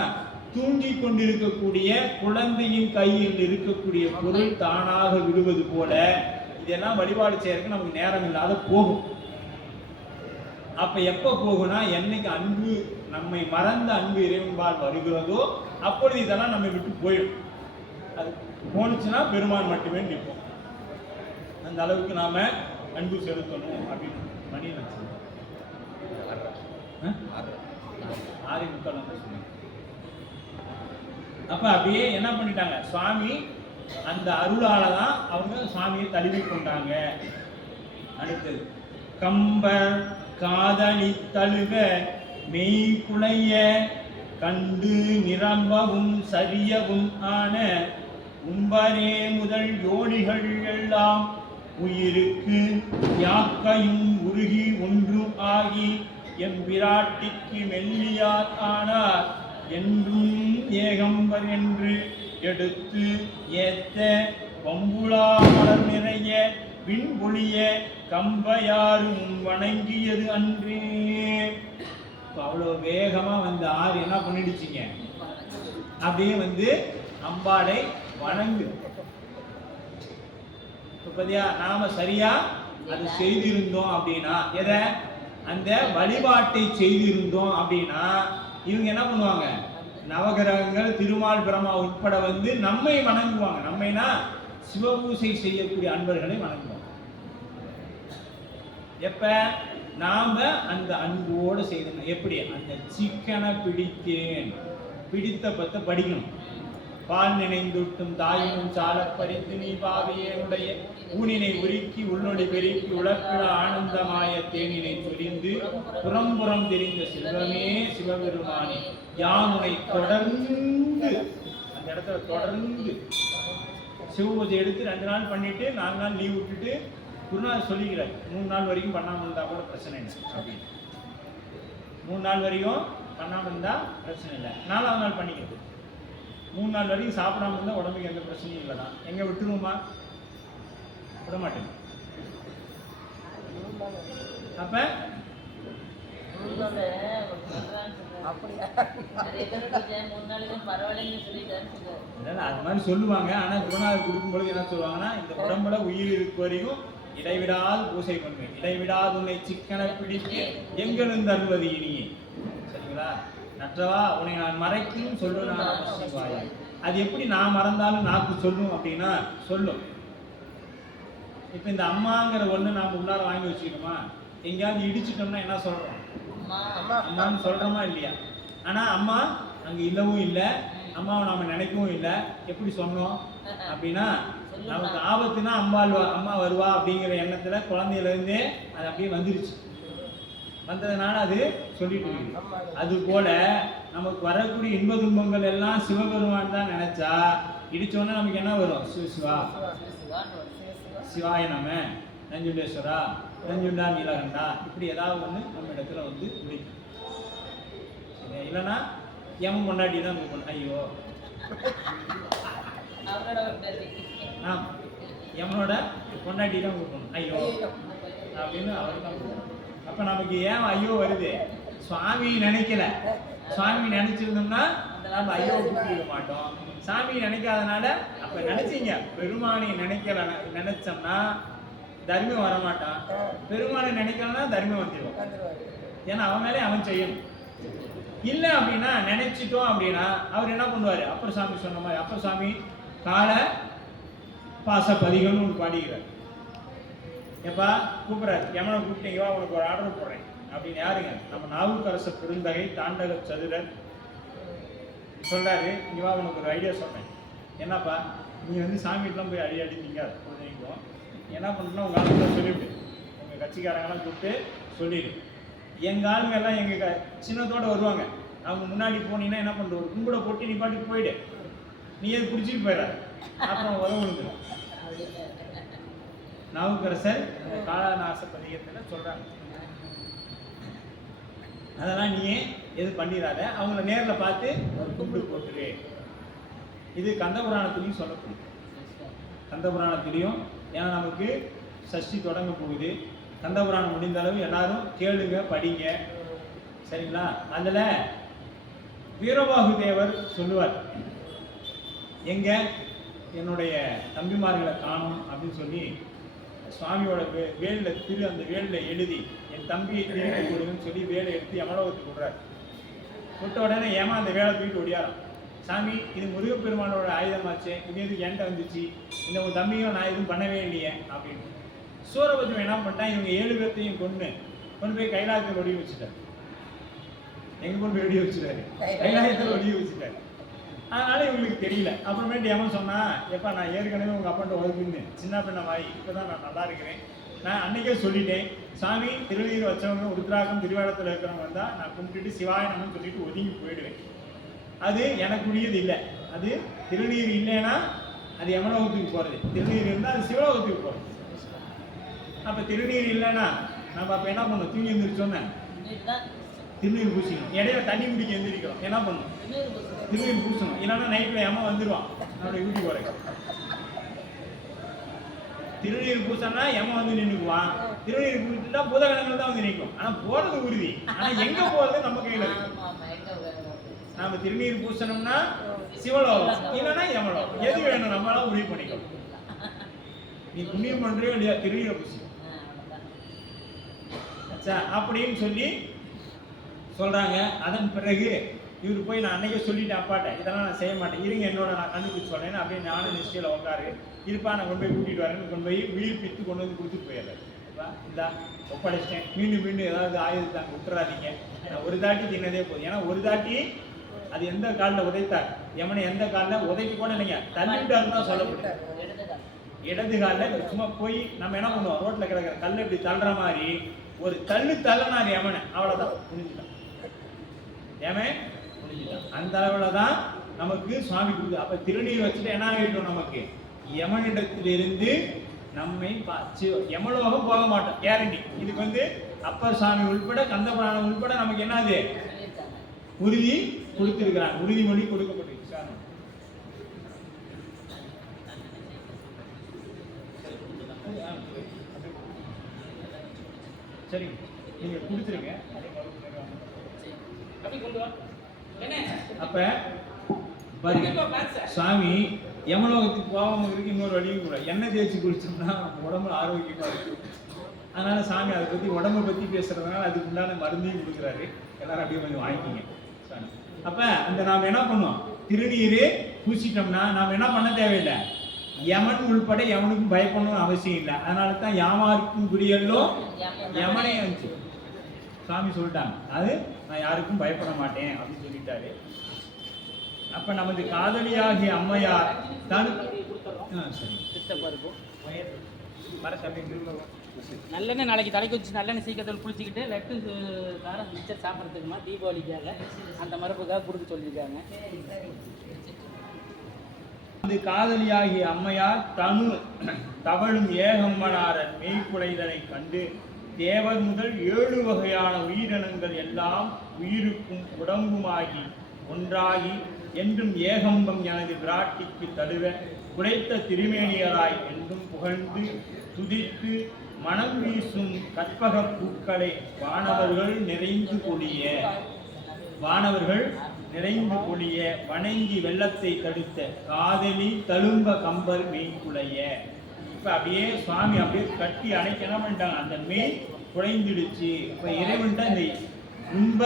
தூங்கி கொண்டிருக்கக்கூடிய குழந்தையின் கையில் இருக்கக்கூடிய பொருள் தானாக விடுவது போல இதெல்லாம் வழிபாடு செய்யறதுக்கு நமக்கு நேரம் இல்லாத போகும். அப்ப எப்ப போகும்னா என்னைக்கு அன்பு நம்மை மறந்த அன்பு இறைவன்பால் வருகிறதோ அப்பொழுது இதெல்லாம் நம்ம விட்டு போயிடும். அது போனுச்சுன்னா பெருமான் மட்டுமே நிற்போம். அந்த அளவுக்கு நாம அன்பு செலுத்தணும் அப்படின்னு மணி நினைச்சு 6:45 சொன்னேன். அப்ப அப்படியே என்ன பண்ணிட்டாங்க? சுவாமி அந்த அருளால தான் அவங்க சுவாமியை தழுவி கொண்டாங்க. அடுத்தது கம்பர் காதலி தழுவ மெய் குலைய கண்டு நிரம்பவும் சரியவும் ஆன உம்பரே முதல் யோனிகள் எல்லாம் உயிருக்கு யாக்கையும் உருகி ஒன்று ஆகி எம்பிராட்டிக்கு மெல்லியார் ஆனார் என்றும் ஏகம்பர் என்று எடுத்து ஏத்த பம்புலா மலர் நிறைய விண்பொழிய கம்பையாரும் வணங்கியது அன்றே. அவ்வளோ வேகமா வந்து ஆறு என்ன பண்ணிடுச்சிங்க? அப்படியே வந்து அம்பாளை வணங்கு. இப்பதியா நாம சரியா அது செய்திருந்தோம் அப்படின்னா, எதை அந்த வழிபாட்டை செய்திருந்தோம் அப்படின்னா இவங்க என்ன பண்ணுவாங்க? நவகிரகங்கள் திருமால் பிரம்மா உட்பட வந்து நம்மை வணங்குவாங்க. நம்மைனா சிவபூசை செய்யக்கூடிய அன்பர்களை வணங்குவாங்க. எப்ப நாம அந்த அன்போடு செய்தோம். எப்படி? அந்த சிக்கனை பிடித்தேன், பிடித்த பத்த படிக்கணும். பால் நினைந்துட்டும் தாயினும் சால பறித்து நீ பாவியனுடைய ஊனினை உருக்கி உள்ளொடி பெருக்கி உழப்பிட ஆனந்தமாய தேனினை சொரிந்து புறம்புறம் தெரிந்த சிவமே சிவபெருமானே யானுனை தொடர்ந்து அந்த இடத்துல தொடர்ந்து சிவபூஜை எடுத்து 2 நாள் பண்ணிட்டு 4 நாள் லீவ் விட்டுட்டு குருநாதர் சொல்லிக்கிறார் 3 நாள் வரைக்கும் பண்ணாமல் இருந்தா கூட பிரச்சனை இல்லை அப்படின்னு. 3 நாள் வரைக்கும் பண்ணாமல் இருந்தா பிரச்சனை இல்லை, 4ஆவது நாள் பண்ணிக்கிறது. 3 நாள் வரைக்கும் சாப்பிடாம இருந்தா உடம்புக்கு எந்த பிரச்சனையும் இல்லைனா எங்க விட்டுருவோமா? விட மாட்டேன். அப்ப அது மாதிரி சொல்லுவாங்க. ஆனா குருநாதர் கொடுக்கும்போது என்ன சொல்லுவாங்கன்னா, இந்த உடம்புல உயிர் இருக்க வரைக்கும் இடைவிடாது பூசை பண்ணுவேன், இடைவிடாது உன்னை சிக்கன பிடித்து எங்கிருந்து அருள்வது இனியே. சரிங்களா? நற்றவா உன்னை நான் மறைக்கும் சொல்லும் நம சிவாய. அது எப்படி நான் மறந்தாலும் நாக்கு சொல்லும் அப்படின்னா சொல்லும். இப்ப இந்த அம்மாங்கிற ஒண்ணு நாம உள்ளார வாங்கி வச்சுக்கணுமா? எங்கேயாவது இடிச்சிட்டோம்னா என்ன சொல்றோம்? அம்மான்னு சொல்றோமா இல்லையா? ஆனா அம்மா அங்க இல்லவும் இல்லை, அம்மாவை நாம நினைக்கவும் இல்லை. எப்படி சொன்னோம் அப்படின்னா நமக்கு ஆபத்துனா அம்மா வருவா அப்படிங்கிற எண்ணத்துல குழந்தையில இருந்தே அது அப்படியே வந்துருச்சு. வந்ததுனால அது சொல்லிட்டு இருக்கு. அது போல நமக்கு வரக்கூடிய இன்ப துன்பங்கள் எல்லாம் சிவபெருமான் தான் நினைச்சா இடிச்சோன்னா நமக்கு என்ன வரும்? சிவா சிவாய நம, நஞ்சுண்டேஸ்வரா, நஞ்சுண்டா நீலகண்டா, இப்படி ஏதாவது ஒன்று நம்ம இடத்துல வந்து முடிக்கும். இல்லைன்னா எமன் கொண்டாடி தான் இருக்கணும். ஐயோ எமனோட கொண்டாடி தான் கொடுக்கணும் ஐயோ அப்படின்னு அவர் தான் கொடுக்கணும். அப்ப நமக்கு ஏன் ஐயோ வருது? சுவாமி நினைக்கல. சுவாமி நினைச்சிருந்தோம்னா நம்ம ஐயோ கூப்பிட மாட்டோம். சாமி நினைக்காதனால அப்ப நினைச்சீங்க பெருமானை நினைக்கல, நினைச்சோம்னா தர்மம் வரமாட்டான். பெருமானை நினைக்கலன்னா தர்மம் வந்துடும். ஏன்னா அவன் மேலே அவன் செய்யணும். இல்லை அப்படின்னா நினைச்சிட்டோம் அப்படின்னா அவர் என்ன பண்ணுவாரு? அப்பர் சாமி சொன்ன மாதிரி அப்பர் சாமி கால பாச பதிகம்னு ஒன்று பாடிக்கிறார். எப்பா கூப்பிட்றாரு, யமனை கூப்பிட்டீங்கவா உனக்கு ஒரு ஆர்டர் போடுறேன் அப்படின்னு. யாருங்க? நம்ம நாவுக்கரச பெருந்தகை தாண்டக சதுரர் சொல்றாரு, இங்கேவா உனக்கு ஒரு ஐடியா சொன்னேன். என்னப்பா நீ வந்து சாமிகிட்டலாம் போய் அடித்தீங்க குழந்தைங்களும் என்ன பண்ணணும்னா உங்கள் ஆளுங்கெல்லாம் சொல்லிவிடு, உங்கள் கட்சிக்காரங்கெல்லாம் கூப்பிட்டு சொல்லிடு. எங்கள் ஆளுங்க எல்லாம் எங்கள் சின்னத்தோடு வருவாங்க. அவங்க முன்னாடி போனீங்கன்னா என்ன பண்ணுற, ஒரு கும்பிட போட்டு நீ பாட்டுக்கு போயிடு, நீ எது பிடிச்சிட்டு போயிடாது, அப்புறம் உதவு விழுந்துடும். நாவுக்கரசர் காலநாச பதிகத்தில் சொல்கிறாங்க. அதெல்லாம் நீ எது பண்ணிடாத, அவங்கள நேரில் பார்த்து ஒரு கும்பிடு போட்டுரு. இது கந்தபுராணத்துலையும் சொல்லப்படும். கந்தபுராணத்துலையும் ஏன்னா நமக்கு சஷ்டி தொடங்க போகுது. கந்தபுராணம் முடிந்த அளவு எல்லாரும் கேளுங்க, படிங்க, சரிங்களா? அதில் வீரபாகு தேவர் சொல்லுவார், எங்க என்னுடைய தம்பிமார்களை காணும் அப்படின்னு சொல்லி சுவாமியோட வேலில் அந்த வேலில் எழுதி என் தம்பியை திருப்பி கொடுங்கன்னு சொல்லி வேலை எடுத்து யமலோகத்துக்கு விடுறாரு. விட்ட உடனே ஏமா அந்த வேலை தூக்கிட்டு ஒடியாராம். சாமி இது முருகப்பெருமானோட ஆயுதமாச்சு, இது எது என்கிட்ட வந்துச்சு, இந்த உன் தம்பியும் நான் எதுவும் பண்ணவே இல்லையே அப்படின்னு. சூரபத்மன் என்ன பண்ணிட்டான், இவங்க 7 பேர்த்தையும் கொண்டு போய் கைலாயத்தில் ஒடிய வச்சுட்டார். எங்க கொண்டு போய் ஒடிய வச்சுட்டாரு? கைலாயத்தில் ஒடிய வச்சுட்டாரு. அதனால இவங்களுக்கு தெரியல. அப்புறமேட்டு ஏமா சொன்னா, எப்பா நான் ஏற்கனவே உங்க அப்பாட்ட ஒதுக்குன்னு சின்ன பின்ன வாய், இப்பதான் நான் நல்லா இருக்கிறேன். நான் அன்னைக்கே சொல்லிட்டேன், சாமி திருநீர் வச்சவங்க உருத்ராகம் திருவாடத்தில் இருக்கிறவங்க வந்தா நான் கும்பிட்டுட்டு சிவாயனம்னு சொல்லிட்டு ஒதுங்கி போயிடுவேன். அது எனக்குரியது இல்லை. அது திருநீர் இல்லைன்னா அது யமலோகத்துக்கு போறது, திருநீர் இருந்தால் அது சிவலோகத்துக்கு போறது. அப்ப திருநீர் இல்லைன்னா நம்ம அப்ப என்ன பண்ணணும்? தூங்கி எழுந்திரிச்சோன்னே திருநீர் பூசிக்கணும். இடையில தண்ணி குடிக்க எழுந்திரிக்கிறோம், என்ன பண்ணணும்? திருநீர் பூசணும். இல்லைன்னா நைட்ல யம வந்துடுவான் நம்மளுடைய வீட்டுக்கு போற. திருநீர் பூசனா யம வந்து நின்றுக்குவான். திருநீர் பூசிட்டா பூதகணங்கள் தான் வந்து நிற்கும். ஆனா போறது உறுதி. ஆனா எங்க போறது நம்ம கையில இருக்கு. நாம திருநீர் பூசணும்னா சிவலோகம், இல்லைன்னா யமலோகம், எது வேணும் நம்மளால முடிவு பண்ணிக்கணும். நீ புண்ணியம் பண்றியோ இல்லையா, திருநீரை பூசி அப்படின்னு சொல்லி சொல்றாங்க. அதன் பிறகு இவரு போய் நான் அன்னைக்கே சொல்லிட்டேன் அப்பாட்ட, இதெல்லாம் நான் செய்ய மாட்டேன், இருங்க என்னோட நான் கண்டுபிடிச்சு சொல்றேன்னு அப்படியே நானும் நிச்சயில உட்காரு இருப்பா, நான் கொண்டு போய் கூட்டிட்டு வரேன்னு கொண்டு போய் உயிர்ப்பித்து கொண்டு வந்து கொடுத்துட்டு போயிடுறேன். இந்தா ஒப்படைச்சிட்டேன், மீண்டும் ஏதாவது ஆயுதத்தை அங்கே விட்டுறாதீங்க, நான் ஒரு தாட்டி தின்னதே போதும். ஏன்னா ஒரு தாட்டி அது எந்த காலில் உதைத்தார் யமனை, எந்த காலில் உதைக்க கூட இல்லைங்க, தள்ளிவிட்டாருன்னு தான் சொல்லப்பட்டேன். இடது காலில் சும்மா போய் நம்ம என்ன பண்ணுவோம், ரோட்ல கிடக்கிற கல் இப்படி தள்ளுற மாதிரி ஒரு தள்ளினார் யமனை, அவ்வளவுதான் முடிஞ்சுட்டான். யமன் முடிஞ்சுட்டான். அந்த அளவுல தான் நமக்கு சுவாமி கொடுக்குது. அப்ப திருநீர் வச்சுட்டு என்ன ஆகிட்டோம், நமக்கு யமனிடத்திலிருந்து நம்மை யமலோகம் போக மாட்டோம், கேரண்டி. இதுக்கு வந்து அப்பர் சாமி உள்பட கந்தபுராணம் உள்பட நமக்கு என்னது உறுதி கொடுத்திருக்கிறாங்க, உறுதிமொழி கொடுக்கப்பட்டிருக்கு. சரி நீங்க கொடுத்துருங்க. அப்ப சுவாமி யமலோகத்துக்கு போகிறதுக்கு இன்னொரு வழியும் கூட, எண்ணெய் தேய்ச்சி குளிச்சோம்னா உடம்புல ஆரோக்கியமா இருக்கு. அதனால சாமி அதை பத்தி உடம்பை பத்தி பேசுறதுனால அதுக்கு உண்டான மருந்தையும் கொடுக்குறாரு. எல்லாரும் அப்படியே கொஞ்சம் வாங்கிக்கிங்க. அப்ப அந்த நாம் என்ன பண்ணுவோம், திருநீரு பூசிட்டோம்னா நாம் என்ன பண்ண தேவையில்லை, யமன் உள்பட எவனுக்கும் பயப்படணும்னு அவசியம் இல்லை. அதனால தான் யாமாருக்கும் குடியல்லோ யமனே வந்துச்சு சாமி சொல்லிட்டாங்க. அது நான் யாருக்கும் பயப்பட மாட்டேன் அப்படின்னு சொல்லிட்டாரு. அப்ப நமது காதலியாகிய அம்மையார் தான் நல்லெண்ணெய் நாளைக்கு தலைக்கு வச்சு நல்லெண்ணெய் சீக்கிரத்தில் குளிச்சுக்கிட்டு லட்டு காரம் மிச்சர் சாப்பிட்றதுக்குமா தீபாவளிக்காக அந்த மரப்புக்காக கொடுக்க சொல்லியிருக்காங்க. அது காதலியாகிய அம்மையார் தனு தவழும் ஏகம்மனாரன் மெய்க்குலைதலை கண்டு தேவர் முதல் 7 வகையான உயிரினங்கள் எல்லாம் உயிருக்கும் உடம்புமாகி ஒன்றாகி என்றும் ஏகம்பம் எனது விராட்டிக்கு தழுவ குடைத்த திருமேனியராய் என்றும் புகழ்ந்து துதித்து மனம் வீசும் கற்பக பூக்களை வானவர்கள் நிறைந்து பொழிய வணங்கி வெள்ளத்தை தடுத்த காதலி தழும்ப கம்பர் மெய்க்குலைய. இப்ப அப்படியே சுவாமி அப்படியே கட்டி அணைக்க என்ன பண்ணிட்டாங்க, அந்த மெய் குழைந்துடுச்சு. இப்ப இறைவன்ட்ட இந்த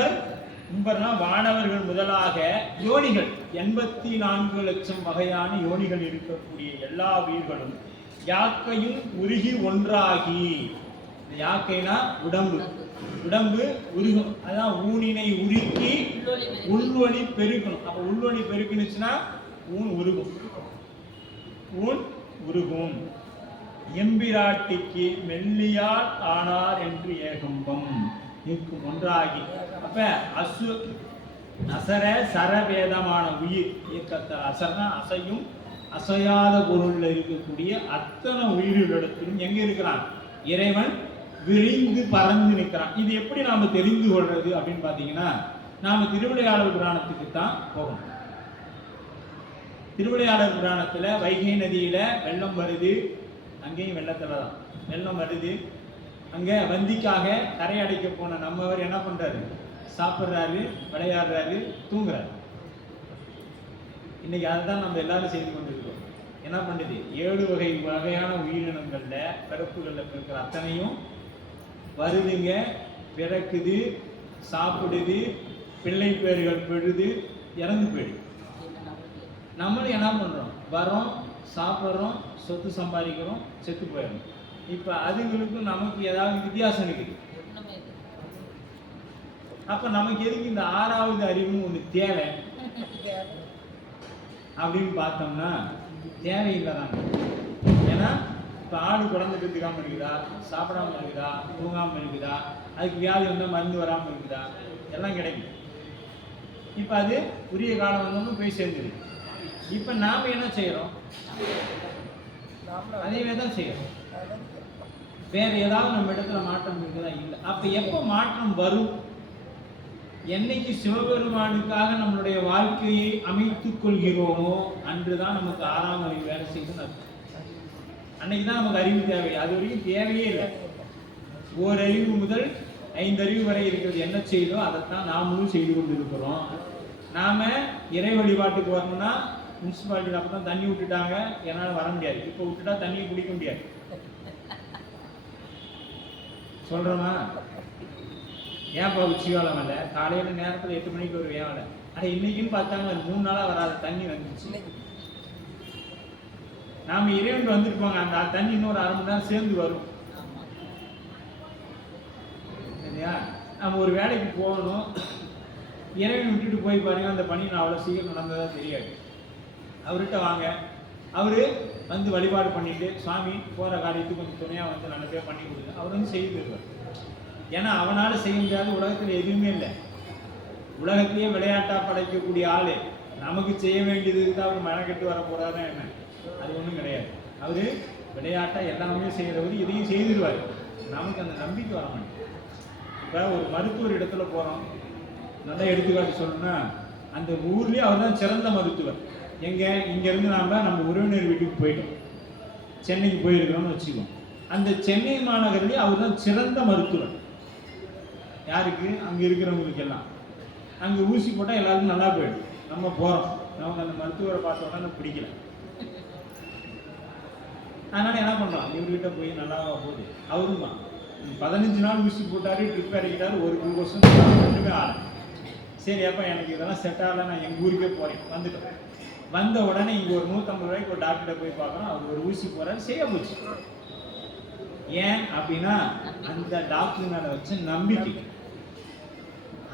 உம்பர்னா வானவர்கள் முதலாக யோனிகள் 84 லட்சம் வகையான யோனிகள் இருக்கக்கூடிய எல்லா உயிர்களும் யாக்கையும் உருகி ஒன்றாகி, யாக்கைனா உடம்பு உருகும், அதான் ஊனினை உருக்கி உள்வொளி பெருக்கணும். அப்ப உள்வொளி பெருக்குனுச்சுன்னா ஊன் உருகும். எம்பிராட்டிக்கு மெல்லியார் ஆனார் என்று ஏகம்பம் நிற்கும் ஒன்றாகி. அப்ப அசர சரவேதமான உயிர் இயக்கத்தால், அசரனா அசையும் அசையாத பொருள்ல இருக்கக்கூடிய அத்தனை உயிரிடத்திலும் எங்க இருக்கிறான், இறைவன் விரிந்து பறந்து நிற்கிறான். இது எப்படி நாம தெரிந்து கொள்றது அப்படின்னு பாத்தீங்கன்னா, நாம திருவிளையாடல் புராணத்துக்கு தான் போகணும். திருவிளையாடல் புராணத்துல வைகை நதியில வெள்ளம் வருது, அங்கேயும் வெள்ளத்துல தான் வெள்ளம் வருது. அங்க வந்திக்காக கரை அடைக்க போன நம்மவர் என்ன பண்றாரு, சாப்பிட்றாரு, விளையாடுறாரு, தூங்குறாரு. இன்னைக்கு அதுதான் நம்ம எல்லாரும் செய்து கொண்டிருக்கிறோம். என்ன பண்ணுது, 7 வகையான உயிரினங்கள்ல பிறப்புகள்ல இருக்கிற அத்தனையும் வருதுங்க, பிறக்குது, சாப்பிடுது, பிள்ளை பேர்கள் பெழுது, இறந்து போயிடுது. நம்மளும் என்ன பண்றோம், வரோம், சாப்பிட்றோம், சொத்து சம்பாதிக்கிறோம், செத்து போயிடணும். இப்ப அதுங்களுக்கும் நமக்கு ஏதாவது வித்தியாசம் இருக்குது. அப்ப நமக்கு எதுக்கு இந்த 6வது அறிவுன்னு ஒண்ணு தேவை அப்படின்னு பார்த்தோம்னா தேவையில்லைதாங்க. ஏன்னா இப்ப ஆடு குழந்தை பெற்றுக்காம இருக்குதா, சாப்பிடாம இருக்குதா, தூங்காம இருக்குதா, அதுக்கு வியாதி வந்தால் மருந்து வராமல் இருக்குதா, எல்லாம் கிடைக்கும். இப்போ அது உரிய காலம் வந்தோம்னு போய் சேர்ந்துது. இப்போ நாம் என்ன செய்கிறோம், அதையே தான் செய்கிறோம். வேறு ஏதாவது நம்ம இடத்துல மாற்றம் இருக்குதா? இல்லை. அப்போ எப்போ மாற்றம் வரும், என்னைக்கு சிவபெருமானுக்காக நம்மளுடைய வாழ்க்கையை அமைத்துக் கொள்கிறோமோ அன்றுதான் நமக்கு 6ஆம் அறிவு வேலை செய்யுதுன்னு அர்த்தம். அன்னைக்கு தான் நமக்கு அறிவு தேவை. அது வரைக்கும் தேவையே இல்லை. ஓரறிவு முதல் 5 அறிவு வரை இருக்கிறது என்ன செய்தோ அதைத்தான் நாமளும் செய்து கொண்டு இருக்கிறோம். நாம இறை வழிபாட்டுக்கு வரணும்னா முனிசிபாலிட்டியில் அப்போ தான் தண்ணி விட்டுட்டாங்க, என்னால் வர முடியாது. இப்போ விட்டுட்டா தண்ணியை குடிக்க முடியாது. சொல்றோமா? ஏன்ப்பா உச்சிகாலம் வரல, காலையில் நேரத்தில் 8 மணிக்கு ஒரு வேலை, ஆனால் இன்னைக்குன்னு பார்த்தாங்க 3 நாளாக வராது, தண்ணி வந்துச்சு. நாம இறைவன் வந்துருப்பாங்க, அந்த தண்ணி இன்னொரு 1/2 மணி நேரம் சேர்ந்து வரும் இல்லையா? நம்ம ஒரு வேலைக்கு போகணும், இறைவன் விட்டுட்டு போய் பாருங்க, அந்த பணி நான் அவ்வளோ சீக்கிரம் நடந்ததா தெரியாது. அவர்கிட்ட வாங்க, அவரு வந்து வழிபாடு பண்ணிட்டு சுவாமி போகிற காரியத்துக்கு கொஞ்சம் துணையாக வந்து நல்லபடியாக பண்ணி கொடுங்க, அவர் வந்து செய்து தருவார். ஏன்னா அவனால் செய்ய முடியாத உலகத்தில் எதுவுமே இல்லை. உலகத்தையே விளையாட்டாக படைக்கக்கூடிய ஆள் நமக்கு செய்ய வேண்டியதுக்கு தான் அவர் மெனக்கெட்டு வர போறாருன்னா என்ன, அது ஒன்றும் கிடையாது. அவரு விளையாட்டாக எல்லாமே செய்கிறவர், இதையும் செய்திருவார். நமக்கு அந்த நம்பிக்கை வர மாட்டேங்குது. இப்போ ஒரு மருத்துவர் இடத்துல போகிறோம், நல்லா எடுத்துக்காட்டு சொல்லணும்னா அந்த ஊர்லேயே அவர் தான் சிறந்த மருத்துவர். எங்கே, இங்கேருந்து நம்ம உறவினர் வீட்டுக்கு போயிட்டோம், சென்னைக்கு போயிருக்கிறோம்னு வச்சுக்கோம். அந்த சென்னை மாநகரிலே அவர் தான் சிறந்த மருத்துவர். யாருக்கு, அங்கே இருக்கிறவங்களுக்கு எல்லாம். அங்கே ஊசி போட்டால் எல்லாருக்கும் நல்லா போயிடும். நம்ம போகிறோம், நமக்கு அந்த மருத்துவரை பார்த்த உடனே பிடிக்கல. அதனால் என்ன பண்ணுறோம், இவர்கிட்ட போய் நல்லாவா போகுது, அவரும் தான் 15 நாள் ஊசி போட்டார், ட்ரிப் இறக்கிட்டார், ஒரு குளுக்கோஸும் ரெண்டுமே ஆள சரி அப்போ எனக்கு இதெல்லாம் செட் ஆகல, நான் எங்கள் ஊருக்கே போகிறேன். வந்துட்டோம். வந்த உடனே இங்கே ஒரு 150 ரூபாய்க்கு ஒரு டாக்டரை போய் பார்க்குறோம். அவர் ஒரு ஊசி போகிறாரு, சரியா போச்சு. ஏன் அப்படின்னா அந்த டாக்டர் மேலே வச்ச நம்பிக்கை.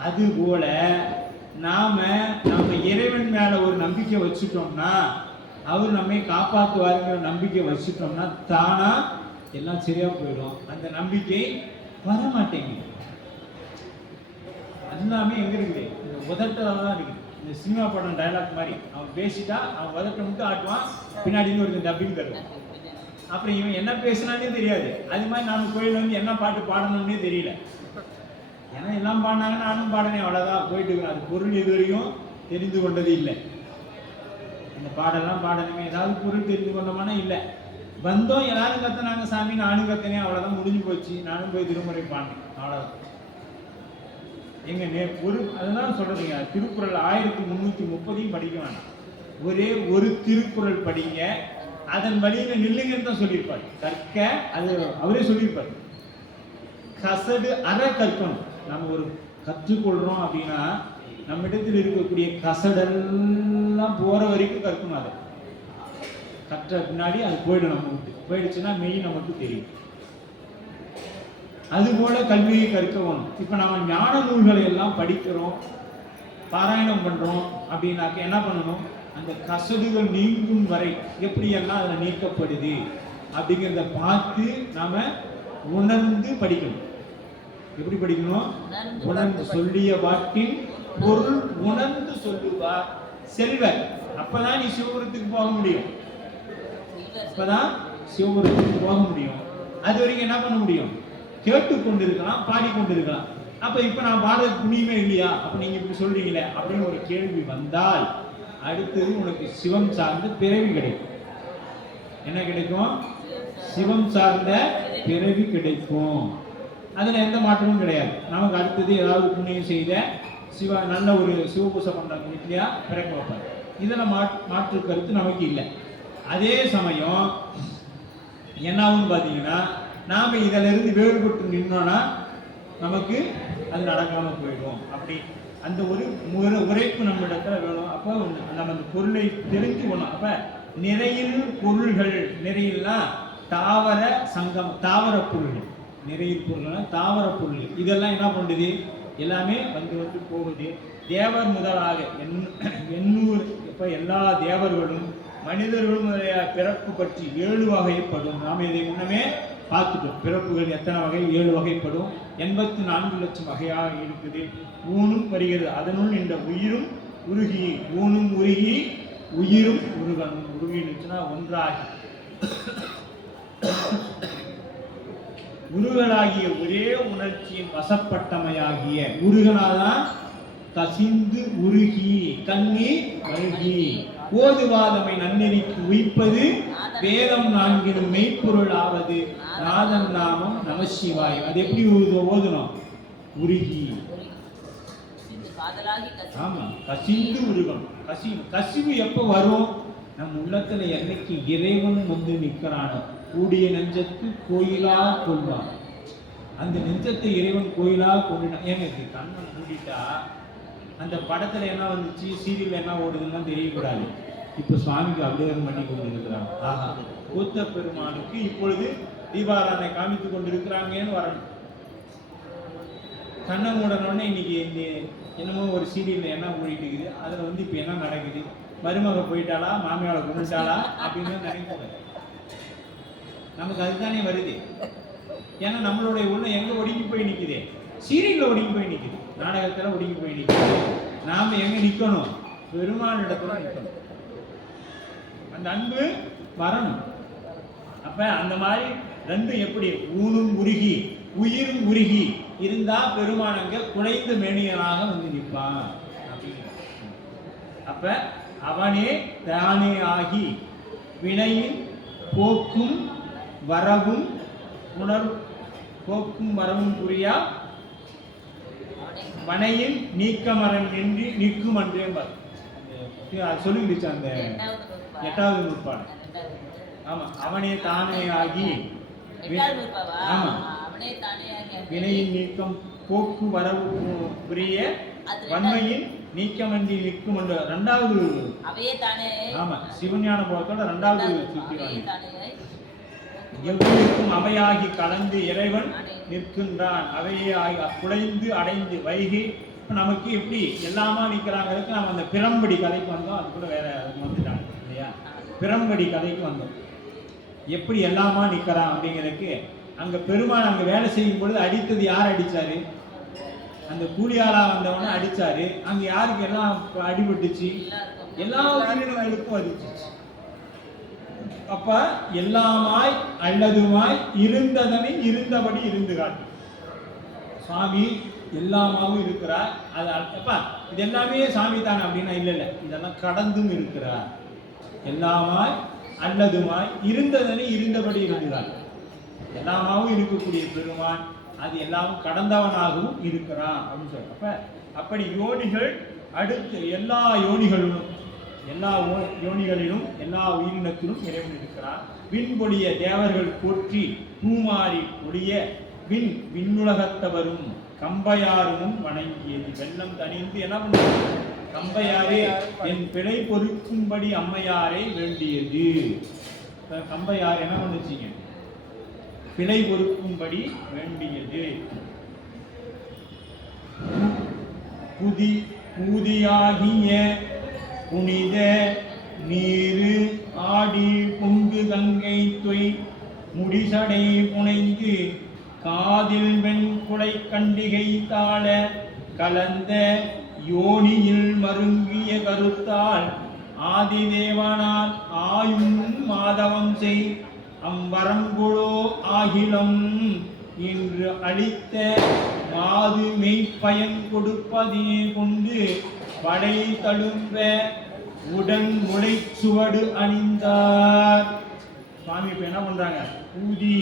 அதுபோல நம்ம இறைவன் மேல ஒரு நம்பிக்கை வச்சுட்டோம்னா, அவர் நம்மை காப்பாற்றுவாருங்கிற நம்பிக்கை வச்சுட்டோம்னா தானா எல்லாம் சரியா போயிடும். அந்த நம்பிக்கை வர மாட்டேங்குது. எல்லாமே எங்க இருக்குது? இந்த உதட்டல தான் இருக்குது. இந்த சினிமா படம் டயலாக் மாதிரி, அவன் பேசிட்டா அவன் உதட்ட மட்டும் ஆட்டுவான், பின்னாடி ஒரு டப்பிங் தருவான். அப்புறம் இவன் என்ன பேசினானே தெரியாது. அது மாதிரி நானும் கோயிலில் வந்து என்ன பாட்டு பாடணும்னே தெரியல. ஏன்னா எல்லாம் பாடினாங்க, நானும் பாடினேன், அவ்வளோதான் போயிட்டு இருக்கேன். அது பொருள் இதுவரையும் தெரிந்து கொண்டது இல்லை. இந்த பாடெல்லாம் பாடணுமே, ஏதாவது பொருள் தெரிந்து கொண்டோம்னா இல்லை. வந்தோம், எல்லாரும் கத்துனாங்க சாமி, நானும் கத்தினேன், அவ்வளோதான் முடிஞ்சு போச்சு. நானும் போய் திருமுறை பாடினேன், அவ்வளோதான். எங்க அதுதான் சொல்றதுங்க. திருக்குறள் 1330 படிக்க வேணாம், ஒரே ஒரு திருக்குறள் படிங்க, அதன் வழியில நில்லுங்கன்னு தான் சொல்லியிருப்பாரு. கற்க, அது அவரே சொல்லியிருப்பாரு. கசடு அற கற்கணும். நம்ம ஒரு கற்றுக்கொள்றோம் அப்படின்னா நம்ம இடத்தில் இருக்கக்கூடிய கசடெல்லாம் போற வரைக்கும் கற்கணும். அதை கற்ற பின்னாடி அது போயிடும், நம்ம விட்டு போயிடுச்சுன்னா மெய் நமக்கு தெரியும். அதுபோல கல்வியை கற்கவும். இப்ப நம்ம ஞான நூல்களை எல்லாம் படிக்கிறோம், பாராயணம் பண்றோம் அப்படின்னாக்க என்ன பண்ணணும்? அந்த கசடுகள் நீங்கும் வரை எப்படியெல்லாம் அதில் நீக்கப்படுது அப்படிங்கிறத பார்த்து நாம உணர்ந்து படிக்கணும். எப்படி படிக்கணும்? உணர்ந்து சொல்லிய வாட்டின் பொருள் உணர்ந்து சொல்லுவார் செல்வர். அப்பதான் நீ சிவபுரத்துக்கு போக முடியும். அப்பதான் சிவபுரத்துக்கு போக முடியும். அது வரைக்கும் என்ன பண்ண முடியும்? கேட்டுக்கொண்டு இருக்கலாம், பாடிக்கொண்டு இருக்கலாம். அப்ப இப்ப நான் பாடுறது புண்ணியமே இல்லையா? அப்ப நீங்க இப்படி சொல்றீங்களே அப்படின்னு ஒரு கேள்வி வந்தால் அடுத்தது உனக்கு சிவம் சார்ந்த பிறவி கிடைக்கும். என்ன கிடைக்கும்? சிவம் சார்ந்த பிறவி கிடைக்கும். அதுல எந்த மாற்றமும் கிடையாது. நமக்கு அடுத்தது ஏதாவது புண்ணியம் செய்த நல்ல ஒரு சிவபூசை பண்றாங்க வீட்லயா பிறக்க வைப்பார். இதுல மாற்று கருத்து நமக்கு இல்லை. அதே சமயம் என்னாவும் பாத்தீங்கன்னா நாம இதுல இருந்து வேறுபட்டு நின்னோம்னா நமக்கு அது நடக்காம போயிடும். அப்படி அந்த ஒரு உரைப்பு நம்ம இடத்துல வேணும். அப்போ நம்ம அந்த பொருளை தெரிஞ்சு கொள்ளணும். அப்ப நிறையில் பொருள்கள், நிறையில்னா தாவர சங்கம், தாவர பொருள்கள், நிறையில் பொருள்கள் தாவர பொருள்கள், இதெல்லாம் என்ன பண்ணுது? எல்லாமே வந்து போகுது. தேவர் முதலாக 800 இப்ப எல்லா தேவர்களும் மனிதர்களும் பிறப்பு பற்றி 7 வகைப்படும். நாம் இதை முன்னமே பார்த்துட்டோம். பிறப்புகள் எத்தனை வகை? 7 வகைப்படும். 84 லட்சம் வகையாக இருக்குது. ஊனும் வருகிறது. அதனுள் இந்த உயிரும் உருகி, ஊனும் உருகி உயிரும் உருகணும். உருகினுச்சுன்னா ஒன்றாகி உருகலாகிய ஒரே உணர்ச்சியின் வசப்பட்டமையாகிய உருகனாதான் கசிந்து உருகி கண்ணீர் அருகி ஓதுவாதமை நன்னெறிக்கு உய்ப்பது வேதம் 4 மெய்ப்பொருள் ஆவது நாதன் நாமம் நமசிவாய். அது எப்படி ஓதணும்? உருகி. ஆமா, கசிந்து உருகணும். கசிவு எப்ப வரும்? நம் உள்ளத்துல என்னைக்கு இறைவன் வந்து நிற்கிறானோ, கூடிய நெஞ்சத்து கோயிலா கொள்வான். அந்த நெஞ்சத்தை இறைவன் கோயிலா கொள்ளினா. ஏங்க கண்ணை மூடிட்டா அந்த படத்துல என்ன வந்துச்சு, சீரியல் என்ன ஓடுதுன்னா தெரியக்கூடாது. இப்ப சுவாமிக்கு அபிஷேகம் பண்ணி கொண்டிருக்கிறாங்க. ஆஹா, கூத்த பெருமானுக்கு இப்பொழுது தீபாராதனை காமித்துக் கொண்டிருக்கிறாங்கன்னு வரணும். கண்ணை மூடனோடனே இன்னைக்கு இந்த என்னமோ ஒரு சீரியல்ல என்ன ஓடிட்டு இருக்குது, அதுல வந்து இப்ப என்ன நடக்குது, மருமக போயிட்டாளா, மாமியாவை கொண்டுட்டாளா அப்படின்னு நினைக்கிறாங்க. நமக்கு அதுதானே வருது. ஏன்னா நம்மளுடைய உள்ள எங்க ஒடுங்கி போய் நிக்குது? சீரியல்ல ஒடுங்கி போய் நிக்குது, நாடகத்துல ஒடுங்கி போய் நிக்குது. நாம எங்க நிக்கணும்? பெருமாள் இடத்துல நிக்கணும். அந்த அன்பு வரணும். அப்ப அந்த மாதிரி ரெண்டும் எப்படி? ஊனும் உருகி உயிரும் உருகி இருந்தா பெருமானங்க குலைந்த மேனியனாக வந்து நிற்பான். அப்ப அவனே தானே ஆகி வினையின் போக்கும் வரவும் போக்கும் வரவும் புரியா மனையின் நீக்கமரம் என்று நிற்கும் அன்றே சொல்லிடுச்சு அந்த 8வது நூற்பாடு. ஆமா, அவனே தானே ஆகி ஆமா வினையின் நீக்கம் போக்கு வரவு புரிய அது வன்மையின் நீக்கமன்றி நிற்கும் என்ற ரெண்டாவது. அவையே தானே. ஆமா, சிவஞான போதத்தோட ரெண்டாவது சுத்தி அவையே வாங்கி. தானே. எவ்விருக்கும் அவையாகி கலந்து இறைவன் நிற்கின்றான். அவையே ஆகி குலைந்து அடைந்து வைகி. இப்போ நமக்கு எப்படி எல்லாமா நிற்கிறாங்கிறதுக்கு நம்ம அந்த பிரம்படி கதைக்கு வந்தோம். அது கூட வேற வந்துட்டாங்க இல்லையா? பிரம்படி கதைக்கு வந்தோம். எப்படி எல்லாமா நிற்கிறான் அப்படிங்கிறதுக்கு அங்க பெருமான் அங்க வேலை செய்யும் பொழுது அடித்தது யார் அடிச்சாரு? அந்த கூலியாளா வந்தவன அடிச்சாரு. அங்க யாருக்கு எல்லாம் அடிபட்டுச்சு? எல்லா உயிரினங்களுக்கும் அடிச்சிச்சு. அப்ப எல்லாமாய் அல்லதுமாய் இருந்ததனை இருந்தபடி இருந்து காட்டு. சுவாமி எல்லாமாவும் இருக்கிறார். அது அப்பா இது எல்லாமே சாமி தான் அப்படின்னா இல்ல, இதெல்லாம் கடந்தும் இருக்கிறார். எல்லாமாய் அல்லதுமாய் இருந்ததனை இருந்தபடி இருந்தார். எல்லாமாவும் இருக்கக்கூடிய பெருமான் அது எல்லாமும் கடந்தவனாகவும் இருக்கிறான் அப்படின்னு சொல்ற. அப்ப அப்படி யோனிகள் அடுத்து எல்லா யோனிகளிலும் எல்லா யோனிகளிலும் எல்லா உயிரினத்திலும் இறைவன் இருக்கிறான். விண்பொழிய தேவர்கள் போற்றி பூமாரி பொழிய விண்ணுலகத்தவரும் கம்பையாரும் வணங்கியது. வெள்ளம் தணிந்து என்ன பண்ணுறது? கம்பையாரே என் பிழை பொறுக்கும்படி அம்மையாரை வேண்டியது. கம்பையார் என்ன பண்ணுச்சிங்க? பிழை பொறுக்கும்படி வேண்டியது. பூதியாகிய புனித நீரு ஆடி பொங்கு கங்கை தொய் முடிசடை புனைந்து காதில் வெண்குலை கண்டிகை தாழ கலந்த யோனியில் மருங்கிய கருத்தால் ஆதிதேவனால் ஆயும் மாதவம் செய் அவ்வரங்குளோ ஆகிலம் இன்று அளித்த மாது மெய்ப்பயன் கொடுப்பதே கொண்டு படை தழும்ப உடன் முளைச்சுவடு அணிந்தார். சுவாமி இப்ப என்ன பண்றாங்க? பூதி.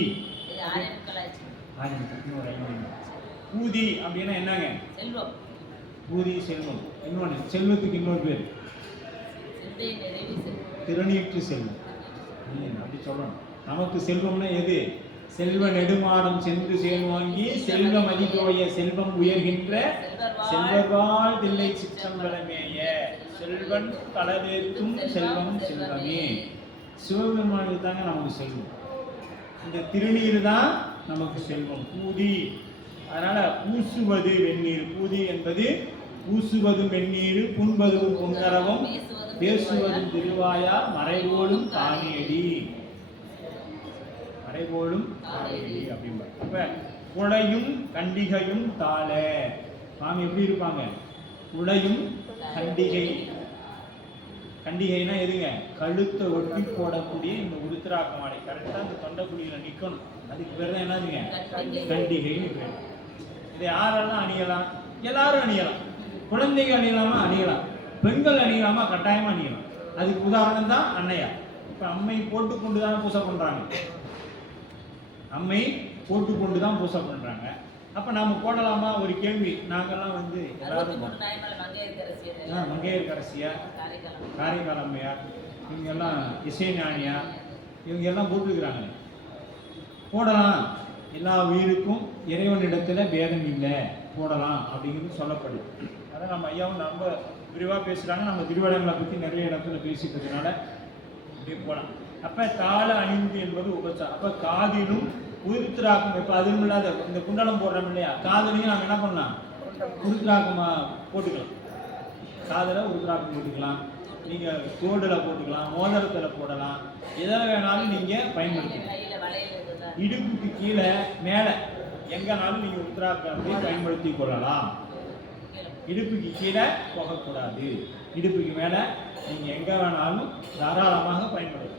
பூதி அப்படின்னா என்னங்க? செல்வம். பூதி செல்வம். இன்னொன்னு செல்வத்துக்கு இன்னொரு பேர் திருநீற்று செல்வம். அப்படி சொல்லணும். நமக்கு செல்வம்னா எது? செல்வ நெடுமாடம் சென்று சேர்வாங்கி செல்வம் அதிகோய செல்வம் உயர்கின்ற செல்வவாழ் தில்லை சிற்றம்பலமேய செல்வன் களவேற்றும் செல்வம் செல்வமே. சிவபெருமானுக்கு தாங்க நமக்கு செல்வம். இந்த திருநீர் தான் நமக்கு செல்வம். பூதி. அதனால பூசுவது வெந்நீர். பூதி என்பது பூசுவதும் வெந்நீர், புண்பதும் பொங்கரவும், பேசுவதும் திருவாயார், மறைபோலும் தானியடி. மறைபோலும் தானியடி அப்படிம்பார். அப்ப குளையும் கண்டிகையும் தாள. சுவாமி எப்படி இருப்பாங்க? குளையும் கண்டிகை. கண்டிகைனா எதுங்க? கழுத்தை ஒட்டி போடக்கூடிய இந்த உருத்திராக்க மாலை கரெக்டாக இந்த தொண்டைக்குழியில் நிற்கணும். அதுக்கு பேர் தான் என்னதுங்க? கண்டிகைன்னு பேர். இதை யாரெல்லாம் அணியலாம்? எல்லாரும் அணியலாம். குழந்தைகள் அணியலாமா? அணியலாம். பெண்கள் அணியலாமா? கட்டாயமா அணியலாம். அதுக்கு உதாரணம் தான் அன்னையார். இப்போ அம்மை போட்டுக்கொண்டு தானே பூசை பண்ணுறாங்க. அம்மை போட்டுக்கொண்டு தான் பூசை பண்ணுறாங்க. அப்போ நாம போடலாமா? ஒரு கேள்வி. நாங்கள்லாம் வந்து எல்லாரும் மங்கையர்கரசியார், காரைக்கால் அம்மையார், இவங்கெல்லாம் இசை ஞானியார், இவங்க எல்லாம் போட்டுக்கிறாங்க. போடலாம். எல்லா உயிருக்கும் இறைவனிடத்தில் பேதம் இல்லை, போடலாம் அப்படிங்கிறது சொல்லப்படுது. அதான் நம்ம ஐயாவும் ரொம்ப விரிவாக பேசுகிறாங்க. நம்ம திருவிடங்களை பற்றி நிறைய இடத்துல பேசிட்டதுனால அப்படியே போகலாம். அப்போ தாள அணிந்து என்பது உபச்சாரம். அப்போ காதிலும் உருத்திராக்கம். இப்போ அதுவும் இல்லாத இந்த குண்டலம் போடுறோம் இல்லையா? காதலையும் நாங்கள் என்ன பண்ணலாம்? உருத்திராக்கமாக போட்டுக்கலாம். காதில் உருத்திராக்கம் போட்டுக்கலாம். நீங்கள் தோடில் போட்டுக்கலாம், மோதிரத்தில் போடலாம், எதில் வேணாலும் நீங்கள் பயன்படுத்திக்கலாம். இடுப்புக்கு கீழே மேலே எங்கேனாலும் நீங்கள் உருத்திராக்கத்தை பயன்படுத்தி கொள்ளலாம். இடுப்புக்கு கீழே போகக்கூடாது. இடுப்புக்கு மேலே நீங்கள் எங்கே வேணாலும் தாராளமாக பயன்படுத்தலாம்.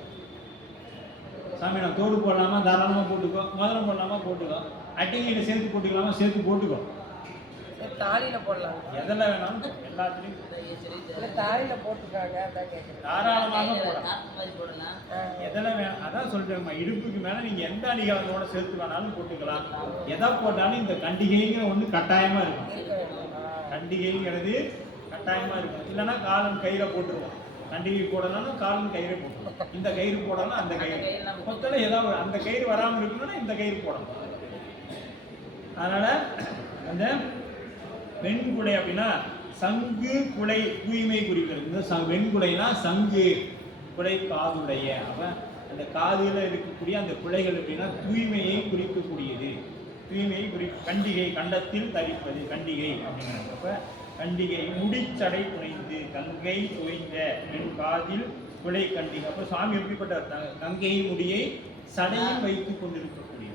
சாமி நான் தோடு போடலாமா? தாராளமாக போட்டுக்கோ. மோதிரம் போடலாமா? போட்டுக்கோ. அட்டைங்கிட்ட சேர்த்து போட்டுக்கலாமா? சேர்த்து போட்டுக்கோ. தாலியில் போடலாம். எதில் வேணாலும் எல்லாத்துலேயும் தாலியில் போட்டுக்காங்க. தாராளமாக போடலாம். எதில் வேணும் அதான் சொல்கிறேம்மா. இடுப்புக்கு மேலே நீங்கள் எந்த அணிகலனோட சேர்த்து வேணாலும் போட்டுக்கலாம். எதை போட்டாலும் இந்த கண்டிகைங்கிற ஒன்று கட்டாயமாக இருக்கும். கண்டிகைங்கிறது கட்டாயமாக இருக்கும். இல்லைன்னா காலம் கயிறை போட்டுருவோம். கண்டிகை போடலாம்னா காலம் கயிறை போட்டுருவோம். இந்த கயிறு போடலாம், அந்த கயிறு மொத்தத்தில் ஏதாவது அந்த கயிறு வராமல் இருக்கணும்னா இந்த கயிறு போடலாம். அதனால் அந்த வெண்குடை அப்படின்னா சங்கு குலை தூய்மை குறிக்கிறது. இந்த வெண்குடைனா சங்கு குலை காதுடைய. அப்ப அந்த காதுல இருக்கக்கூடிய அந்த குலைகள் அப்படின்னா தூய்மையை குறிக்கக்கூடியது. தூய்மையை கண்டிகை கண்டத்தில் தரிப்பது கண்டிகை அப்படிங்கிறது. அப்ப கண்டிகை முடிச்சடை புனைந்து கங்கை தோய்ந்த வெண் காதில் குலை கண்டிகை. அப்ப சுவாமி எப்படிப்பட்ட கங்கை முடியை சடையில் வைத்துக் கொண்டிருக்கக்கூடிய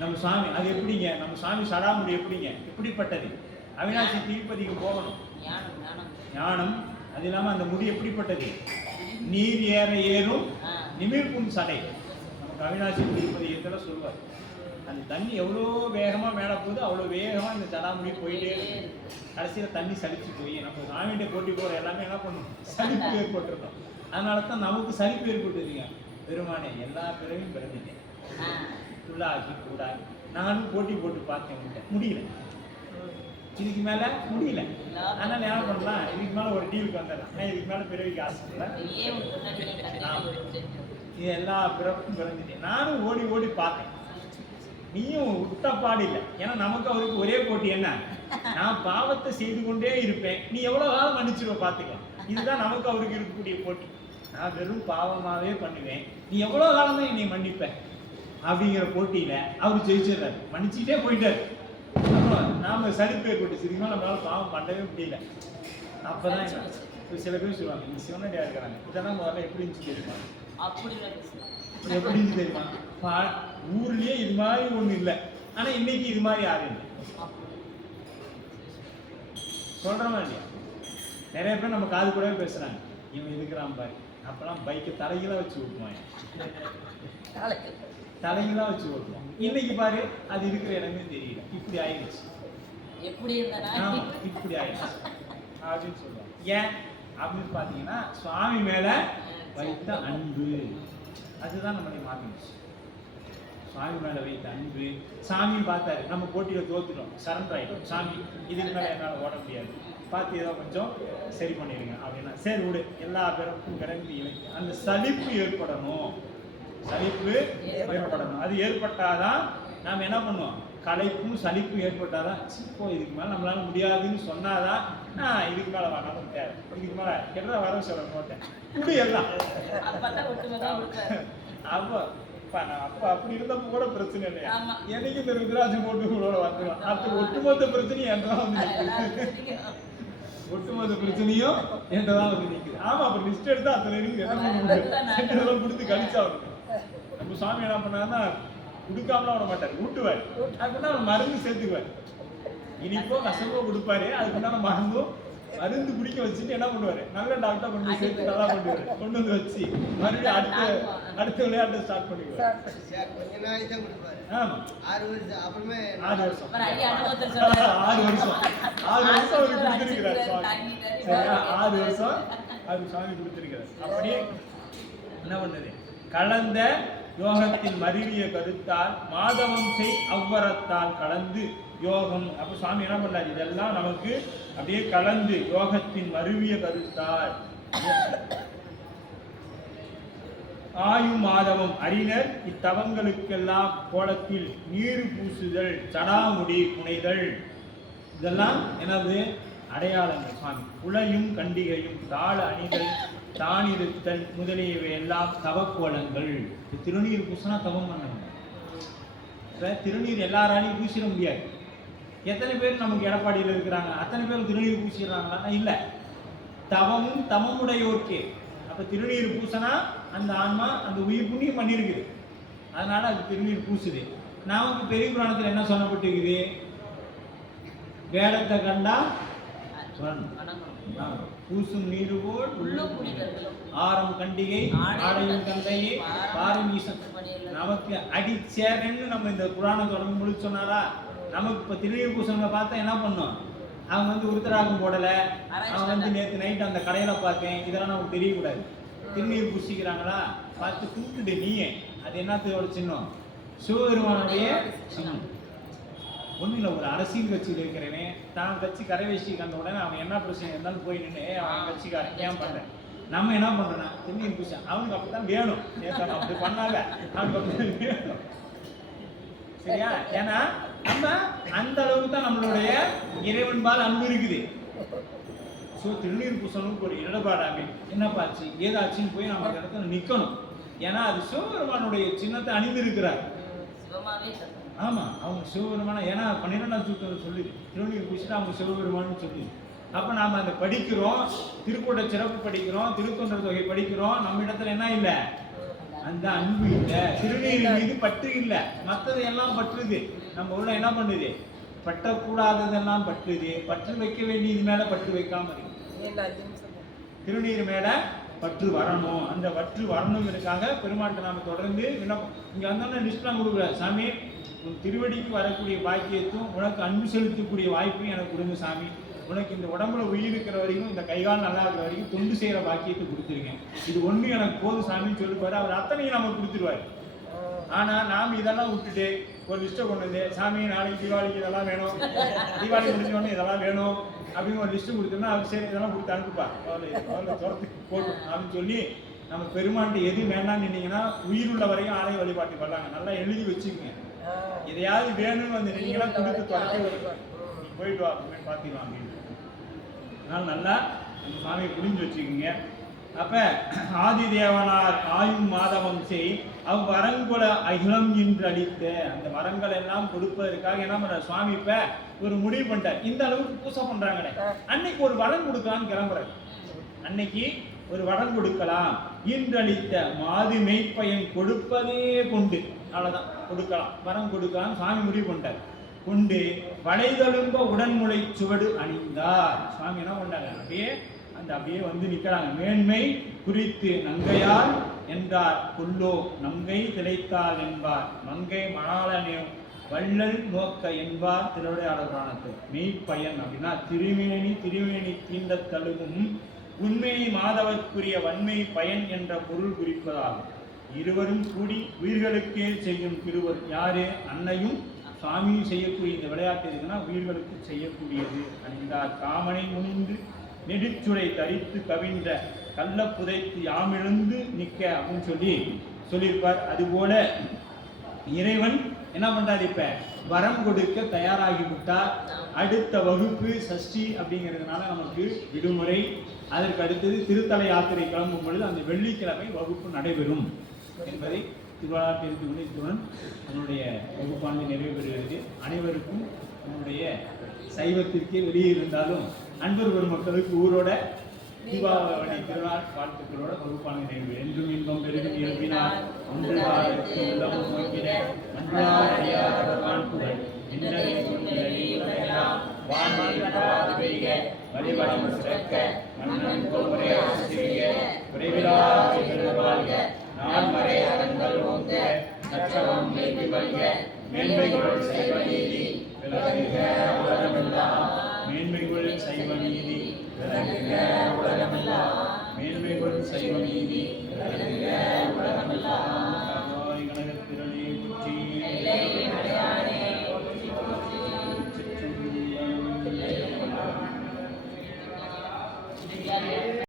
நம்ம சுவாமி. அது எப்படிங்க நம்ம சுவாமி சடாமுடி எப்படிங்க எப்படிப்பட்டது? அவினாசி திருப்பதிக்கு போகணும், ஞானம். அது இல்லாம அந்த முடி எப்படிப்பட்டது? நீர் ஏற ஏறும் நிமிர்க்கும் சடை. நமக்கு அவினாசி திருப்பதியத்துல சொல்லுவார், அந்த தண்ணி எவ்வளோ வேகமா மேலே போகுது அவ்வளோ வேகமா இந்த சடாமுடி போயிட்டே இருக்கு. கடைசியில தண்ணி சலிச்சு போய் நம்ம சாமிகிட்ட போட்டி போற எல்லாமே என்ன பண்ணும்? சலிப்பு ஏற்பட்டுருக்கோம். அதனால தான் நமக்கு சலிப்பு ஏற்பட்டுருங்க. பெருமானே எல்லா பிறவையும் பிறந்துட்டேன், துள்ளாக்கி கூடாக்கி நானும் போட்டி போட்டு பார்த்தேன், முடியல. இதுக்கு மேல முடியல. அதனால என்ன பண்ணலாம்? இதுக்கு மேல ஒரு டீலுக்கு வந்துடலாம். நான் இதுக்கு மேல பிறவிக்கு ஆசைப்படல, இது எல்லா பிறப்பும் பிறந்துட்டேன். நானும் ஓடி ஓடி பார்த்தேன், நீயும் விட்டப்பாடு இல்லை. ஏன்னா நமக்கு அவருக்கு ஒரே போட்டி என்ன? நான் பாவத்தை செய்து கொண்டே இருப்பேன், நீ எவ்வளவு காலம் மன்னிச்சிருவ பார்த்துக்கலாம். இதுதான் நமக்கு அவருக்கு இருக்கக்கூடிய போட்டி. நான் வெறும் பாவமாவே பண்ணுவேன், நீ எவ்வளவு காலம் தான் என்னை மன்னிப்ப அப்படிங்கிற போட்டியில அவர் ஜெயிச்சிடுறாரு, மன்னிச்சுட்டே போயிட்டாரு. அப்புறம் நாம சலிப்பு ஏற்பட்டு சிரிக்கமா நம்மளால பாவம் பண்ணவே முடியல. அப்பதான் சில பேர் சொல்லுவாங்க, நீ சிவனடியா இருக்கிறாங்க, இதெல்லாம் முதல்ல எப்படி இருந்துச்சு தெரியுமா? எப்படி இருந்துச்சு தெரியுமா? ஊர்லயே இது மாதிரி ஒண்ணு இல்லை, ஆனா இன்னைக்கு இது மாதிரி யாரும் இல்லை. சொல்றோமா இல்லையா? நிறைய பேர் நம்ம காது கூடவே பேசுறாங்க, இவன் இருக்கிறான் பாரு. அப்பெல்லாம் பைக்கை தலைகீழா வச்சு ஓட்டுவாங்க, தலைகீழா வச்சு ஓட்டுவோம். இன்னைக்கு பாரு அது இருக்கிற இடமே தெரியல, இப்படி ஆயிடுச்சு. இப்படி ஆயிடுச்சு அப்படின்னு சொல்லுவாங்க. ஏன் அப்படின்னு பாத்தீங்கன்னா சுவாமி மேல வைத்த அன்பு அதுதான் நம்மளை மாத்திடுச்சு. சுவாமி மேல வைத்த அன்பு. சாமியும் பார்த்தாரு, நம்ம போட்டியில தோத்துட்டோம், சரண்டர் ஆயிட்டோம். சாமி இதுக்கு மேல என்னால ஓட முடியாது, பார்த்து ஏதோ கொஞ்சம் சரி பண்ணிடுங்க அப்படின்னா, சரி விடு, எல்லா பிறப்பும் கிடந்து இழைக்கு. அந்த சலிப்பு ஏற்படணும், சலிப்பு ஏற்படணும். அது ஏற்பட்டாதான் நாம் என்ன பண்ணுவோம்? களைப்பும் சலிப்பு ஏற்பட்டாதான், இப்போ இதுக்கு மேலே நம்மளால முடியாதுன்னு சொன்னாதான் இதுக்கு மேலே வேணாலும் தேவை, இதுக்கு மேலே கெட்டதா வர சொல்ல மாட்டேன் குடி எல்லாம். அப்போ அப்போ அப்படி இருந்தப்போ கூட பிரச்சனை இல்லையா? எனக்கு இந்த ருத்ராட்சம் போட்டு கூட வந்துடும். அப்போ ஒட்டுமொத்த பிரச்சனையும் என்றதான் வந்து நிற்குது, ஒட்டுமொத்த பிரச்சனையும் என்றதான் வந்து நிற்குது. ஆமா, அப்போ லிஸ்ட் எடுத்தா அத்தனை இருக்கு, என்ன கொடுத்து கழிச்சா அவருக்கு. நம்ம சுவாமி என்ன பண்ணாருன்னா கொடுக்காமலாம் விட மாட்டார், ஊட்டுவார். அதுக்குன்னா மருந்து சேர்த்துக்குவார், இனிப்போ கசப்போ கொடுப்பாரு. அதுக்குன்னா மருந்து குடிக்க வச்சுட்டு என்ன பண்ணுவாரு? நல்ல டாக்டர் கொண்டு சேர்த்து நல்லா பண்ணுவாரு, கொண்டு வந்து வச்சு மறுபடியும் அடுத்த விளையாட்டை ஸ்டார்ட் பண்ணிக்குவார். ஆமா, 6 வருஷம் அவருக்கு கொடுத்துருக்கிறார் சுவாமி. 6 வருஷம் அவருக்கு சுவாமி கொடுத்துருக்கிறார். அப்படியே என்ன பண்ணது? கலந்த யோகத்தின் மருவிய கருத்தால் மாதவம் செய் அவ்வரத்தால் கலந்து யோகம். அப்ப சுவாமி என்ன பண்ணாரு? இதெல்லாம் நமக்கு அப்படியே கலந்து யோகத்தின் மருவிய கருத்தால் ஆயு மாதவம் அறிஞர் இத்தவங்களுக்கெல்லாம் கோலத்தில் நீர் பூசுதல், சடாமுடி புனைதல், இதெல்லாம் எனது அடையாளங்கள். சுவாமி புலையும் கண்டிகையும் தாள அணிதல் தானிருத்தல் முதலியவை எல்லாம் தவக்கோலங்கள். திருநீர் பூசினா தவம் பண்ணணும். இப்போ திருநீர் எல்லாராலையும் பூசிட முடியாது. எத்தனை பேர் நமக்கு எடப்பாடியில் இருக்கிறாங்க? அத்தனை பேர் திருநீர் பூசிடுறாங்களா? இல்லை. தவமும் தமமுடையோர்க்கே. அப்போ திருநீர் பூசினா அந்த ஆன்மா அந்த உயிர் புண்ணியம் பண்ணியிருக்குது, அதனால அது திருநீர் பூசுது. நமக்கு பெரிய புராணத்தில் என்ன சொல்லப்பட்டிருக்குது? வேடத்தை கண்டா பூசும் நீரு போல் ஆரம் கண்டிகை ஆடையும் கந்தையை பாரம் ஈசன். நமக்கு அடிச்சேரன்னு நம்ம இந்த புராணம் தொடர்ந்து முடிச்சு சொன்னாரா? நமக்கு இப்போ திருநீர் பூசவங்க பார்த்தா என்ன பண்ணோம்? அவங்க வந்து உருத்தராகம் போடலை, அவங்க வந்து நேற்று நைட்டு அந்த கடையில் பார்த்தேன், இதெல்லாம் நமக்கு தெரியக்கூடாது. திருநீர் பூசிக்கிறாங்களா பார்த்து கூப்பிட்டு நீயே அது என்னத்தோட சின்னம்? சிவபெருமானுடைய சின்னம். ஒன்றும் இல்லை, ஒரு அரசியல் கட்சியில் இருக்கிறவன் தான் கட்சி கரைவேசி கண்ட உடனே அவன் என்ன பிரச்சனை இருந்தாலும் போய் நின்று அவன் கட்சிக்காரன் ஏன் பண்ணுறேன். நம்ம என்ன பண்ணுறோன்னா திருநீர் பூச அவனுக்கு அப்படி தான் வேணும். அப்படி பண்ணாங்க அவனுக்கு அப்படி வேணும், சரியா? ஏன்னா நம்ம அந்த அளவுக்கு தான் நம்மளுடைய இறைவன்பால் அன்பு இருக்குது. ஸோ திருநீர் பூசணுக்கு ஒரு இடர்பாடாமே என்னப்பாச்சு ஏதாச்சுன்னு போய் நம்ம அந்த இடத்துல நிற்கணும். ஏன்னா அது சிவபெருமானுடைய சின்னத்தை அணிந்திருக்கிறார். ஆமா, அவங்க சிவபெருமான, ஏன்னா 12ஆம் சூத்திரம் சொல்லி திருநீர் பூசிட்டு அவங்க சிவபெருமானு சொல்லி. அப்ப நாம அதை படிக்கிறோம், திருக்கூட சிறப்பு படிக்கிறோம், திருத்தொண்டர் தொகை படிக்கிறோம். நம்ம இடத்துல என்ன இல்லை? அந்த அன்பு இல்லை, திருநீர் மீது பற்று இல்லை. மற்றது எல்லாம் பற்றுது. நம்ம உள்ள என்ன பண்ணுது? பற்றக்கூடாததெல்லாம் பற்றுது. பற்று வைக்க வேண்டியது மேல பற்று வைக்காம இருக்கு. திருநீர் மேல பற்று வரணும். அந்த பற்று வரணுங்கிறதுக்காக பெருமாட்டை நாம தொடர்ந்து விண்ணப்பம். இங்க வந்தோம்னா லிஸ்ட்லாம் கொடுக்குற, சாமி உன் திருவடிக்கு வரக்கூடிய பாக்கியத்தும் உனக்கு அன்பு செலுத்தக்கூடிய வாய்ப்பையும் எனக்கு கொடுங்க சாமி. உனக்கு இந்த உடம்புல உயிர் இருக்கிற வரைக்கும், இந்த கைகால் நல்லா இருக்கிற வரைக்கும் தொண்டு செய்யற பாக்கியத்தை கொடுத்துருக்கேன். இது ஒண்ணு எனக்கு போதும் சாமின்னு சொல்லிப்பாரு. அவர் அத்தனையும் நமக்கு கொடுத்துருவாரு. ஆனா நாம் இதெல்லாம் விட்டுட்டு ஒரு லிஸ்ட்டை கொண்டு வந்து, சாமி நாளைக்கு தீபாவளிக்கு இதெல்லாம் வேணும், தீபாவளி முடிஞ்சோடனே இதெல்லாம் வேணும் அப்படின்னு ஒரு லிஸ்ட்டு கொடுத்தோம்னா அவர் சரி இதெல்லாம் கொடுத்து அனுப்புப்பா, அவளை துரத்துக்கு போடும் அப்படின்னு சொல்லி நம்ம பெருமான்ட்டு எது வேண்டாம்னு நின்னீங்கன்னா உயிருள்ள வரையும் ஆலய வழிபாட்டு பண்ணலாங்க. நல்லா எழுதி வச்சுக்கோங்க. எதையாவது வேணும்னு வந்து நின்னீங்கன்னா கொடுத்து தொடர்ந்து போயிட்டு வா அப்படின்னு பார்த்துக்கலாம் அப்படின்னு. அதனால நல்லா அந்த சாமியை புரிஞ்சு வச்சுக்கோங்க. அப்ப ஆதி தேவனார் ஆயும் மாதவம் செய் அவ் வரங்குல அகிலம் என்று அளித்த அந்த வரங்கள் எல்லாம் கொடுப்பதற்காக என்ன பண்ற சுவாமி இப்ப ஒரு முடிவு பண்ணிட்டார். இந்த அளவுக்கு பூசை பண்றாங்களே, அன்னைக்கு ஒரு வரம் கொடுக்கலாம்னு கிளம்புறாரு. அன்னைக்கு ஒரு வரம் கொடுக்கலாம். இன்றளித்த மாது மெய்ப்பயன் கொடுப்பதே கொண்டு, அவ்வளவுதான் கொடுக்கலாம், வரம் கொடுக்கலாம் சுவாமி முடிவு பண்ணிட்டார். கொண்டு வளைதழும்ப உடன்முளை சுவடு அணிந்தார். சுவாமி என்ன பண்ணாங்க? அப்படியே வந்து நிற்கிறாங்க. மேன்மை குறித்து நங்கையார் என்றார் கொல்லோ நங்கை திளைத்தார் என்பார். மங்கை மணாளனே வள்ளல் நோக்க என்பார் திருவிளையாடல் புராணத்தில். மெய்ப்பயன் அப்படின்னா திருமேனி தீண்ட தழுவும் உண்மை மாதவர்க்குரிய வன்மை பயன் என்ற பொருள் குறிப்பதாகும். இருவரும் கூடி உயிர்களுக்கே செய்யும் திருவர். யாரு? அன்னையும் சுவாமியும் செய்யக்கூடிய இந்த விளையாட்டு இருக்குன்னா உயிர்களுக்கு செய்யக்கூடியது. அணிந்தார் காமனை முனிந்து நெடுச்சுடை தரித்து கவின்ற கள்ள புதைத்து யாமிழந்து நிற்க அப்படின்னு சொல்லியிருப்பார். அதுபோல இறைவன் என்ன பண்றாரு? இப்ப வரம் கொடுக்க தயாராகி விட்டார். அடுத்த வகுப்பு சஷ்டி அப்படிங்கிறதுனால நமக்கு விடுமுறை. அதற்கு அடுத்தது திருத்தல யாத்திரை கிளம்பும் பொழுது அந்த வெள்ளிக்கிழமை வகுப்பு நடைபெறும் என்பதை திருவாளர் தெரிந்து கொண்டு இத்துடன் அதனுடைய வகுப்பானது நிறைவு பெறுகிறது. அனைவருக்கும் நம்முடைய சைவத்திற்கே வெளியே இருந்தாலும் அன்பர் பெருமக்களுக்கு ஊரோட தீபாவளி திருநாள் வாழ்த்துக்களோட வகுப்பான நிறைவு. என்றும் இன்பம் பெருகும் இயல்பினார் ஒன்று காலத்து உள்ளமும் நோக்கின வழிபடம் சிறக்க மன்னன் கோமுறை ஆசிரிய விரைவிலா நான்மறை அறங்கள் ஓங்க நற்றவம் வேண்டி வல்க மேன்மைகள் செய்வ நீதி விலகுக உலகமெல்லாம். மேன்மைகள் செய்வ நீதி விலகுக உலகமெல்லாம். மேன்மைகள் செய்வ நீதி விலகுக உலகமெல்லாம்.